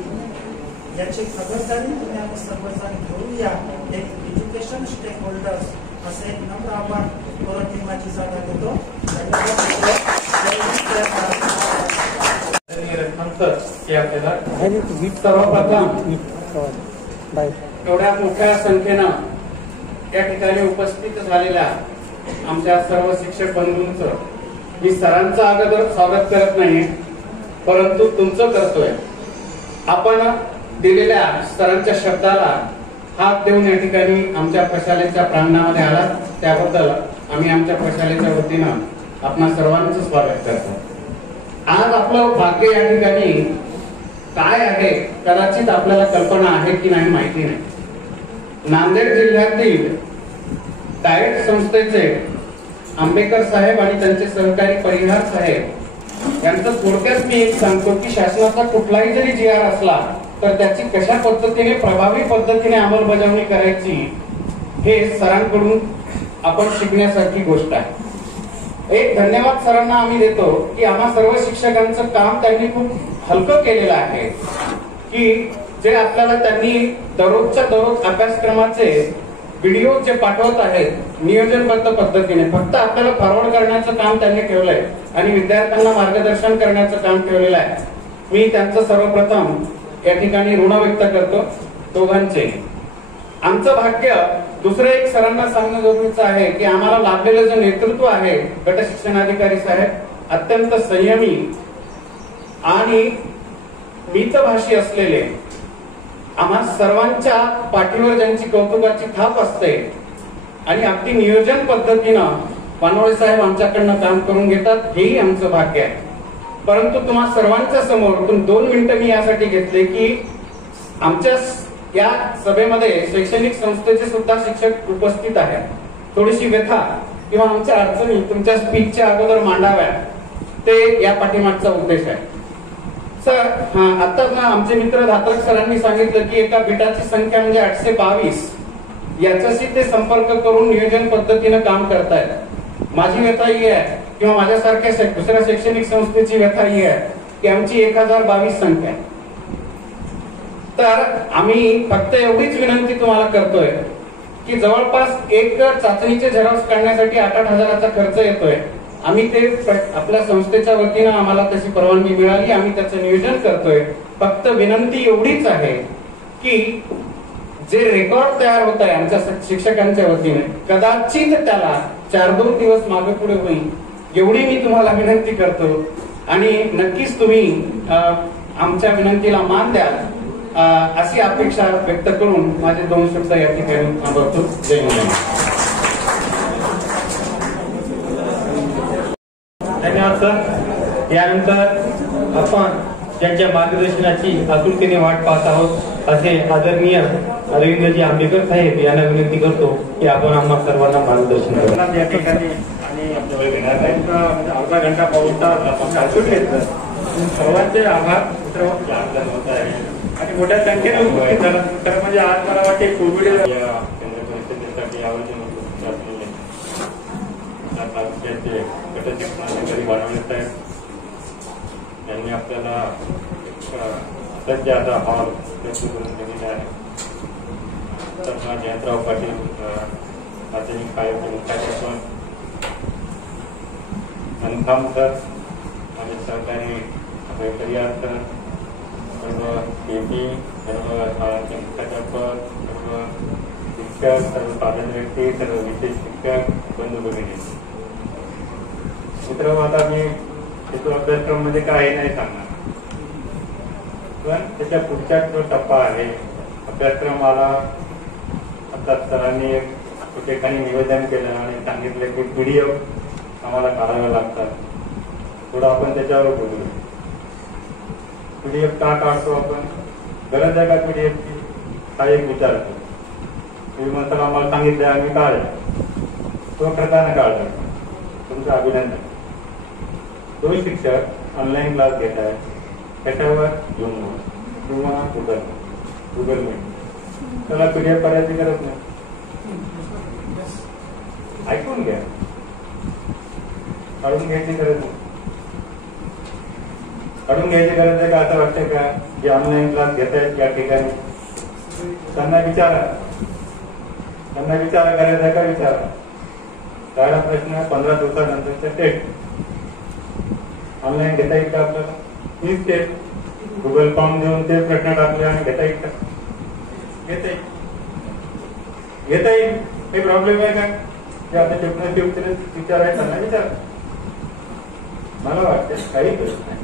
याची खबरदारी तुम्ही आम्ही सर्वजण घेऊया. एक एज्युकेशन स्टेक होल्डर्स असे एक नम्र आव्हान करून मी माझी जागा देतो. सर्वप्रथम बाहेर एवढ्या मोठ्या संख्येनं या ठिकाणी उपस्थित झालेल्या आमच्या सर्व शिक्षक बंधूंचं मी सरांचं अगोदर स्वागत करत नाही, परंतु तुमचं करतोय. आपण दिलेल्या सरांच्या शब्दाला हात देऊन या ठिकाणी आमच्या प्रशालेच्या प्रांगणामध्ये आला, त्याबद्दल आम्ही आमच्या प्रशालेच्या वतीनं आपणा सर्वांचं स्वागत करतो. आज आपलं भाग्य या ठिकाणी काय आहे कदाचित आपल्याला कल्पना आहे की नाही माहिती नाही. नांदेड जिल्ह्यातील डाएट संस्थेचे आंबेकर साहेब आणि त्यांचे सहकारी परिहार साहेब यांचं थोडक्यात मी एक सांगतो की शासनाचा कुठलाही जरी GR असला तर त्याची कशा पद्धतीने प्रभावी पद्धतीने अंमलबजावणी करायची हे सरांकडून आपण शिकण्यासारखी गोष्ट आहे. एक धन्यवाद सरांना आम्ही देतो की आम्हा सर्व शिक्षकांचं काम त्यांनी खूप हलकं केलेलं आहे की जे आपल्याला त्यांनी दररोजच्या दररोज अभ्यासक्रमाचे व्हिडिओ जे पाठवत आहेत नियोजनबद्ध पद्धतीने फक्त आपल्याला फॉरवर्ड करण्याचं काम त्यांनी ठेवलंय आणि विद्यार्थ्यांना मार्गदर्शन करण्याचं काम ठेवलेलं आहे. मी त्यांचं सर्वप्रथम या ठिकाणी ऋण व्यक्त करतो दोघांचे. आमचं भाग्य दुसरं एक सरांना सांगणं जरुरीचं आहे की आम्हाला लाभलेलं जे नेतृत्व आहे गट शिक्षणाधिकारी साहेब अत्यंत संयमी आणि मितभाषी असलेले, आम्हा सर्वांच्या पाठीवर ज्यांची कौतुकाची थाप असते आणि अगदी नियोजन पद्धतीनं वानोळे साहेब आमच्याकडनं काम करून घेतात, हेही आमचं भाग्य आहे. परंतु तुम्हा सर्वांच्या समोर 2 मिनिटं मी यासाठी घेतले की आमच्या या सभेमध्ये शैक्षणिक संस्थेचे सुद्धा शिक्षक उपस्थित आहेत. थोडीशी व्यथा किंवा आमच्या अडचणी तुमच्या स्पीचच्या अगोदर मांडाव्या, ते या पाठीमागचा उद्देश आहे. सर, आता आमचे मित्र धात्रक सरांनी सांगितलं की एका बिटाची संख्या म्हणजे 822, याच्याशी ते संपर्क करून नियोजन पद्धतीनं काम करतायत. माझी व्यथा ही आहे किंवा माझ्यासारख्या दुसऱ्या शैक्षणिक संस्थेची व्यथा ही आहे की आमची 1022 संख्या आहे. तर आम्ही फक्त एवढीच विनंती तुम्हाला करतोय की जवळपास एक चाचणीचे झेरॉक्स काढण्यासाठी 8-8 हजाराचा खर्च येतोय. आम्ही ते आपल्या संस्थेच्या वतीनं आम्हाला तशी परवानगी मिळाली, आम्ही त्याचं नियोजन करतोय. फक्त विनंती एवढीच आहे की जे रेकॉर्ड तयार होत आहे आमच्या शिक्षकांच्या वतीने कदाचित त्याला 4-2 दिवस मागे पुढे होईल एवढी मी तुम्हाला विनंती करतो आणि नक्कीच तुम्ही आमच्या विनंतीला मान द्याल अशी अपेक्षा व्यक्त करून माझे 2 शब्द या ठिकाणी थांबवतो. जय हिंद. धन्यवाद सर. यानंतर आपण ज्यांच्या मार्गदर्शनाची आतुरतेने वाट पाहत आहोत असे आदरणीय अरविंदजी आंबेकर साहेब यांना विनंती करतो की आपण आम्हा सर्वांना मार्गदर्शन करू. या ठिकाणी आणि अर्धा घंटा पाऊन तास घेतलं. सर्वांचे आभार मित्र आणि मोठ्या संख्येने उपस्थित झाला. तर म्हणजे आज मला वाटते कोविड या केंद्र परिषदेसाठी आवर्जून उपस्थित असलेले तालुक्याचे गटशिक्षणाधिकारी वानोळे साहेब यांनी आपल्याला सज्ज असा हॉल प्रस्तुत करून दिलेला आहे. तर जयंतराव पाटील माध्यमिक आयोगचे मुख्याध्यापक, मनखाम सर, माझे सहकारी परिहार सर, सर्व केपी, सर्व शाळांचे मुख्याध्यापक, सर्व शिक्षक, सर्व साधन व्यक्ती, सर्व विशेष शिक्षक, बंधू भगिनी मित्र, आता मी तो अभ्यासक्रम म्हणजे काय नाही सांगणार, पण त्याच्या पुढचा जो टप्पा आहे अभ्यासक्रमाला आता सरांनी एक ठिकाणी निवेदन केलं आणि सांगितलं की PDF आम्हाला काढाव्या लागतात. थोडं आपण त्याच्यावर बोलू. PDF का काढतो आपण, गरज आहे का PDF ची, हा एक विचारतो. तुम्ही म्हणता आम्हाला सांगितलं आम्ही काढलं, तो प्रकाराने काढला, तुमचं अभिनंदन. 2 शिक्षक ऑनलाईन क्लास घेत आहेत, त्याच्यावर झूमवर किंवा गुगल मीट, त्याला PDF करायची गरज नाही. ऐकून घ्या, काढून घ्यायची गरज नाही. काढून घ्यायची गरज आहे का असं वाटतं का? जे ऑनलाईन क्लास घेत आहेत या ठिकाणी त्यांना विचारा गरज आहे का विचारा. पहिला प्रश्न 15 दिवसानंतरच्या टेस्ट ऑनलाईन घेता येईल का आपल्याला? हीच टेस्ट गुगल फॉर्म देऊन ते प्रश्न टाकले आणि घेता येईल का? घेता येईल. काही प्रॉब्लेम आहे का? जे आता टेक्नॉलॉजी विचार आहे त्यांना विचार. मला वाटतं काही प्रश्न नाही.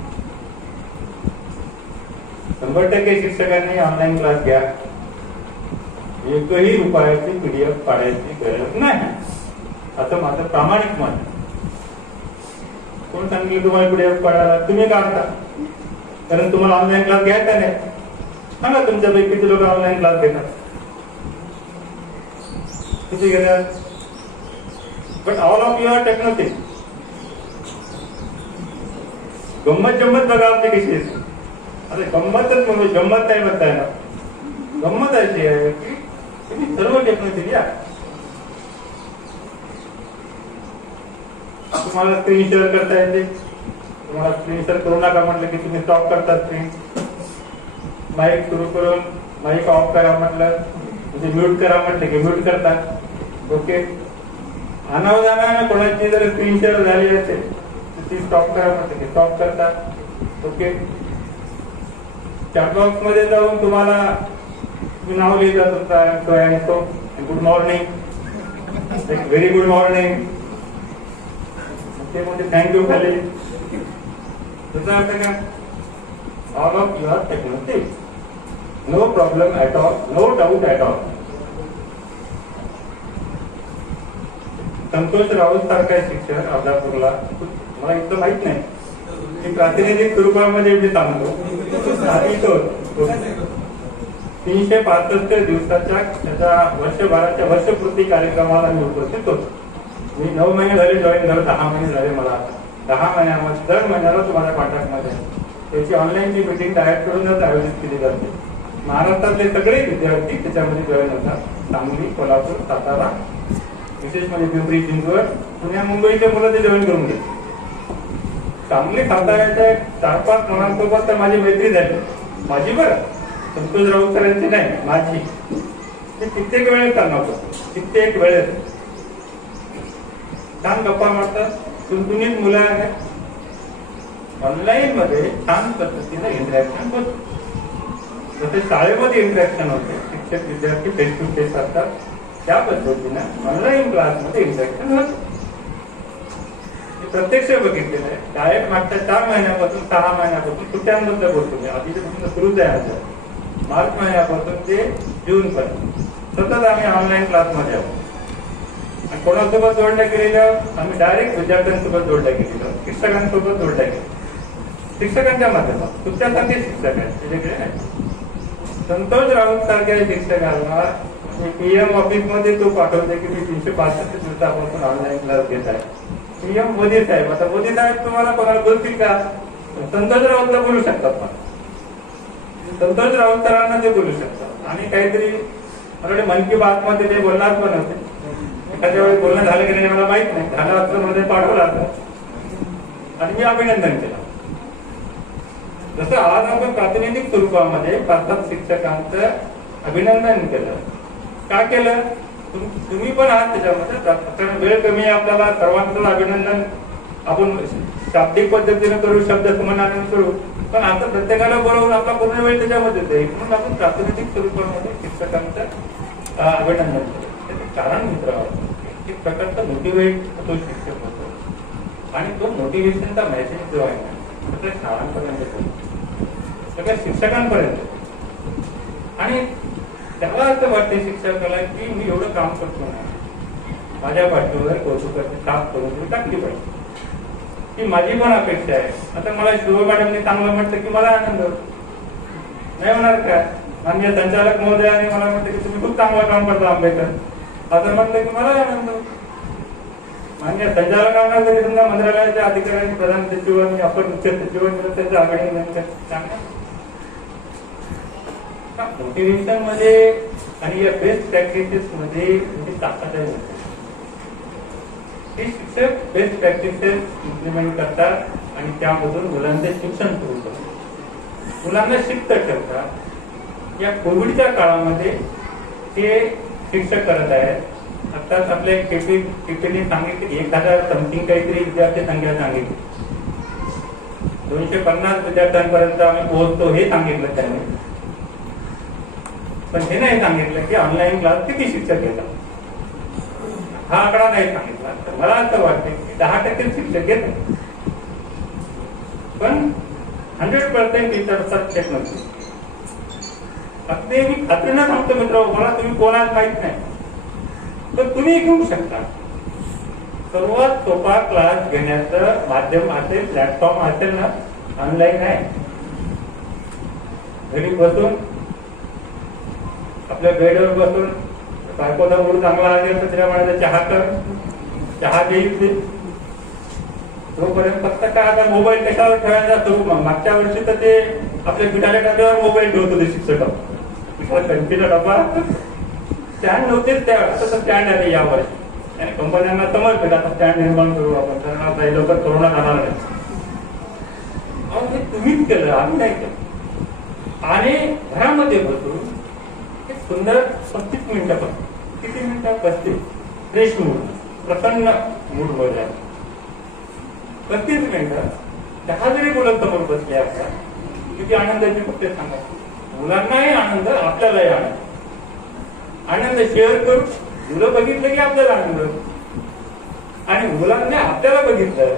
100% शिक्षकांनी ऑनलाईन क्लास घ्या. एकही रुपयाची PDF काढायची गरज नाही असं माझं प्रामाणिक मत. कोण सांगितलं तुम्हाला PDF काढायला? तुम्ही काढता, कारण तुम्हाला ऑनलाईन क्लास घ्यायचा नाही. सांगा तुमच्यापैकी किती लोक ऑनलाईन क्लास घेतात? किती घेतात? But all of you are technology. गंमत बघा आपली कशी आहे. आता गंमतच म्हणून गंमत नाही म्हणताय ना. गंमत अशी आहे की तुम्ही सर्व टेक्नॉलॉजी या. तुम्हाला स्क्रीन शेअर करता येते. तुम्हाला स्क्रीन शेअर करू नका म्हटलं की तुम्ही स्टॉप करता स्क्रीन. माईक सुरू करून माईक ऑफ करा म्हटलं म्हणजे म्यूट करा म्हटलं की म्यूट करता. ओके. अनावधानाने कोणाची जर स्क्रीन शेअर झाली असेल तर ती स्टॉप करा म्हटलं की स्टॉप करता. ओके. चॅटबॉक्स मध्ये जाऊन तुम्हाला नाव लिहिलं तुमचा good morning, very good morning, ते म्हणजे थँक्यू खाली. त्याचा अर्थ काय? All of your technology, no problem at all, no doubt at all. Santosh Raut सारखा शिक्षक अर्धापूरला, मला इतकं माहित नाही की प्रातिनिधिक स्वरूपामध्ये मी सांगतो. 365 दिवसाच्या त्याच्या वर्षभराच्या वर्षपूर्ती कार्यक्रमाला मी उपस्थित होतो. मी 9 महिने झाले जॉईन झालो, 10 महिने झाले मला. 10 महिन्यामध्ये दर महिन्याला तुम्हाला कॉन्टॅक्टमध्ये त्याची ऑनलाईनची मीटिंग डायरेक्टकडूनच आयोजित केली जाते. महाराष्ट्रातले सगळे विद्यार्थी त्याच्यामध्ये जॉईन होतात. सांगली, कोल्हापूर, सातारा, विशेष म्हणजे पिंपरी चिंचवड, पुण्या, मुंबईचे मुलं ते जॉईन करून घेतात. सांगली, साताऱ्याच्या 4-5 मुलांसोबत तर माझी मैत्री झाली. माझी बरं, संतोष राऊत सरांची नाही, माझी. ते कित्येक वेळेस सांगतो, कित्येक वेळेस छान गप्पा मारतात. तुणतुणीत मुलं आहेत. ऑनलाईन मध्ये छान पद्धतीने इंटरॅक्शन होत. जसे शाळेमध्ये इंटरॅक्शन होते, शिक्षक विद्यार्थी फेस टू फेस असतात, त्या पद्धतीने ऑनलाईन क्लासमध्ये इंटरॅक्शन होत. प्रत्यक्ष बघितलेलं आहे. डायरेक्ट मागच्या 4 महिन्यापासून 6 महिन्यापासून सुट्ट्यांबद्दल बोलतो मी. आधीच्या सुरूच आहे. मार्च महिन्यापासून ते जून पर्यंत सतत आम्ही ऑनलाईन क्लासमध्ये आहोत. आणि कोणासोबत जोडल्या गेलेलं आम्ही डायरेक्ट विद्यार्थ्यांसोबत जोडल्या गेलेलो, शिक्षकांसोबत जोडल्या गेलो. शिक्षकांच्या माध्यमात तुमच्यासारखे शिक्षक आहेत, त्याच्याकडे नाही. संतोष राऊत सारख्या शिक्षकांना PM ऑफिसमध्ये तो पाठवते की मी 365 दिवसापासून ऑनलाईन क्लास घेत आहे. PM मोदी साहेब, आता मोदी साहेब तुम्हाला कोणाला बोलतील का? संतोष राऊतला बोलू शकतात ना. संतोष राऊत सरांना ते बोलू शकतात. आणि काहीतरी मला मन की बात मध्ये ते बोलणार पण होते. एखाद्या वेळी बोलणं झालं की नाही मला माहित नाही. झालं असं मध्ये पाठवलं असं आणि मी अभिनंदन केलं. जसं आज आपण प्रातिनिधिक स्वरूपामध्ये 5-7 शिक्षकांचं अभिनंदन केलं. का केलं? तुम्ही पण आहात त्याच्यामध्ये. कारण वेळ कमी आहे आपल्याला, सर्वांचं अभिनंदन आपण शाब्दिक पद्धतीने करू, शब्द समन्वयाने करू, पण आता प्रत्येकाला बोलवून आपला पूर्ण वेळ त्याच्यामध्ये जाईल. म्हणून आपण प्रातिनिधिक स्वरूपामध्ये शिक्षकांचं अभिनंदन करू. त्याचं कारण मित्र एक प्रकारचा मोटिवेट तो शिक्षक होतो. आणि तो मोटिवेशनचा मेसेज जो आहे ना सगळ्या शाळांपर्यंत येतो, सगळ्या शिक्षकांपर्यंत. आणि त्याला असं वाटते शिक्षकाला की मी एवढं काम करतो ना, माझ्या पाठीवर कौतुकाची साफ करून तुम्ही टाकली पाहिजे, ही माझी पण अपेक्षा आहे. आता मला शुभ मॅडमने चांगलं म्हटलं की मला आनंद होतो. नाही होणार काय? माननीय संचालक महोदयाने मला म्हटलं की तुम्ही खूप चांगलं काम करता आंबेडकर, असं म्हटलं की मला आनंद होतो. माननीय संचालकांना जरी समजा मंत्रालयाच्या अधिकाऱ्यांनी, प्रधान सचिवांनी, अपर मुख्य सचिवांनी त्याचं अभिनंदन चांगलं. मोटिवेशन मध्ये आणि या बेस्ट प्रॅक्टिसेस मध्ये ताकद आहे. हे शिक्षक बेस्ट प्रॅक्टिसेस इम्प्लिमेंट करतात आणि त्यामधून मुलांचे शिक्षण सुरू करतो. मुलांना शिस्त ठेवता या कोविडच्या काळामध्ये ते शिक्षक करत आहेत. आताच आपल्या केपीने सांगितले 1000 समथिंग काहीतरी विद्यार्थी संख्या सांगितली. 250 विद्यार्थ्यांपर्यंत आम्ही पोहोचतो हे सांगितलं त्यांनी. पण हे नाही सांगितलं की ऑनलाईन क्लास किती शिक्षक घेतात. हा आकडा नाही सांगितला. तर मला असं वाटतं की 10% शिक्षक घेतात, पण 100% टीचर्सचा चेक नसतो. अगदी मी खात्रीनं सांगतो मित्र, मला तुम्ही कोणाला माहित नाही, तर तुम्ही घेऊ शकता. सर्वात सोपा क्लास घेण्याचं माध्यम असेल, प्लॅटफॉर्म असेल ना, ऑनलाईन आहे. घरी बसून आपल्या बेडवर बसून बायकोचा मूड चांगला आहे तर तिला म्हणायचं चहा कर, चहा घेईल. तोपर्यंत फक्त काय आता मोबाईल कशावर ठेवायचा सुरू. मागच्या वर्षी तर ते आपल्या पिठाच्या डब्यावर मोबाईल ठेवत होते शिक्षक. कंपनीचा डबा स्टँड नव्हतेच त्या, आता तर स्टँड आले या वर्षी आणि कंपन्यांना समजते आता स्टँड निर्माण करू आपण, कारण आता हे लवकर कोरोना जाणार नाही. हे तुम्हीच केलं, आम्ही नाही केलं. आणि घरामध्ये बसून एक सुंदर 35 मिनिटं, किती मिनिटं? 35 फ्रेश मूड, प्रसन्न मूड मध्ये 35 मिनिटं 10 जरी मुलं समोर बसले असतात, किती आनंदाची गोष्ट सांगा. मुलांनाही आनंद, आपल्यालाही आनंद. आनंद शेअर करू. मुलं बघितलं की आपल्याला आनंद, आणि मुलांनी आपल्याला बघितलं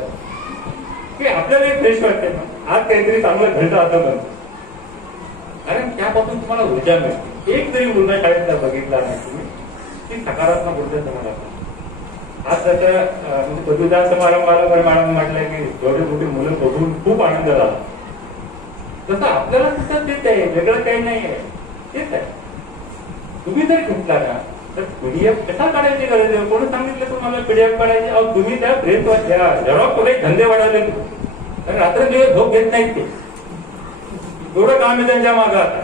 की आपल्यालाही फ्रेश वाटते. आज काहीतरी चांगलं घडतं असं म्हणतो, कारण त्यापासून तुम्हाला ऊर्जा मिळते. एक जरी मुलगा शाळेतला बघितला नाही तुम्ही की सकारात्मक ऊर्जा तुम्हाला. आज त्याच्या म्हणजे पदवीदान समारंभाला मॅडम म्हटलं की जेवढे मोठी मुलं बघून खूप आनंद झाला. तसं आपल्याला सुद्धा तेच आहे, वेगळं काही नाही आहे, तेच आहे. तुम्ही जर घेतला ना तर पीडीएफ कसा काढायची गरज आहे? कोणी सांगितलं तुम्हाला पीडीएफ काढायची? अहो तुम्ही त्या प्रेस जरा धंदे वाढवले, रात्र दिवस झोप घेत नाहीत ते. एवढं काम आहे त्यांच्या मागं आता.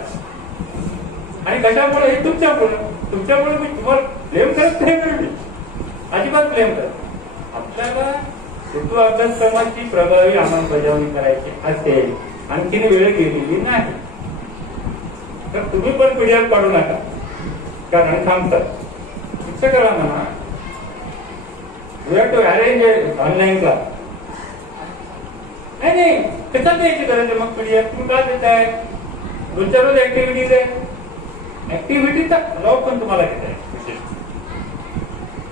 आणि कशामुळे? हे तुमच्यामुळे मी तुम्हाला ब्लेम करत नाही, अजिबात ब्लेम करत. आपल्याला हेतू अभ्यासक्रमाची प्रभावी अंमलबजावणी करायची असेल, आणखीन वेळ गेलेली नाही, तर तुम्ही पण पीडीएफ काढू नका. कारण थांबतात शिक्षकाला म्हणा, we have to arrange online class. नाही कसा द्यायची गरज आहे मग पीडीएफ? तुम्ही का देताय? रोजच्या रोज ऍक्टिव्हिटीज आहे. ऍक्टिव्हिटीचा लॉग पण तुम्हाला घेत आहे विशेष.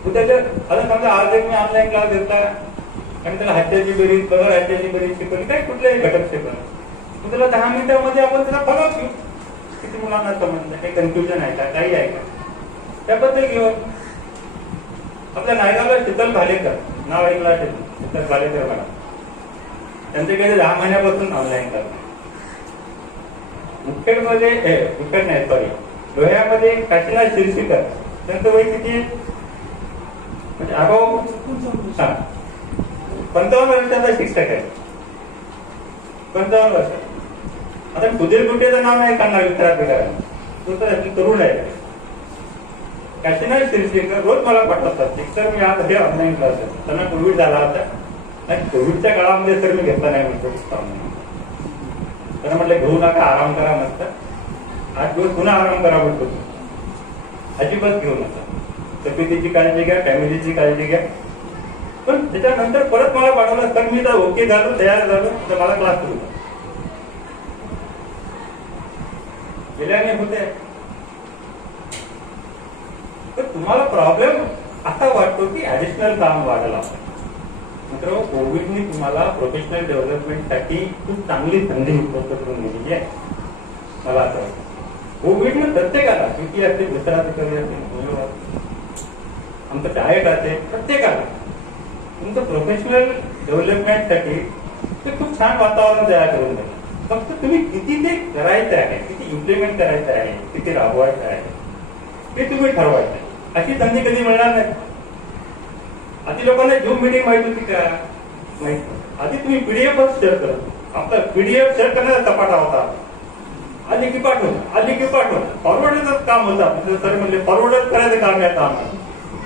त्याच्यात आता समजा आज एक मी ऑनलाईन क्लास घेतला आणि त्याला हास्याची बेरीज, बघा हास्याची बेरीज शिकवली, काय कुठल्याही घटक शिकवलं, त्याला 10 मिनिटांमध्ये आपण त्याला फॉलो घेऊ. किती मुलांना समजलं, काही कन्फ्युजन आहे का, काही आहे का, त्याबद्दल घेऊ. आपल्या नायगावला शीतल भालेकर नाव ऐकलं असेल, शीतल भालेकर म्हणा, त्यांच्याकडे 10 महिन्यापासून ऑनलाईन करतात. मुखेडमध्ये मुखेड नाही सॉरी लोह्यामध्ये काशीनाथ शिरशीकर, त्यांचं वय किती आहे? म्हणजे अभाव 55 वर्षाचा शिक्षक आहे. 55 वर्ष. आता सुधीर गुटेचं नाव नाही सांगणार विचारात, तो तर तरुण आहे. काशीनाथ शिरशीकर रोज मला पाठवतात सर मी आज हे ऑनलाईन क्लास आहे. त्यांना कोविड झाला होता आणि कोविडच्या काळामध्ये सर मी घेतला नाही म्हणतो. त्यांना म्हटलं घेऊ नका, आराम करा मस्त, 8 दिवस पुन्हा आराम करा म्हणतो. अजिबात घेऊ नका. तब्येतीची काळजी घ्या, फॅमिलीची काळजी घ्या. पण त्याच्यानंतर परत मला पाठवलं तर मी जर ओके झालो, तयार झालो, तर मला क्लास सुरू गेल्याने होते. तर तुम्हाला प्रॉब्लेम असा वाटतो की ऍडिशनल काम वाढला. मित्र, कोविडने तुम्हाला प्रोफेशनल डेव्हलपमेंटसाठी खूप चांगली संधी उपलब्ध करून दिलेली आहे. मला असं वाटतं कोविडने प्रत्येकाला किती असते, मित्राधिकारी असेल, आमचं डायट असेल, प्रत्येकाला तुमचं प्रोफेशनल डेव्हलपमेंटसाठी ते खूप छान वातावरण तयार करून दिलं. फक्त तुम्ही किती ते करायचं आहे, किती इम्प्लिमेंट करायचं आहे, किती राबवायचं आहे ते तुम्ही ठरवायचं. अशी संधी कधी मिळणार नाही. आधी लोकांना झूम मीटिंग माहित होती का? माहित. आधी तुम्ही पीडीएफ शेअर करत. आपला पीडीएफ शेअर करण्याचा सपाटा होता. आली की पाठवून, आली की पाठवून, फॉरवर्डच काम होतं आपलं. सर म्हणले फॉरवर्डच करायचं काम आहे आता आम्हाला.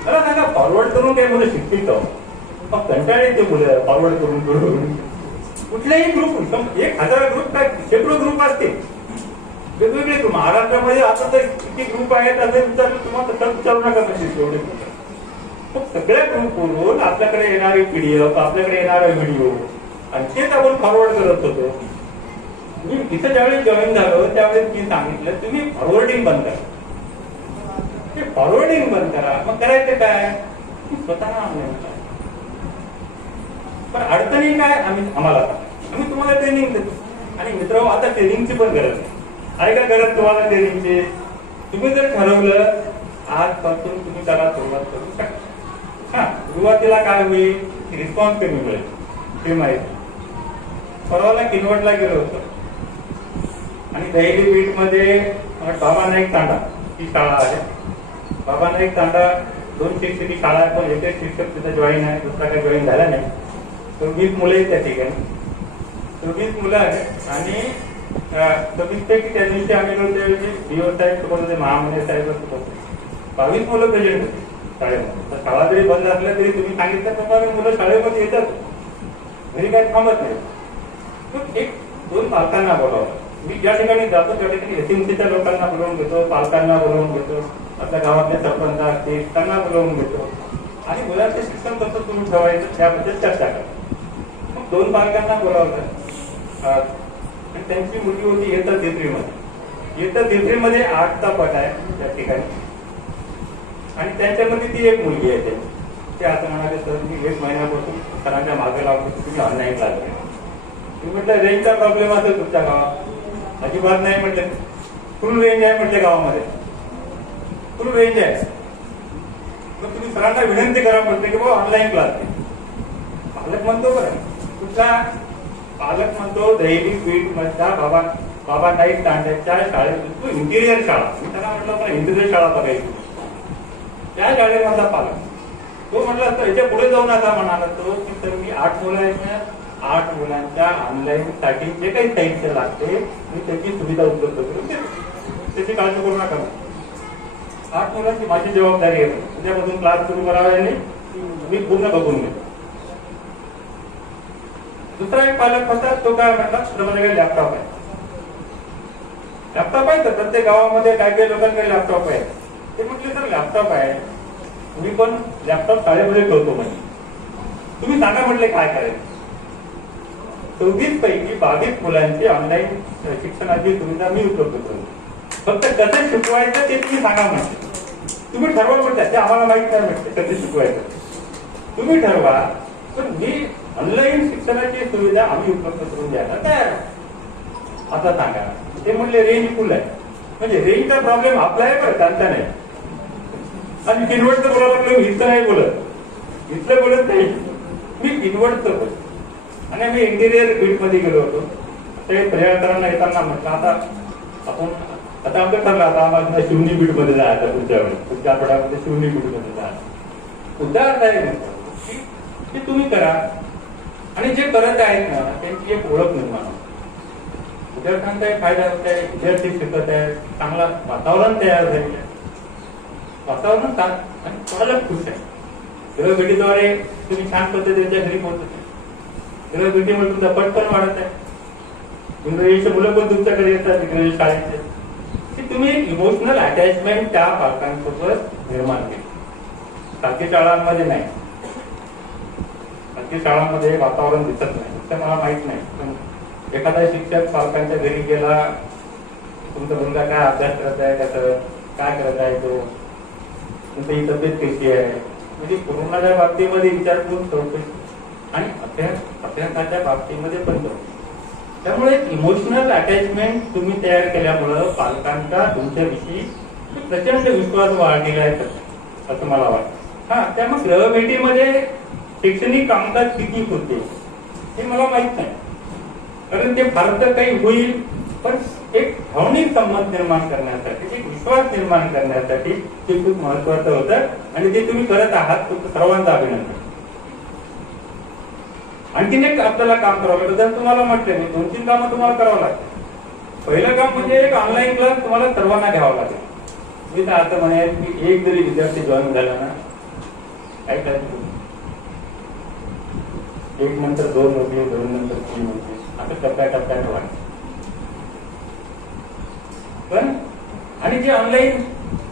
मला सांगा फॉरवर्ड करून काय मुलं शिकतील का? कंटाळे ते मुलं फॉरवर्ड करून. कुठल्याही ग्रुप 1000 ग्रुप काय शेकडो ग्रुप असते वेगवेगळे ग्रुप. महाराष्ट्रामध्ये आता तर किती ग्रुप आहेत असं विचारलं तुम्हाला तर विचारू नका म्हणजे एवढे. मग सगळ्या ग्रुपवरून आपल्याकडे येणारी PDF, आपल्याकडे येणारा व्हिडिओ आणि तेच आपण फॉरवर्ड करत होतो. मी तिथं ज्यावेळी जॉईन झालो त्यावेळेस मी सांगितलं तुम्ही फॉरवर्डिंग बंद करा. ते फॉरवर्डिंग बंद करा. मग करायचं काय, स्वतः ऑनलाईन करा. पण अडचणी काय आम्ही तुम्हाला ट्रेनिंग देतो. आणि मित्र आता ट्रेनिंगची पण गरज आहे का गरज तुम्हाला ट्रेनिंगची? तुम्ही जर ठरवलं आजपासून तुम्ही त्याला सुरुवात करू शकता. सुरुवातीला काय होईल, रिस्पॉन्स कमी मिळेल ते माहिती. परवाला किनवटला गेलो होतो आणि दहिली बीटमध्ये बाबा नाईक तांडा ही शाळा आहे. बाबा नाईक तांडा 2 शिक्षकी शाळा आहे, पण एकच शिक्षक तिथे जॉईन आहे, दुसरा काही जॉईन झाला नाही. 20 मुलं आहेत त्या ठिकाणी. 20 मुलं आहेत आणि 26 पैकी त्या दिवशी आम्ही DO साहेब सोबत होते, महामंडळ साहेब सोबत 22 मुलं प्रेझेंट होते शाळेमध्ये. तर शाळा जरी बंद असल्या तरी तुम्ही सांगितलं प्रमाणे मुलं शाळेमध्ये येतात, घरी काही थांबत नाही. तर 1-2 पालकांना बोलावं. मी ज्या ठिकाणी जातो त्या ठिकाणी SMCच्या लोकांना बोलवून घेतो, पालकांना बोलवून घेतो, आपल्या गावातले सरपंच असतील त्यांना बोलवून घेतो आणि मुलांचे शिक्षण कसं सुरू ठेवायचं त्याबद्दल चर्चा करतो. मग 2 पालकांना बोलावलं आणि त्यांची मुलगी होती इयत्ता 3री मध्ये. इयत्ता 3री मध्ये 8चा पट आहे त्या ठिकाणी आणि त्यांच्यामध्ये ती एक मुलगी आहे. ते असं म्हणाले सर मी 1 महिन्यापासून सरांच्या मागे लावतो, तुम्ही ऑनलाईन लागले. मी म्हटलं रेंजचा प्रॉब्लेम असेल तुमच्या गावात. अजिबात नाही म्हटलं, फुल रेंज आहे म्हटलं गावामध्ये, फुल रेंज आहे. मग तुम्ही सरांना विनंती करा म्हटलं की बाबा ऑनलाईन क्लास आहे. पालक म्हणतो बरं कुठला पालक म्हणतो दहिली बीट मधल्या बाबा नाईक तांड्याच्या शाळेत इंटिरियर शाळा. मी त्यांना म्हटलं मला इंटिरियर शाळा बघायची. त्या शाळेमधला पालक तो म्हटला तर याच्या पुढे जाऊन आता म्हणाला तो की सर मी 8 मुलं आहेत ना, 8 मुलांच्या ऑनलाईन साठी जे काही साहित्य लागते मी त्याची सुविधा उपलब्ध करून देतो, त्याची काळजी करू नका. 8 मुलांची माझी जबाबदारी आहे, उद्यापासून क्लास सुरू करावा आणि मी पूर्ण बघून घेतो. दुसरा एक पालक होता तो काय म्हटला माझ्याकडे लॅपटॉप आहे. लॅपटॉप आहे तर प्रत्येक गावामध्ये काही काही लोकांकडे लॅपटॉप आहे. ते म्हटले सर लॅपटॉप आहे, मी पण लॅपटॉप शाळेमध्ये ठेवतो म्हणजे तुम्ही सांगा म्हटले काय करायचं. 24 पैकी 22 मुलांची ऑनलाईन शिक्षणाची सुविधा मी उपलब्ध करू. फक्त कसं शिकवायचं ते तुम्ही सांगा म्हटलं. तुम्ही ठरवा म्हटलं, ते आम्हाला माहित नाही म्हटलं कसं शिकवायचं, तुम्ही ठरवा. पण मी ऑनलाईन शिक्षणाची सुविधा आम्ही उपलब्ध करून द्यायला तयार. आता सांगा. ते म्हणले रेंज फुल आहे. म्हणजे रेंजचा प्रॉब्लेम आपला आहे बरं, त्यांचा नाही. आणि किनवटचं बोलायला लागलं, इथं नाही बोलत, इथलं बोलत नाही, मी किनवटचं बोलतो. आणि आम्ही इंटिरियर बीट मध्ये गेलो होतो. ते पर्यटकांना येताना म्हटलं आता आमचं ठरलं आता आम्हाला शिवनी बीट मध्ये जायचं पुढच्या वेळेस, पुढच्या आठवड्यामध्ये शिवनी बीट मध्ये जायचं. उदाहरण आहे की तुम्ही करा आणि जे करत आहेत ना त्यांची एक ओळख निर्माण होते. विद्यार्थ्यांचा फायदा होत आहे, विद्यार्थी शिकत आहे, चांगला वातावरण तयार झालेलं आहे, वातावरण आणि कोणाला खुश आहे. गृहभेटीद्वारे तुम्ही छान पद्धतीच्या घरी पोहोचत आहे. गृहभेटीमुळे तुमचा पट पण वाढत आहे. इंग्रजीचे मुलं पण तुमच्याकडे येतात इंग्रजी शाळेचे. तुम्ही एक इमोशनल अटॅचमेंट त्या पालकांसोबत निर्माण केली. खाजगी शाळांमध्ये नाही, खाजगी शाळांमध्ये वातावरण दिसत नाही, ते मला माहित नाही. पण एखादा शिक्षक पालकांच्या घरी गेला, तुमचा मुलगा काय अभ्यास करत आहे, त्याचं काय करत आहे, तो तुमची तब्येत कशी आहे, म्हणजे कोरोनाच्या बाबतीमध्ये विचारपूस चौकशी आणि अभ्यासाच्या बाबतीमध्ये पण चौकशी. त्यामुळे इमोशनल अटॅचमेंट तुम्ही तयार केल्यामुळं पालकांचा तुमच्याविषयी प्रचंड विश्वास वाढलेला आहे असं मला वाटतं. त्यामुळे गृहभेटीमध्ये शैक्षणिक कामकाज किती होते हे मला माहित नाही, कारण ते फारसं काही होईल, पण एक भावनिक संबंध निर्माण करण्यासाठी, एक विश्वास निर्माण करण्यासाठी ते खूप महत्वाचं होतं आणि ते तुम्ही करत आहात. तुमचं सर्वांचं अभिनंदन. आणखीन एक आपल्याला काम करावं लागतं. जर तुम्हाला म्हटलं मी 2-3 कामं तुम्हाला करावं लागतं. पहिलं काम म्हणजे एक ऑनलाईन क्लास तुम्हाला सर्वांना घ्यावा लागेल. मी तर आता म्हणेन की एक जरी विद्यार्थी जॉईन झाला ना, काय करायचं 1 नंतर 2 होते, 2 नंतर 3 होते, आता टप्प्याटप्प्याने वाढते. पण आणि जे ऑनलाईन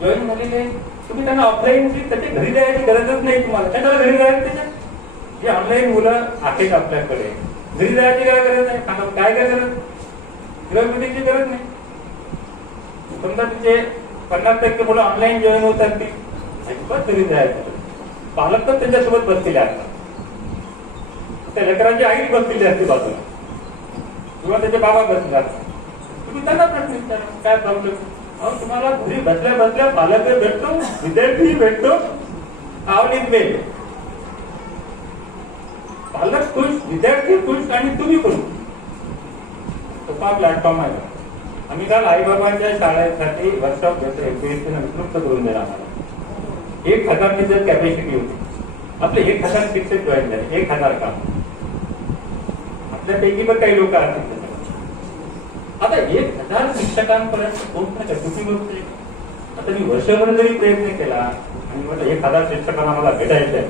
जॉईन झालेले तुम्ही त्यांना ऑफलाईन त्याच्या घरी जायची गरजच नाही तुम्हाला. त्याच्याला घरी जायचं त्याच्यात जे ऑनलाईन मुलं आहेत आपल्याकडे घरी जायची काय गरज नाही. काय गरज गृहमिटीची गरज नाही. समजा तुझे 50% मुलं ऑनलाईन जॉईन होतात ती अजिबात घरी जायचं. पालक तर त्यांच्यासोबत बसलेले असतात. त्या लेकरांची आई बसलेली असते बाजूला किंवा त्याचे बाबा बसले असतात. तुम्ही त्यांना प्रश्न विचारा काय प्रॉब्लेम. तुम्हाला घरी बसल्या बसल्या पालक भेटतो, विद्यार्थी भेटतो, आवडीत वेळ. पालक खुश, विद्यार्थी खुश आणि तुम्ही खुश. सोपा प्लॅटफॉर्म आहे. आम्ही काल आईबाबांच्या शाळेसाठी वर्कशॉप घेतो. विमुक्त करून देणार आम्हाला 1000 जर कॅपॅसिटी होती. आपले 1000 शिक्षक जॉईन झाले. 1000 काम. आपल्यापैकी पण काही लोक असतील. आता 1000 शिक्षकांपर्यंत पोहोचण्याच्या कुठली गोष्ट आहे. आता मी वर्षभर जरी प्रयत्न केला आणि म्हटलं 1000 शिक्षकांना मला भेटायचं आहे.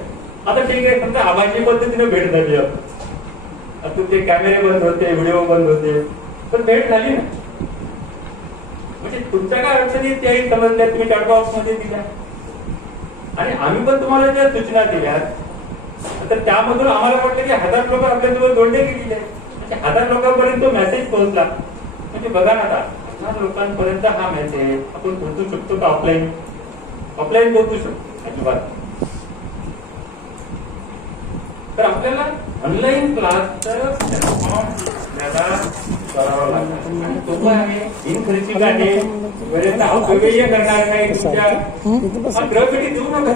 आता ठीक आहे, समजा आभासी पद्धतीने भेट झाली. आता तुमचे कॅमेरे बंद होते, व्हिडिओ बंद होते, पण भेट झाली ना. म्हणजे तुमच्या काय अडचणी त्याही समजल्या, तुम्ही चॅटबॉक्स मध्ये दिल्या आणि आम्ही पण तुम्हाला ज्या सूचना दिल्या तर त्यामधून आम्हाला वाटलं की 1000 लोक आपल्याजवळ जोडले गेलेले आहेत. 1000 लोकांपर्यंत तो मेसेज पोहोचला. म्हणजे बघा ना, आता 1000 लोकांपर्यंत हा मेसेज आपण पोहोचू शकतो का ऑफलाईन? ऑफलाईन पोहोचू शकतो अजिबात. तर आपल्याला ऑनलाईन क्लास करावा लागतो. सोपं आहे, बिनखर्चिक आहे, वेळेचा अपव्यय करणार नाही. तुमच्या ग्रहपेटी देऊ नका.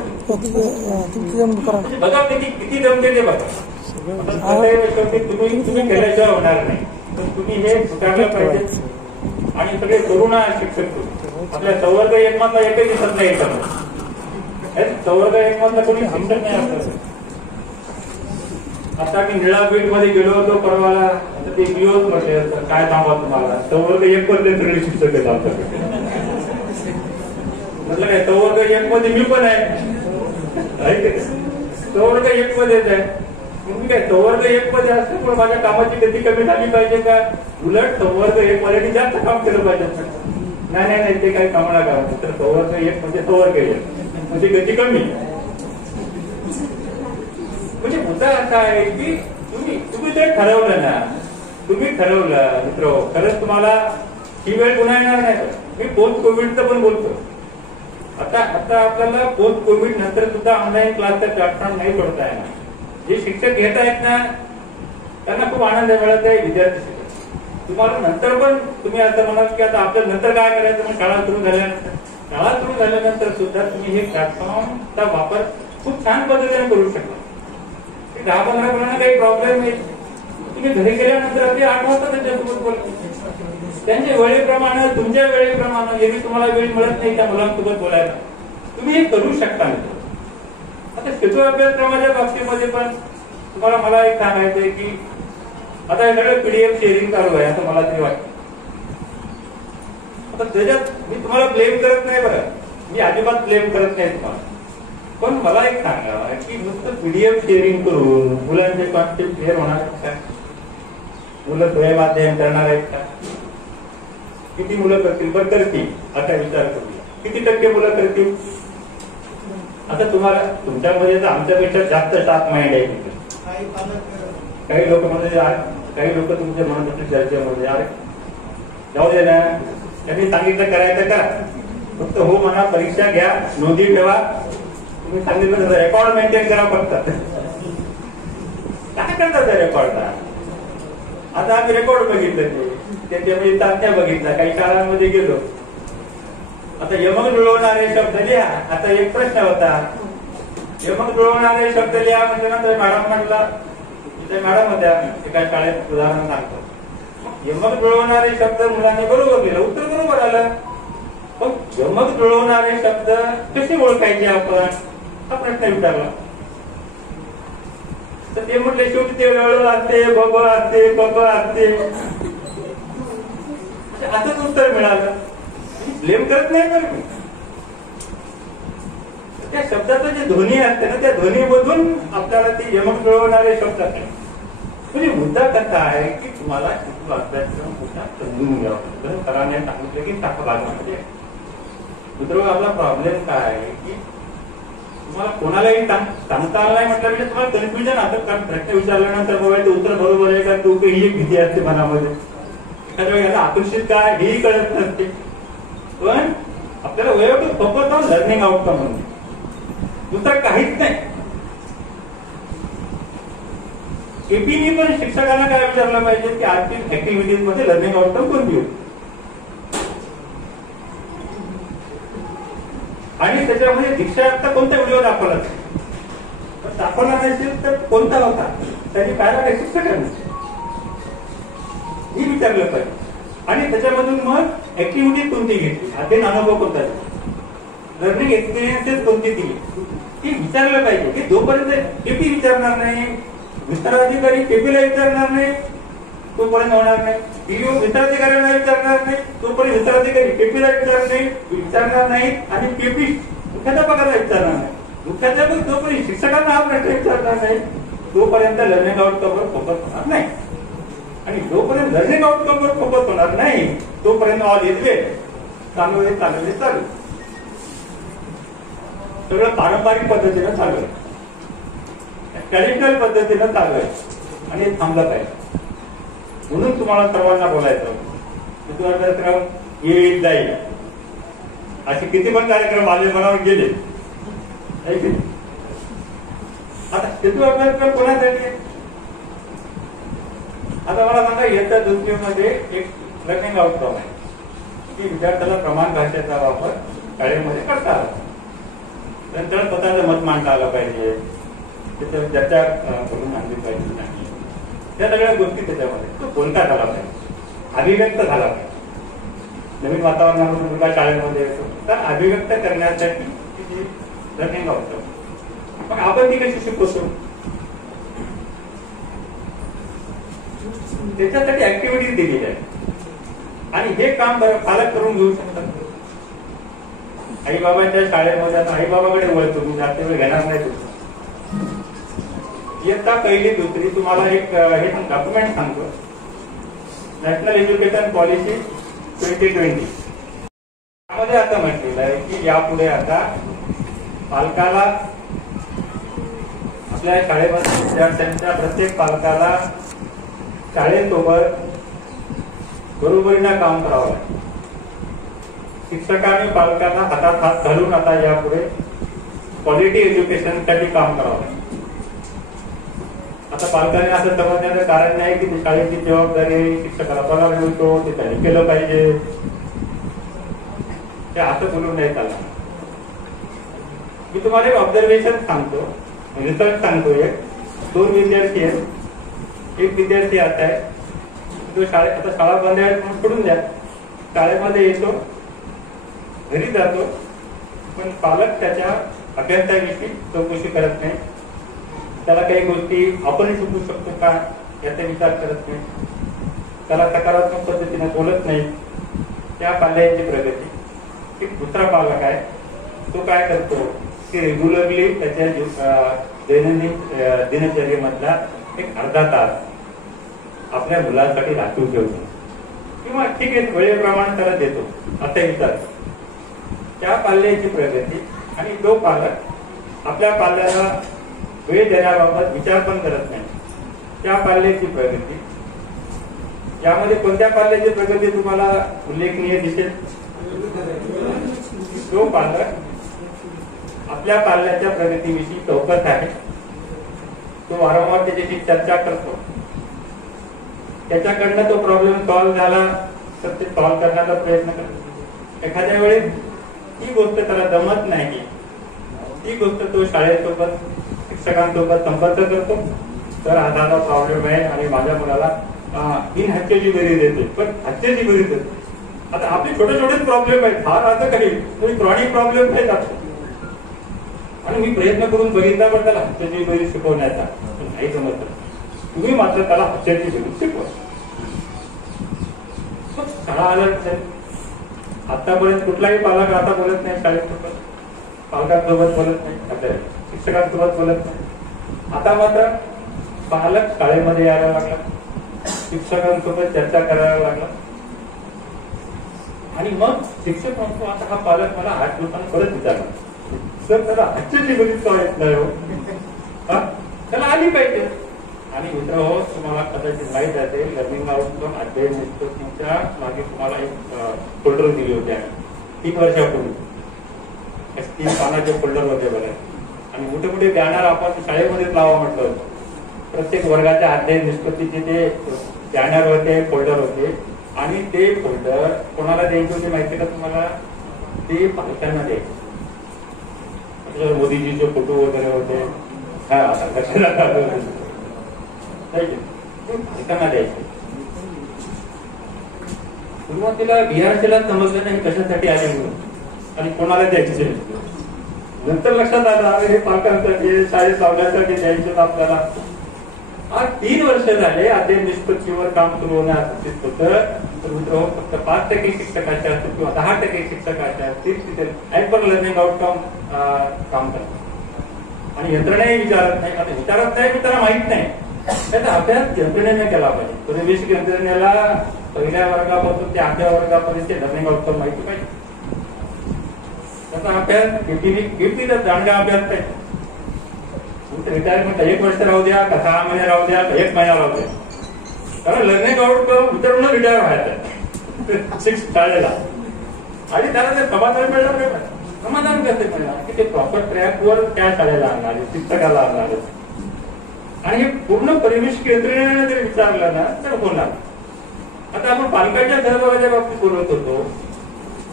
बघा किती जमते ते बघा. तुम्ही केल्याशिवाय होणार नाही. तर तुम्ही हे स्वीकारलं पाहिजे. आणि सगळे तरुण शिक्षक आपल्या संवर्ग 1 मधला एकही दिसत नाही. संवर्ग 1 मधला कोणी शिक्षक नाही असं. आता मी निळापीठ मध्ये गेलो होतो परवाला. ते दिवस म्हटले काय सांगा तुम्हाला, संवर्ग 1 मध्ये सगळे शिक्षक आहेत आमच्याकडे. म्हटलं काय संवर्ग 1 मध्ये मी पण आहे. संवर्ग 1 मध्येच आहे. तुम्ही काय संवर्ग 1 मध्ये असते पण माझ्या कामाची गती कमी झाली पाहिजे का? उलट संवर्ग 1 मध्ये मी जास्त काम केलं पाहिजे. नाही ते काही कामना करावं. तर संवर्ग 1 म्हणजे संवर्ग 1 म्हणजे गती कमी. म्हणजे मुद्दा असा आहे की तुम्ही ते ठरवलं ना. तुम्ही ठरवलं मित्र, खरंच तुम्हाला ही वेळ पुन्हा येणार नाही. मी पोस्ट कोविडचं पण बोलतो. आता आपल्याला पोस्ट कोविड नंतर सुद्धा ऑनलाईन क्लासचा प्लॅटफॉर्म नाही सोडता येणार. जे शिक्षक घेत आहेत ना त्यांना खूप आनंद मिळत आहे. विद्यार्थी शिक्षक तुम्हाला नंतर पण तुम्ही असं म्हणाल की आता आपल्या नंतर काय करायचं. मग शाळा सुरू झाल्यानंतर सुद्धा तुम्ही हे प्लॅटफॉर्मचा वापर खूप छान पद्धतीने करू शकता. 10-15 मुलांना काही प्रॉब्लेम येईल. तुम्ही घरी गेल्यानंतर अगदी 8 वाजता त्यांच्यासोबत बोला. त्यांच्या वेळेप्रमाणे, तुमच्या वेळेप्रमाणे, यदि तुम्हाला वेळ मिळत नाही त्या मुलांसोबत बोलायला, तुम्ही हे करू शकता. आता शेतू अभ्यासक्रमाच्या बाबतीमध्ये पण तुम्हाला मला एक सांगायचंय की आता हे सगळं PDF शेअरिंग चालू आहे असं मला तरी वाटतं. आता त्याच्यात मी तुम्हाला ब्लेम करत नाही. बरं, मी अजिबात ब्लेम करत नाही तुम्हाला. पण मला एक सांगा की नुसतं PDF शेअरिंग करून मुलांचे कॉन्सेप्ट क्लिअर होणार का? मुलं स्वयंअध्ययन करणार आहेत का? किती मुलं करतील? बरं करतील. आता विचार करूया किती टक्के मुलं करतील? आता तुम्हाला तुमच्यामध्ये तर आमच्यापेक्षा जास्त शार्प माइंड आहे. काही लोक तुमच्या म्हणत असतील चर्चेमध्ये यार जाऊ दे ना, त्यांनी सांगितलं करायचं का? फक्त हो म्हणा, परीक्षा घ्या, नोंदी ठेवा. तुम्ही सांगितलं रेकॉर्ड मेंटेन करा. फक्त काय करतात त्या रेकॉर्डला? आता आम्ही रेकॉर्ड बघितलं, त्याच्यामध्ये चाचण्या बघितल्या, काही शाळांमध्ये गेलो. आता यमक जुळवणारे शब्द लिहा. आता एक प्रश्न होता, यमक जुळवणारे शब्द लिहा म्हणजे ना मॅडम म्हटला, मॅडम होत्या एका शाळेत उदाहरण सांगतो. यमक जुळवणारे शब्द मुलांनी बरोबर लिहिलं, उत्तर बरोबर आलं. पण यमक जुळवणारे शब्द कसे ओळखायचे आपण हा प्रश्न विचारला. तर ते म्हटले शेवटी ते ळ असते, ब असते, ब असते, असंच उत्तर मिळालं. ब्लेम करत नाही तर मी त्या शब्दाचं जे ध्वनी असते ना त्या ध्वनीमधून आपल्याला ते यमक जुळवणारे शब्द असते. म्हणजे मुद्दा कसा आहे की तुम्हाला शिकू अभ्यासक्रम कुठला समजून घ्यावं. सरांनी सांगितलं की टाका भागामध्ये. मित्र आपला प्रॉब्लेम काय आहे की तुम्हाला कोणालाही सांगता आला नाही म्हटलं म्हणजे तुम्हाला कन्फ्युजन असं. कारण प्रश्न विचारल्यानंतर बघायला ते उत्तर बरोबर आहे का तो ही एक भीती असते मनामध्ये. एखाद्या वेळी याला आकर्षित काय हेही कळत नसते. पण आपल्याला वैयक्तिक फोकस ऑन लर्निंग आउटकम म्हणजे दुसरं काहीच नाही. एपीनी पण शिक्षकांना काय विचारलं पाहिजे की आजची ऍक्टिव्हिटीज मध्ये लर्निंग आउटकम कोणती होती आणि त्याच्यामध्ये दीक्षाचा कोणता व्हिडिओ दाखवला नसेल तर कोणता होता त्यांनी पाहिला काय शिक्षकांनी ही विचारलं पाहिजे. आणि त्याच्यामधून मग ऍक्टिव्हिटी कोणती घेतली अध्ययन अनुभव कोणता लर्निंग एक्सपिरियन्सेस कोणती दिली ती विचारलं पाहिजे. की जोपर्यंत एपी विचारणार नाही विस्ताराधिकारी केपीला विचारणार नाही तोपर्यंत होणार नाही. पीओ विस्ताराधिकाऱ्यांना विचारणार नाही तोपर्यंत विस्ताराधिकारी केपीला विचारणार नाही आणि केपी मुख्याध्यापकाला विचारणार नाही. मुख्याध्यापक तोपर्यंत शिक्षकांना हा प्रश्न विचारणार नाही तोपर्यंत लर्निंग आउटकमवर फोकस होणार नाही. आणि जोपर्यंत लर्निंग आउटकमवर फोकस होणार नाही तोपर्यंत ऑल इज वेल चालू आहे. सगळं पारंपरिक पद्धतीनं चालू आहे. ट्रॅडिशनल पद्धतीनं चालू आहे आणि हे थांबलं पाहिजे. म्हणून तुम्हाला सर्वांना बोलायचं येईल जाईल असे किती पण कार्यक्रम माझे मनावर गेले. आता हेतू अभ्यासक्रम कोणासाठी? आता मला सांगा इयत्ता दुसरीमध्ये एक लर्निंग आउटकम आहे की विद्यार्थ्याला प्रमाण भाषेचा वापर शाळेमध्ये करता आला. नंतर स्वतःचं मत मांडता आलं पाहिजे. त्याच्यावर चर्चा करून आणली पाहिजे नाही. त्या सगळ्या गोष्टी त्याच्यामध्ये तो बोलता झाला पाहिजे अभिव्यक्त झाला पाहिजे. नवीन वातावरणामध्ये मुलगा शाळेमध्ये येतो तर अभिव्यक्त करण्यासाठी लर्निंग आउटकम. मग आपण ती कशी शिकवतो त्याच्यासाठी ऍक्टिव्हिटीज दिलेली आहे आणि हे काम पालक करून घेऊ शकतात. आई बाबांच्या शाळेमध्ये आता आई बाबाकडे वळतो मी जास्त वेळ घेणार नाही. इयत्ता पहिली दुसरी तुम्हाला एक हे डॉक्युमेंट सांगतो नॅशनल एज्युकेशन पॉलिसी 2020. त्यामध्ये आता म्हटलेलं आहे की यापुढे आता पालकाला आपल्या शाळेमध्ये विद्यार्थ्यांच्या प्रत्येक पालकाला शाळेसोबत बरोबरीनं काम करावं लागेल. शिक्षकांनी पालकांना हातात हात घालून आता यापुढे क्वालिटी एज्युकेशन साठी काम करावं लागेल. आता पालकांनी असं समजण्याचं कारण नाही की शाळेची जबाबदारी शिक्षकाला पगार मिळतो ते त्यांनी केलं पाहिजे ते असं बोलून नाही चालणार. मी तुम्हाला एक ऑब्झर्वेशन सांगतो रिसर्च सांगतो. एक 2 विद्यार्थी आहेत. एक विद्यार्थी आता आहे तो शाळेत आता शाळा बंद आहे सोडून द्या शाळेमध्ये येतो घरी जातो पण पालक त्याच्या अभ्यासाविषयी चौकशी करत नाही. त्याला काही गोष्टी आपण शिकू शकतो का याचा विचार करत नाही. त्याला सकारात्मक पद्धतीने बोलत नाही. त्या पाल्याची प्रगती. एक दुसरा पालक आहे तो काय करतो की रेग्युलरली त्याच्या दैनंदिन दिनचर्येमधला एक अर्धा तास आपल्या मुलांसाठी राखीव ठेवतो किंवा ठीक आहे वेळेप्रमाणे त्याला देतो असा विचार. त्या पाल्याची प्रगती आणि तो पालक आपल्या पाल्याला वेळ देण्याबाबत विचार पण करत नाही त्या पाल्याची प्रगती. यामध्ये कोणत्या पाल्याची प्रगती तुम्हाला उल्लेखनीय दिसेल? तो पालक आपल्या पाल्याच्या प्रगतीविषयी चौकस आहे. तो वारंवार त्याच्याशी चर्चा करतो. त्याच्याकडनं तो प्रॉब्लेम सॉल्व्ह झाला तर ते सॉल्व्ह करण्याचा प्रयत्न करतो. एखाद्या वेळेस ही गोष्ट त्याला जमत नाही ती गोष्ट तो शाळेसोबत शिक्षकांसोबत संपर्क करतो तर हा प्रॉब्लेम आहे आणि माझ्या मुलाला इन हत्येची बेरीज येते पण हत्येची बेरीज येते. आता आपले छोटे छोटेच प्रॉब्लेम आहेत फार असं काही क्रॉनिक प्रॉब्लेम नाही जातो आणि मी प्रयत्न करून बघितला पण त्याला हत्येची बेरीज शिकवण्याचा नाही जमत. तुम्ही मात्र त्याला हत्येची बेरीज शिकवा. शाळा आलं आतापर्यंत कुठलाही पालक आता बोलत नाही शाळेसोबत पालकांसोबत बोलत नाही आपल्या शिक्षकांसोबत बोलत नाही. आता मात्र पालक शाळेमध्ये यायला लागला, शिक्षकांसोबत चर्चा करायला लागला आणि मग शिक्षक म्हणतो आता हा पालक मला 8 दिवसांनी परत विचारला, सर त्याला आजची निगडीत का येत नाही हो, त्याला आली पाहिजे. आणि मित्र हो, तुम्हाला कदाचित माहीत असेल लर्निंग आउटकम अध्ययन निष्पत्तीच्या मागे तुम्हाला एक फोल्डर दिले होते 3 वर्षापूर्वी. 3 पानाचे फोल्डर होते बघा आणि मोठे मोठे बॅनर आपण शाळेमध्ये लावा म्हटलं होतं. प्रत्येक वर्गाच्या अध्ययन निष्पत्तीचे ते बॅनर होते, फोल्डर होते आणि ते फोल्डर कोणाला द्यायचे होते माहिती का तुम्हाला? ते पालकांना द्यायचे. मोदीजीचे फोटो वगैरे होते, पालकांना द्यायचे. सुरुवातीला बिहारला समजलं नाही कशासाठी आले म्हणून आणि कोणाला द्यायचे. नंतर लक्षात आलं अरे हे पालकांसाठी शाळेत लावण्यासाठी द्यायचे आपल्याला. आज 3 वर्ष झाले अध्ययन निष्पत्तीवर काम सुरू होण्यास होतं. तर मित्र फक्त 5% शिक्षकाचे असतील किंवा 10% शिक्षकाचे असतील तिथे हायपर लर्निंग आउटकम काम करतात आणि यंत्रणा विचारत नाही. आता विचारत नाही की त्याला माहित नाही, त्याचा अभ्यास यंत्रणेने केला पाहिजे. परिवेशिक यंत्रणेला पहिल्या वर्गापासून ते 8व्या वर्गापर्यंत लर्निंग आउटकम माहिती पाहिजे. त्याचा अभ्यास किती दांडगा अभ्यास पाहिजे. रिटायरमेंट 1 वर्ष राहू द्या का 6 महिने राहू द्या का 1 महिना राहू द्या, कारण लर्निंग आउटकम विचारून रिटायर व्हायचं 6 शाळेला आणि त्याला ते समाधान मिळणार नाही. समाधान कसं मिळणार की ते प्रॉपर ट्रॅकवर त्या शाळेला आणणार आहे, शिक्षकाला आणणार आहे. आणि हे पूर्ण परिवेश यंत्रणेने जर विचारलं ना तर होणार. आता आपण पालकांच्या सहभागाच्या बाबतीत बोलत होतो,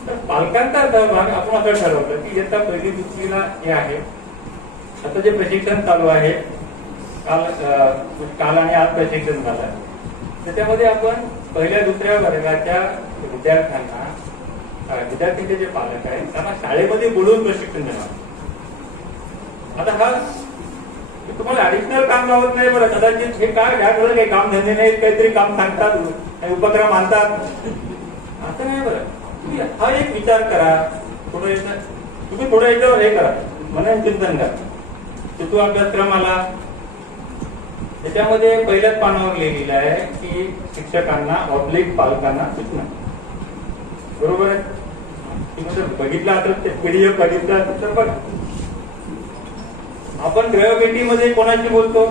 तर पालकांचा सहभाग आपण असं ठरवलं की इयत्ता 1ली-2रीला हे आहे. आता जे प्रशिक्षण चालू आहे, काल आणि आज प्रशिक्षण झालं, त्याच्यामध्ये आपण 1ल्या-2ऱ्या वर्गाच्या विद्यार्थ्यांचे जे पालक आहेत त्यांना शाळेमध्ये बोलवून प्रशिक्षण देणार. आता हा तुम्हाला ऍडिशनल काम लावत नाही बरं. कदाचित हे काय याकडे काही काम धंदे नाहीत, काहीतरी काम सांगतात, काही उपक्रम आणतात, असं नाही बरं. तुम्ही हा एक विचार करा, तुम्ही थोडं याच्यावर हे करा, मनन चिंतन करा. तो अभ्यासक्रम आला, त्याच्यामध्ये पहिल्याच पानावर लिहिलेलं आहे की शिक्षकांना ऑब्लिक पालकांना सूचना. बरोबर आहे. तुम्ही जर बघितलं असेल ते PDF बघितलं असेल तर बघा. आपण गृहभेटीमध्ये कोणाशी बोलतो?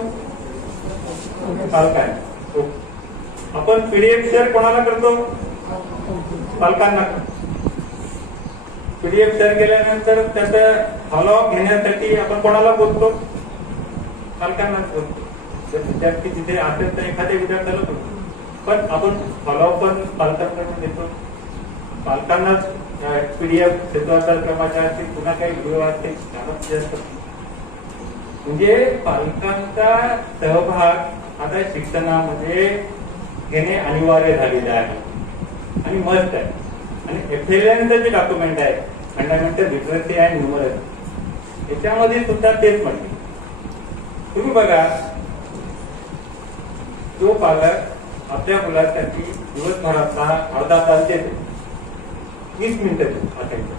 पालकांना. आपण PDF शेअर कोणाला करतो? पालकांना. PDF शेअर केल्यानंतर त्याचं फॉलोअप घेण्यासाठी आपण कोणाला बोलतो? पालकांनाच बोलतो. जर विद्यार्थी तिथे असेल तर एखाद्या विद्यार्थ्याला बोलतो, पण आपण फॉलोअप पण पालकांकडून देतो. पालकांनाच PDF क्षेत्राच्या असतील, पुन्हा काही व्हिडिओ असतील, म्हणजे पालकांचा सहभाग आता शिक्षणामध्ये घेणे अनिवार्य झालेले आहे आणि मस्ट आहे. आणि FLNचं जे डॉक्युमेंट आहे फंडामेंटल लिटरसी अँड न्यूमरसी, याच्यामध्ये सुद्धा तेच म्हणते. तुम्ही बघा, जो पालक आपल्या मुलासाठी दिवसभराचा अर्धा तास देते, 20 मिनिटं असायचं,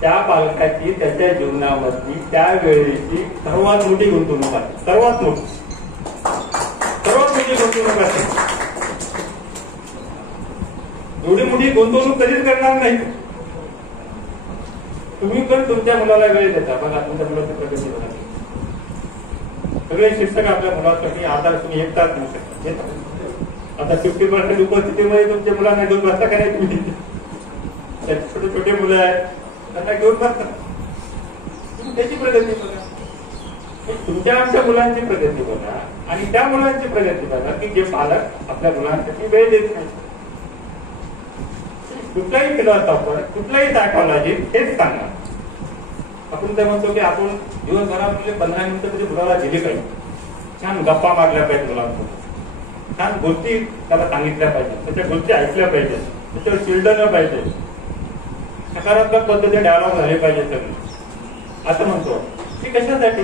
त्या पालकाची त्याच्या जीवनामधली त्या वेळेची सर्वात मोठी गुंतवणूक आहे. सर्वात मोठी गुंतवणूक असते. एवढी मोठी गुंतवणूक कधीच करणार नाही. तुम्ही पण तुमच्या मुलाला वेळ देता. बघा, तुमच्या मुलाची प्रगती बघा. सगळे शिक्षक आपल्या मुलासाठी आता तुम्ही 1 तास देऊ शकता. आता 50% उपस्थितीमध्ये तुमच्या मुलांना घेऊन बसता का नाही? तुम्ही छोटे छोटे मुलं आहेत त्यांना घेऊन बसता. तुम्ही त्याची प्रगती बघा, तुमच्या आमच्या मुलांची प्रगती बघा आणि त्या मुलांची प्रगती बघा की जे पालक आपल्या मुलांसाठी वेळ देत नाही. कुठलाही फिलॉसॉफर, कुठलाही सायकॉलॉजी हेच सांगा. आपण तर म्हणतो की आपण दिवसभरामध्ये 15 मिनिटं तरी मुलाला दिली पाहिजे. छान गप्पा मारल्या पाहिजे मुलांसोबत, छान गोष्टी त्याला सांगितल्या पाहिजे, त्याच्या गोष्टी ऐकल्या पाहिजे, त्याच्यावर चिडलं पाहिजे, सकारात्मक पद्धतीने डायलॉग झाले पाहिजे सगळे. असं म्हणतो की कशासाठी?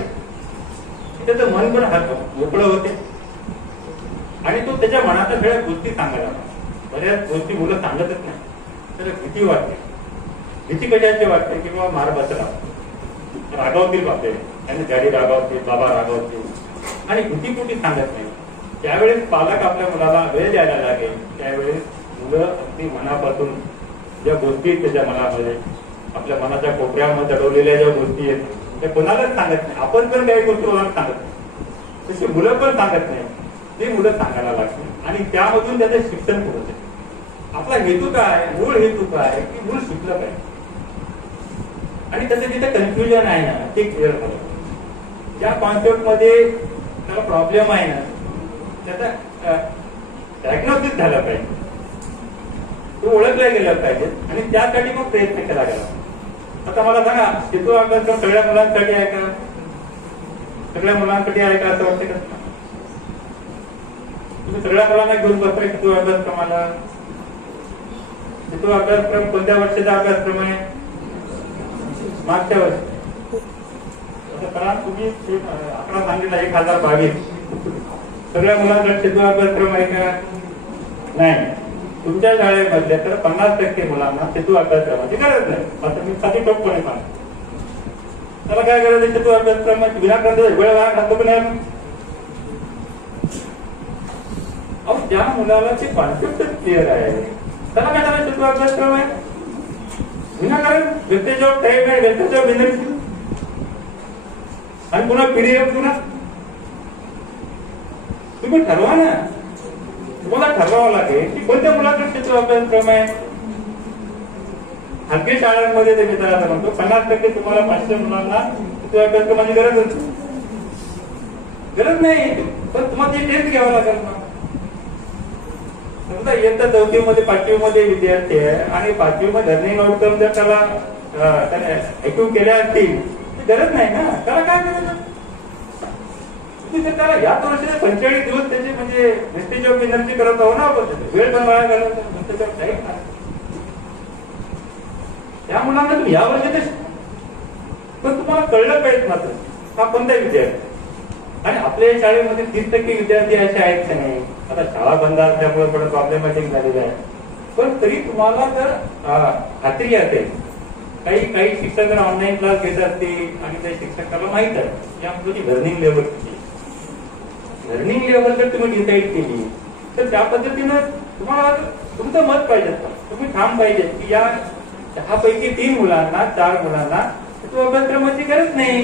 त्याचं मन पण मोकळं होते आणि तो त्याच्या मनाच्या सगळ्या गोष्टी सांगायला. बऱ्याच गोष्टी मुलं सांगतच नाही, त्याला भीती वाटते. भीती कशाची वाटते? की बाबा मार बसला, रागावतील बापे, आणि डॅडी रागावतील, बाबा रागावतील, आणि भीतीपोटी सांगत नाही. ज्यावेळेस पालक आपल्या मुलाला वेळ द्यायला लागेल त्यावेळेस मुलं अगदी मनापासून ज्या गोष्टी आहेत त्याच्या मनामध्ये आपल्या मनाच्या कोपऱ्यामध्ये दडवलेल्या ज्या गोष्टी आहेत त्या कोणालाच सांगत नाही. आपण पण काही गोष्टी कोणाला सांगत नाही, तशी मुलं पण सांगत नाही. ते मुलं सांगायला लागते आणि त्यामधून त्याचं शिक्षण पुढे जाते. आपला हेतू काय, मूळ हेतू काय की मूळ शिकलं पाहिजे आणि त्याचं तिथे कन्फ्युजन आहे ना ते क्लिअर झालं. ज्या कॉन्सेप्ट मध्ये त्याला प्रॉब्लेम आहे ना त्याचा डायग्नोसिस झाला पाहिजे, तो ओळखला गेला पाहिजे आणि त्यासाठी मग प्रयत्न केला गेला. आता मला सांगा हेतू अभ्यासक्रम सगळ्या मुलांसाठी आहे का? सगळ्या मुलांसाठी आहे का असं वाटतं का? तुम्ही सगळ्या मुलांना घेऊन बसताय हेतू अभ्यासक्रमाला? हेतू अभ्यासक्रम कोणत्या वर्षाचा अभ्यासक्रम आहे? मागच्या वर्षी. तुम्ही आकडा सांगितला 1022. सगळ्या मुलांसाठी हेतू अभ्यासक्रम आहे का? नाही. तुमच्या शाळेमधल्या तर 50% मुलांना हेतू अभ्यासक्रमाची गरज नाही. आता मी साधी ठोकपणे सांगतो. त्याला काय गरज आहे हेतू अभ्यासक्रमाची? विनाकारण वेळ वाया घालतो पण नाही. अहो ज्या मुलाला ते कॉन्सेप्टच क्लिअर आहे त्याला काय झालं हेतू अभ्यासक्रम आहे? विनाकारण वेस्टेज ऑफ टाइम आहे, वेस्टेज ऑफ एनर्जी आणि पुन्हा पीडीएफ पुन्हा तुम्ही ठरवा ना. तुम्हाला ठरवावं लागेल की कोणत्या मुलाकडे हेतू अभ्यासक्रम आहे. खाजगी शाळांमध्ये ते मित्राला म्हणतो 50% तुम्हाला 500 मुलांना हेतू अभ्यासक्रमाची गरज नाही. पण तुम्हाला ती टेस्ट घ्यावं लागेल ना. समजा इयत्ता 4वी मध्ये 5वी मध्ये विद्यार्थी आहे आणि 5वी मध्ये लर्निंग आउटकम जर त्याला ऐकून केल्या असतील गरज नाही ना. त्याला काय गरज? तुम्ही जर त्याला या वर्षाचे 45 दिवस त्याचे म्हणजे वेस्टेज ऑफ एनर्जी करत आहो ना आपण, वेळ पण वाया घालवतो. त्या मुलांना तुम्ही या वर्षाचे पण तुम्हाला कळलं पाहिजे मात्र हा कोणता विद्यार्थी. आणि आपल्या शाळेमध्ये 30% विद्यार्थी असे आहेत का नाही. आता शाळा बंद असल्यामुळे थोडं प्रॉब्लेमॅटिक झालेलं आहे. पण तरी तुम्हाला जर खात्री असेल काही शिक्षक जर ऑनलाईन क्लास घेत असतील आणि त्या शिक्षकाला माहित आहे या मुलाची लर्निंग लेवल किती, लर्निंग लेवल जर तुम्ही डिसाईड केली तर त्या पद्धतीनं तुम्हाला तुमचं मत पाहिजे. तुम्ही ठाम पाहिजे की या 10पैकी 3 मुलांना 4 मुलांना तो अभ्यासक्रमाची गरज नाही.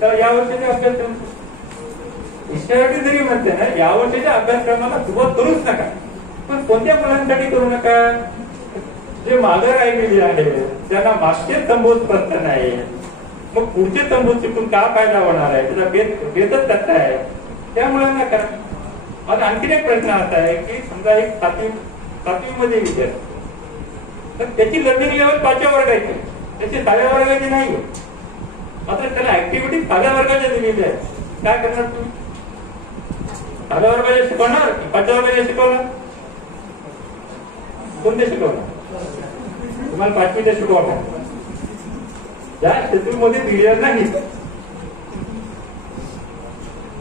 तर या वर्षाच्या अभ्यासक्रम विषयासाठी जरी म्हणते ना या वर्षाच्या अभ्यासक्रमाला सुरुवात करूच नका. पण कोणत्या मुलांसाठी करू नका? जे मागे राहिलेले आहे त्यांना मागचे तंबूत स्पष्ट नाही, मग पुढचे तंबूत शिकून काय फायदा होणार आहे, त्याचा बेतच कसा आहे त्या मुलांना करा. माझा आणखीन एक प्रश्न असा आहे की समजा एक 7वी मध्ये विद्यार्थी तर त्याची लर्निंग लेवल 5व्या वर्गाची, त्याची 6व्या वर्गाची नाही. मात्र त्याला ऍक्टिव्हिटी 6व्या वर्गाच्या दिलेल्या आहे. काय करणार तुम्ही? 6व्या वर्गाच्या शिकवणार की 5व्या वर्गाच्या शिकवणार? कोणते शिकवणार? तुम्हाला 5वीच्या शिकवणार ज्या शेतूमध्ये दिलेल्या नाही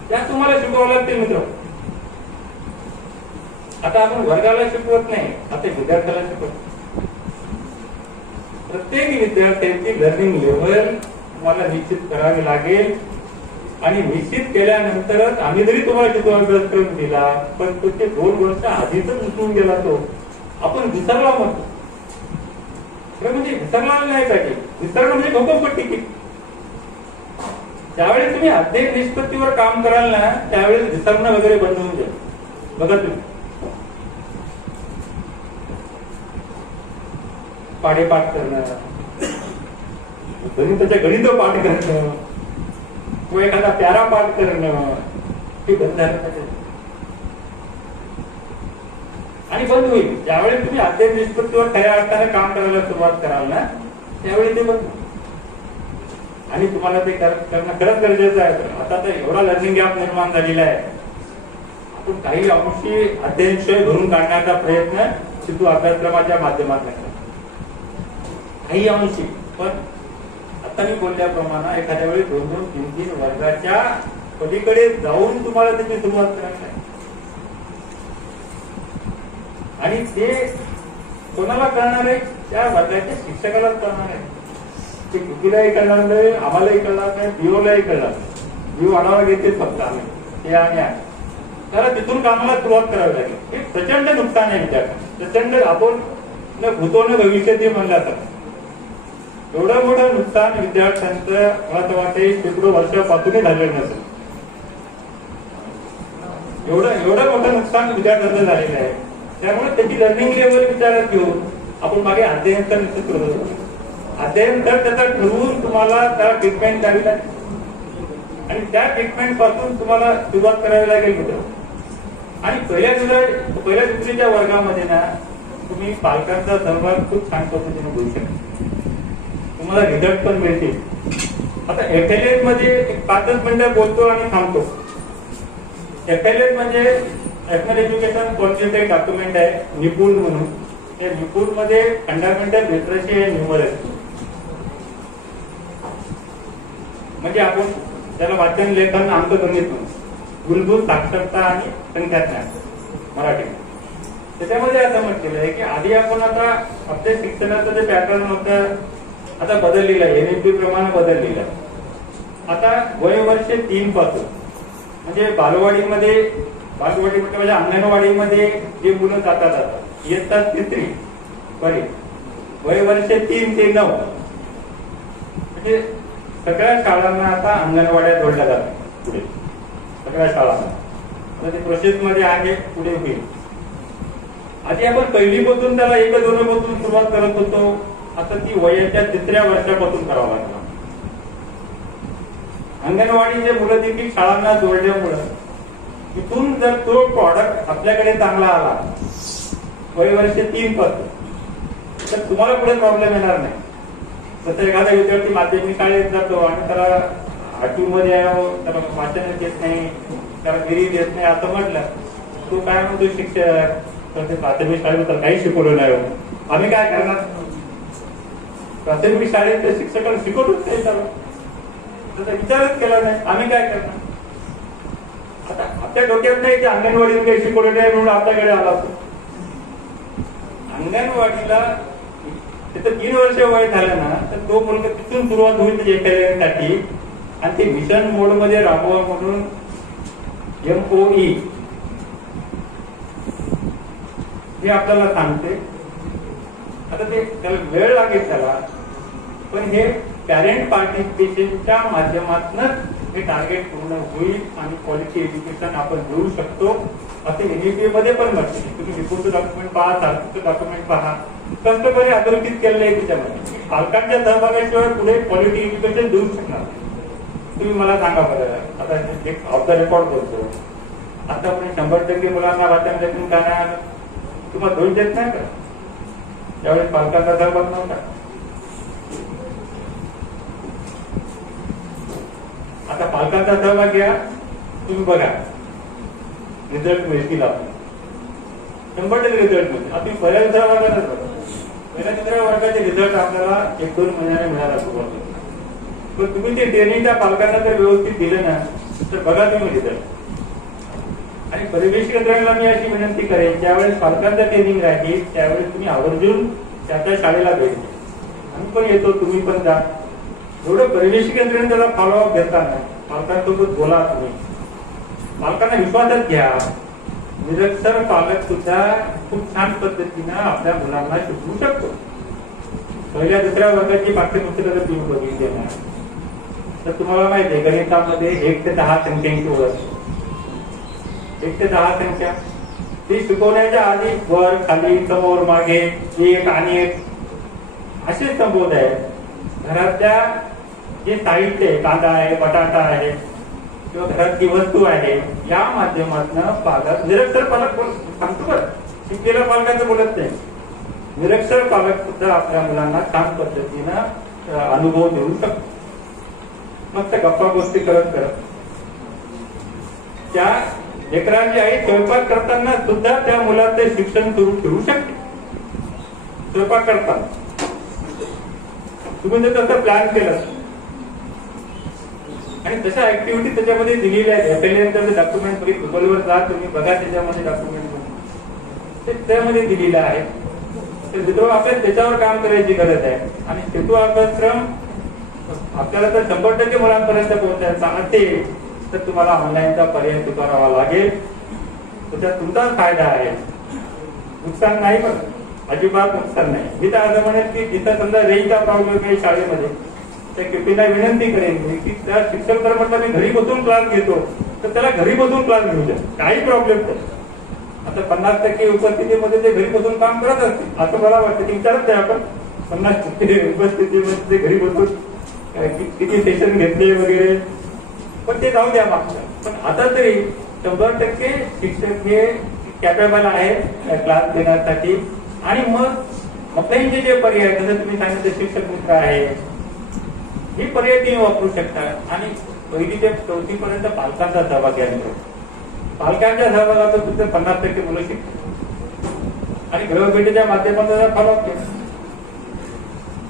त्या तुम्हाला शिकवावं लागतील मित्र. आता आपण वर्गाला शिकवत नाही, आता विद्यार्थ्याला शिकवतो. प्रत्येक विद्यार्थ्यांची लर्निंग लेवल तुम्हाला निश्चित करावी लागेल आणि निश्चित केल्यानंतरच आम्ही जरी तुम्हाला हेतू अभ्यासक्रम दिला पण तो ते 2 वर्ष आधीच उचलून गेला तो आपण विसरला म्हणतो. म्हणजे विसरला नाही पाहिजे. विसरणं म्हणजे घोकंपट्टी केली. ज्यावेळेस तुम्ही अध्ययन निष्पत्तीवर काम कराल ना त्यावेळेस विसरणं वगैरे बंद होऊन जाईल. बघा तुम्ही पाडेपाठ करणं, गणिताच्या गणित पाठ करणं किंवा एखादा प्यारा पाठ करणं हे बंद झालं पाहिजे आणि बंद होईल. ज्यावेळेस तुम्ही अध्ययन निष्पत्तीवर खऱ्या अर्थाने काम करायला सुरुवात कराल ना त्यावेळी ते बंद आणि तुम्हाला ते करणं खरंच गरजेचं आहे. आता तर एवढा लर्निंग गॅप निर्माण झालेला आहे. आपण काही अंशी अध्ययनशय भरून काढण्याचा प्रयत्न हेतू अभ्यासक्रमाच्या माध्यमातून काही अंशी. पण आता मी बोलल्याप्रमाणे एखाद्या वेळी 2-2, 3-3 वर्गाच्या पलीकडे जाऊन तुम्हाला त्याची सुरुवात करायची आहे आणि ते कोणाला करणार आहे? त्या वर्गाच्या शिक्षकालाच करणार आहे. ते कुठलाही कळणार नाही, आम्हालाही कळणार नाही, बीओलाही कळणार नाही. बीओ आढावा घेते फक्त आम्ही ते आणा, त्याला तिथून कामाला सुरुवात करावी लागेल. हे प्रचंड नुकसान आहे विद्यार्थ्यांना. प्रचंड आपण न भूतो न भविष्य ते म्हणलं जातं. एवढं मोठं नुकसान विद्यार्थ्यांचं मला तर वाटते शेकडो वर्षापासूनही झालेलं नसेल. एवढं मोठं नुकसान विद्यार्थ्यांचं झालेलं आहे. त्यामुळे त्याची लर्निंग लेवल विचारात घेऊन आपण मागे अध्ययन तर निश्चित करत होतो. अध्ययन तर त्याचा ठरवून तुम्हाला त्याला ट्रीटमेंट द्यावी लागेल आणि त्या ट्रीटमेंट पासून तुम्हाला सुरुवात करावी लागेल मित्र. आणि पहिल्या दुसरीच्या वर्गामध्ये ना तुम्ही पालकांचा सहभाग खूप छान पद्धतीने घेऊ शकता. तुम्हाला रिझल्ट पण मिळतील. आता FLS मध्ये एक 5 मिनिटं बोलतो आणि थांबतो. FLS म्हणजे नॅशनल एज्युकेशन पॉलिसी डॉक्युमेंट आहे, निपुण म्हणून. या निपुण मध्ये फंडामेंटल लिटरसी आणि न्यूमरसी म्हणजे आपण त्याला वाचन लेखन अंकगणित मूलभूत साक्षरता आणि संख्याज्ञान मराठी. त्याच्यामध्ये असं म्हटलेलं आहे की आधी आपण आता आपल्या शिक्षणाचं जे पॅटर्न होतं आता बदललेलं आहे. NEP प्रमाणे बदललेलं आहे. आता वयवर्ष 3 पासून म्हणजे बालवाडीमध्ये म्हणजे अंगणवाडीमध्ये जे मुलं जातात आता इयत्ता 3री सॉरी वयवर्ष 3 ते 9 म्हणजे सगळ्या शाळांना आता अंगणवाड्या जोडल्या जातात पुढे. सगळ्या शाळांना ते प्रोसेसमध्ये आहे, पुढे होईल. आधी आपण पहिलीपासून त्याला 1-2 पासून सुरुवात करत होतो. आता ती वयाच्या 3ऱ्या वर्षापासून करावं लागणार. अंगणवाडीचे मुलं देखील शाळांना जोडल्यामुळं तिथून जर तो प्रॉडक्ट आपल्याकडे चांगला आला वयवर्ष 3 पासून तर तुम्हाला पुढे प्रॉब्लेम येणार नाही. जसं एखादा विद्यार्थी माध्यमिक शाळेत जातो आणि त्याला 8वी मध्ये त्याला वाचन येत नाही, त्याला गिरीज येत नाही असं म्हटलं, तो काय म्हणतो शिक्षक तर ते प्राथमिक शाळेत तर काही शिकवलं नाही. आम्ही काय करणार? प्राथमिक शाळेत शिक्षकांना शिकवतच नाही, त्याचा विचारच केला नाही, आम्ही काय करणार? आता आपल्या डोक्यात नाही की अंगणवाडीत काही शिकवलं नाही म्हणून आपल्याकडे आला होतो. अंगणवाडीला तिथं 3 वर्ष वय झालं ना तर तो मुलगा तिथून सुरुवात होईल साठी आणि ते मिशन मोड मध्ये राबवा म्हणून MOE हे आपल्याला सांगते. आता ते त्याला वेळ लागेल त्याला, पण हे पॅरेंट पार्टिसिपेशनच्या माध्यमातूनच हे टार्गेट पूर्ण होईल आणि क्वालिटी एज्युकेशन आपण देऊ शकतो असे NEP मध्ये पण म्हटले. तुम्ही रिपोर्टचं डॉक्युमेंट पहा, सारखं डॉक्युमेंट पहा, स्पष्टपणे अधोरेखित केलेलं आहे त्याच्यामध्ये. पालकांच्या सहभागाशिवाय पुढे क्वालिटी एज्युकेशन देऊ शकणार. तुम्ही मला सांगा बरं, आता एक ऑफ द रेकॉर्ड बोलतो, आता आपण 100% मुलांना वाचन लेखन करणार तुम्हाला दोष देत नाही का? त्यावेळेस पालकांचा सहभाग नव्हता. आता पालकांचा सहभाग घ्या, तुम्ही बघा रिझल्ट मिळतील. आपण 100% रिझल्ट मिळतील. आता तुम्ही पहिल्या सहभागातच बघा, पहिल्या 3ऱ्या वर्गाचे रिझल्ट आपल्याला 1-2 महिन्याने मिळायला सुरुवात होती. पण तुम्ही ते ट्रेनिंग त्या पालकांना जर व्यवस्थित दिलं ना तर बघा तुम्ही रिझल्ट. आणि परिवेश केंद्राला मी अशी विनंती करेन, ज्यावेळेस पालकांचं ट्रेनिंग राहील त्यावेळेस तुम्ही आवर्जून त्या शाळेला भेट द्या. आम्ही पण येतो, तुम्ही पण जा. एवढं परिवेश केंद्राने त्याला फॉलोअप घेताना पालकांसोबत बोला. तुम्ही पालकांना विश्वासात घ्या. निरक्षर पालक सुद्धा खूप छान पद्धतीनं आपल्या मुलांना शिकवू शकतो. पहिल्या 2ऱ्या वर्गाची पाठ्यपुस्तकं जर तुम्ही बघितली ना तर तुम्हाला माहिती आहे गणितामध्ये 1 ते 10 संख्यांची ओळख. 1 ते 10 संख्या ती शिकवण्याच्या आधी वर खाली समोर मागे 1 आणि 1 असे संबोध आहेत. घरातल्या जे साहित्य आहे, कांदा आहे, बटाटा आहे किंवा घरातली वस्तू आहे, या माध्यमातून पालक निरक्षर पालक सांगतो बरं, शिकलेल्या पालकांचं बोलत नाही. निरक्षर पालक सुद्धा आपल्या मुलांना छान पद्धतीनं अनुभव देऊ शकतो. मग त्या गप्पा गोष्टी करत करत त्या लेकरांची आई स्वयंपाक करताना सुद्धा त्या मुलाचे शिक्षण सुरू ठेवू शकते. स्वयंपाक करताना तुम्ही जर तसं प्लॅन केलं आणि तशा ऍक्टिव्हिटी त्याच्यामध्ये दिलेल्या आहेत. FLS डॉक्युमेंट गुगलवर जा, तुम्ही बघा त्याच्यामध्ये डॉक्युमेंट त्यामध्ये दिलेलं आहे. तर मित्र आपल्याला त्याच्यावर काम करायची गरज आहे. आणि सेतू अभ्यासक्रम आपल्याला तर 100% मुलांपर्यंत पोहोचायचा असेल तर तुम्हाला ऑनलाईनचा पर्याय स्वीकारावा लागेल. तर त्यात तुमचाच फायदा आहे, नुकसान नाही. पण अजिबात नुकसान नाही. मी तर असं म्हणेन की जिथं समजा रेंजचा प्रॉब्लेम आहे शाळेमध्ये, त्या केपीला विनंती करेन मी की त्या शिक्षक जर म्हटलं मी घरी बसून क्लास घेतो तर त्याला घरी बसून क्लास घेऊ द्या, काही प्रॉब्लेम नाही. आता 50% उपस्थितीमध्ये ते घरी बसून काम करत असतील असं मला वाटतं. की विचारत नाही आपण 50% उपस्थितीमध्ये घरी बसून किती सेशन घेतले वगैरे, पण ते जाऊ द्या मागच्या. पण आता तरी 100% शिक्षक हे कॅपेबल आहे क्लास देण्यासाठी. आणि मग त्यांचे जे पर्याय, जसं तुम्ही सांगितलं शिक्षक मित्र आहे, हे पर्याय तुम्ही वापरू शकता. आणि 1ली ते 4थी पर्यंत पालकांचा सहभाग घ्यायचा. पालकांच्या सहभागातून तुमचे 50% मुलं शिकतात आणि गृहभेटीच्या माध्यमातून फॉलोअप केलं.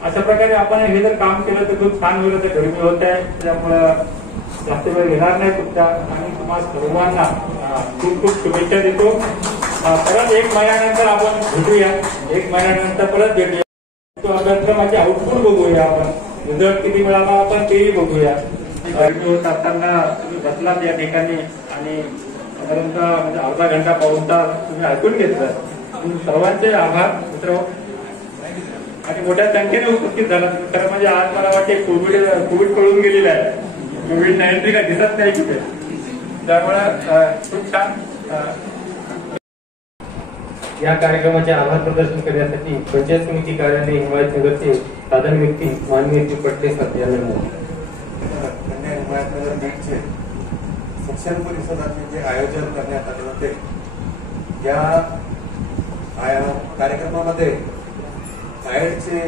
अशा प्रकारे आपण हे जर काम केलं तर खूप छान होईल. तर गरमी होत आहे, त्यामुळं जास्त वेळ घेणार नाही तुमच्या. आणि तुम्हाला सर्वांना खूप खूप शुभेच्छा देतो. परत 1 महिन्यानंतर आपण भेटूया. 1 महिन्यानंतर परत भेटूया. तो अभ्यासक्रमाचे आउटपुट बघूया, आपण रिझल्ट किती मिळाला आपण तेही बघूया. गरमी होत असताना तुम्ही बसलात या ठिकाणी आणि साधारणतः म्हणजे अर्धा घंटा पाऊण तास तुम्ही ऐकून घेतलं. सर्वांचे आभार मित्र. आणि मोठ्या संख्येने उपस्थित झाला. खरं म्हणजे आज मला वाटते कोविड पळून गेलेला आहे. कोविड-19 का दिसत नाही तिथे. त्यामुळे खूप छान. या कार्यक्रमाचे आभार प्रदर्शन करण्यासाठी पंचायत समिती कार्यालय हिमायतनगरचे साधन व्यक्ती माननीय श्री पटले सर यांना कन्या हिमायतनगर बीटचे शिक्षण परिषदाचे जे आयोजन करण्यात आले होते, या कार्यक्रमामध्ये सायडचे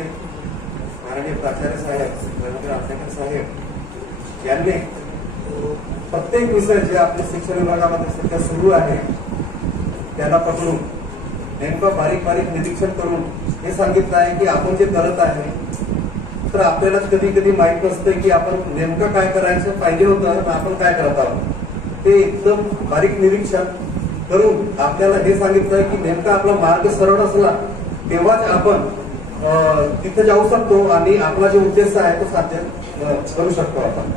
माननीय प्राचार्य साहेब रवींद्र आंबेडकर साहेब यांनी प्रत्येक विषय जे आपल्या शिक्षण विभागामध्ये सध्या सुरू आहे त्याला पकडून नेमकं बारीक बारीक निरीक्षण करून हे सांगितलं आहे की आपण जे करत आहे तर आपल्याला कधी कधी माहित नसतं की आपण नेमकं काय करायचं पाहिजे होतं आणि आपण काय करत आहोत. ते एकदम बारीक निरीक्षण करून आपल्याला हे सांगितलंय की नेमका आपला मार्ग सरळ असला तेव्हाच आपण तिथे जाऊ शकतो आणि आपला जो उद्देश आहे तो साध्य करू शकतो आपण.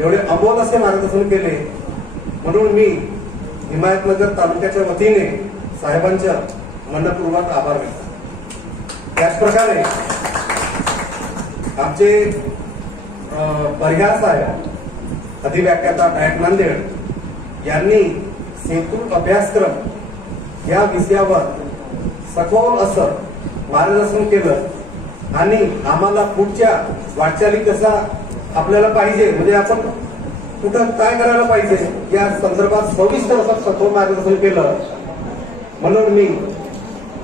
एवढे अमोल असे मार्गदर्शन केले म्हणून मी हिमायतनगर तालुक्याच्या वतीने साहेबांच्या मनपूर्वक आभार व्यक्त. त्याचप्रकारे आमचे परिहार साहेब अधिव्याख्याता डायट नांदेड यांनी सेतू अभ्यासक्रम या विषयावर सखोल असं मार्गदर्शन केलं आणि आम्हाला पुढच्या वाटचाली कसा आपल्याला पाहिजे, म्हणजे आपण कुठं काय करायला पाहिजे या संदर्भात सविस्तर असं सखोल मार्गदर्शन केलं. म्हणून मी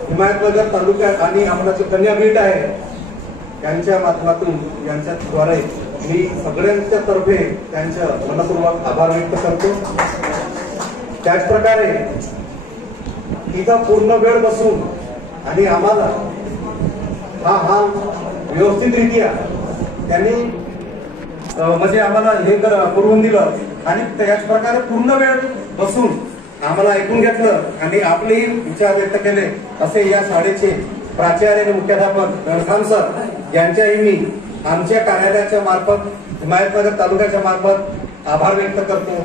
हिमायतनगर तालुक्यात आणि आम्हाला जो कन्या बीट आहे यांच्या माध्यमातून यांच्याद्वारे मी सगळ्यांच्या तर्फे त्यांचं मनपूर्वक आभार व्यक्त करतो. त्याचप्रकारे इथं पूर्ण वेळ बसून आणि आम्हाला हा व्यवस्थितरित्या त्यांनी म्हणजे आम्हाला हे करून दिलं आणि त्याच प्रकारे पूर्ण वेळ बसून आम्हाला ऐकून घेतलं आणि आपलेही विचार व्यक्त केले. असे या शाळेचे प्राचार्य आणि मुख्याध्यापक रणखाम सर यांच्याही मी आमच्या कार्यालयाच्या मार्फत हिमायतनगर तालुक्याच्या मार्फत आभार व्यक्त करतो.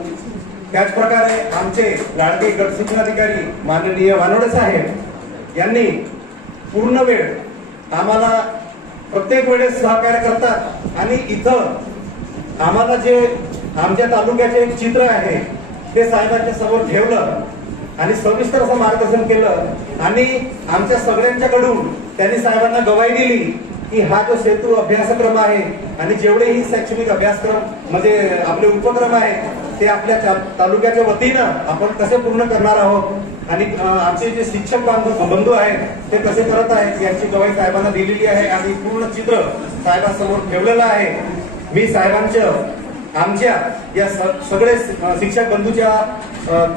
त्याचप्रकारे आमचे लाडके गट शिक्षणाधिकारी माननीय वानोडे साहेब यांनी पूर्ण वेळ आम्हाला प्रत्येक वेळेस सहकार्य करतात आणि इथं आम्हाला जे आमच्या तालुक्याचे चित्र आहे ते साहेबांच्या समोर ठेवलं आणि सविस्तर असं मार्गदर्शन केलं आणि आमच्या सगळ्यांच्याकडून त्यांनी साहेबांना गवाही दिली की हा जो सेतू अभ्यासक्रम आहे आणि जेवढेही शैक्षणिक अभ्यासक्रम म्हणजे आपले उपक्रम आहेत ते आपल्या तालुक्याच्या वतीनं आपण कसे पूर्ण करणार आहोत आणि आमचे जे शिक्षक बंधू आहेत ते कसे करत आहेत याची गवाही साहेबांना दिलेली आहे आणि पूर्ण चित्र साहेबांसमोर ठेवलेलं आहे. मी साहेबांच्या आमच्या या सगळे शिक्षक बंधूच्या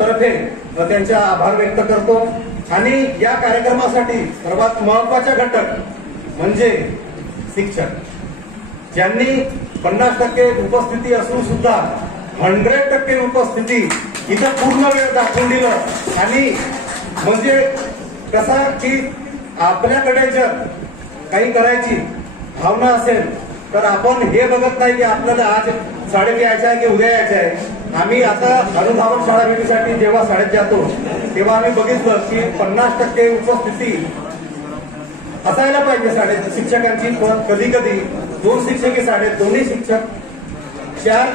तर्फे त्यांचा आभार व्यक्त करतो. आणि या कार्यक्रमासाठी सर्वात महत्वाचा घटक म्हणजे शिक्षक ज्यांनी 50% उपस्थिती असून सुद्धा 100% उपस्थिती इथं पूर्ण वेळ दाखवून दिलं. आणि म्हणजे कसा की आपल्याकडे जर काही करायची भावना असेल तर आपण हे बघत नाही की आपल्याला आज शाळेत यायचं आहे की उद्या यायचं आहे. आम्ही आता अनुधावक शाळा भेटीसाठी जेव्हा शाळेत जातो तेव्हा आम्ही बघितलं की 50% उपस्थिती असायला पाहिजे शाळेत शिक्षकांची, पण कधी कधी 2 शिक्षक शाळेत, दोन्ही शिक्षक 4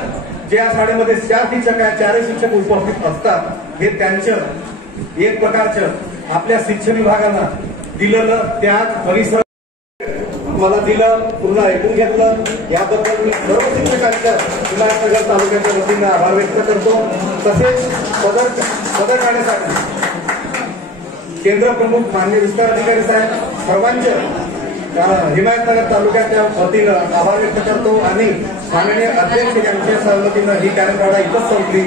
ज्या शाळेमध्ये 4 शिक्षक आहेत 4 शिक्षक उपस्थित असतात, हे त्यांचं एक प्रकारचं आपल्या शिक्षण विभागानं दिलेलं त्याग परिसर मला दिलं, पूर्ण ऐकून घेतलं, याबद्दल मी सर्व शिक्षकांच्या हिमायतनगर तालुक्याच्या वतीनं आभार व्यक्त करतो. तसेच पदर काढण्यासाठी केंद्र प्रमुख मान्य विस्तार अधिकारी साहेब सर्वांचे हिमायतनगर तालुक्याच्या वतीनं आभार व्यक्त करतो आणि माननीय अध्यक्ष यांच्या सहमतीनं ही कार्यशाळा इथंच संपली.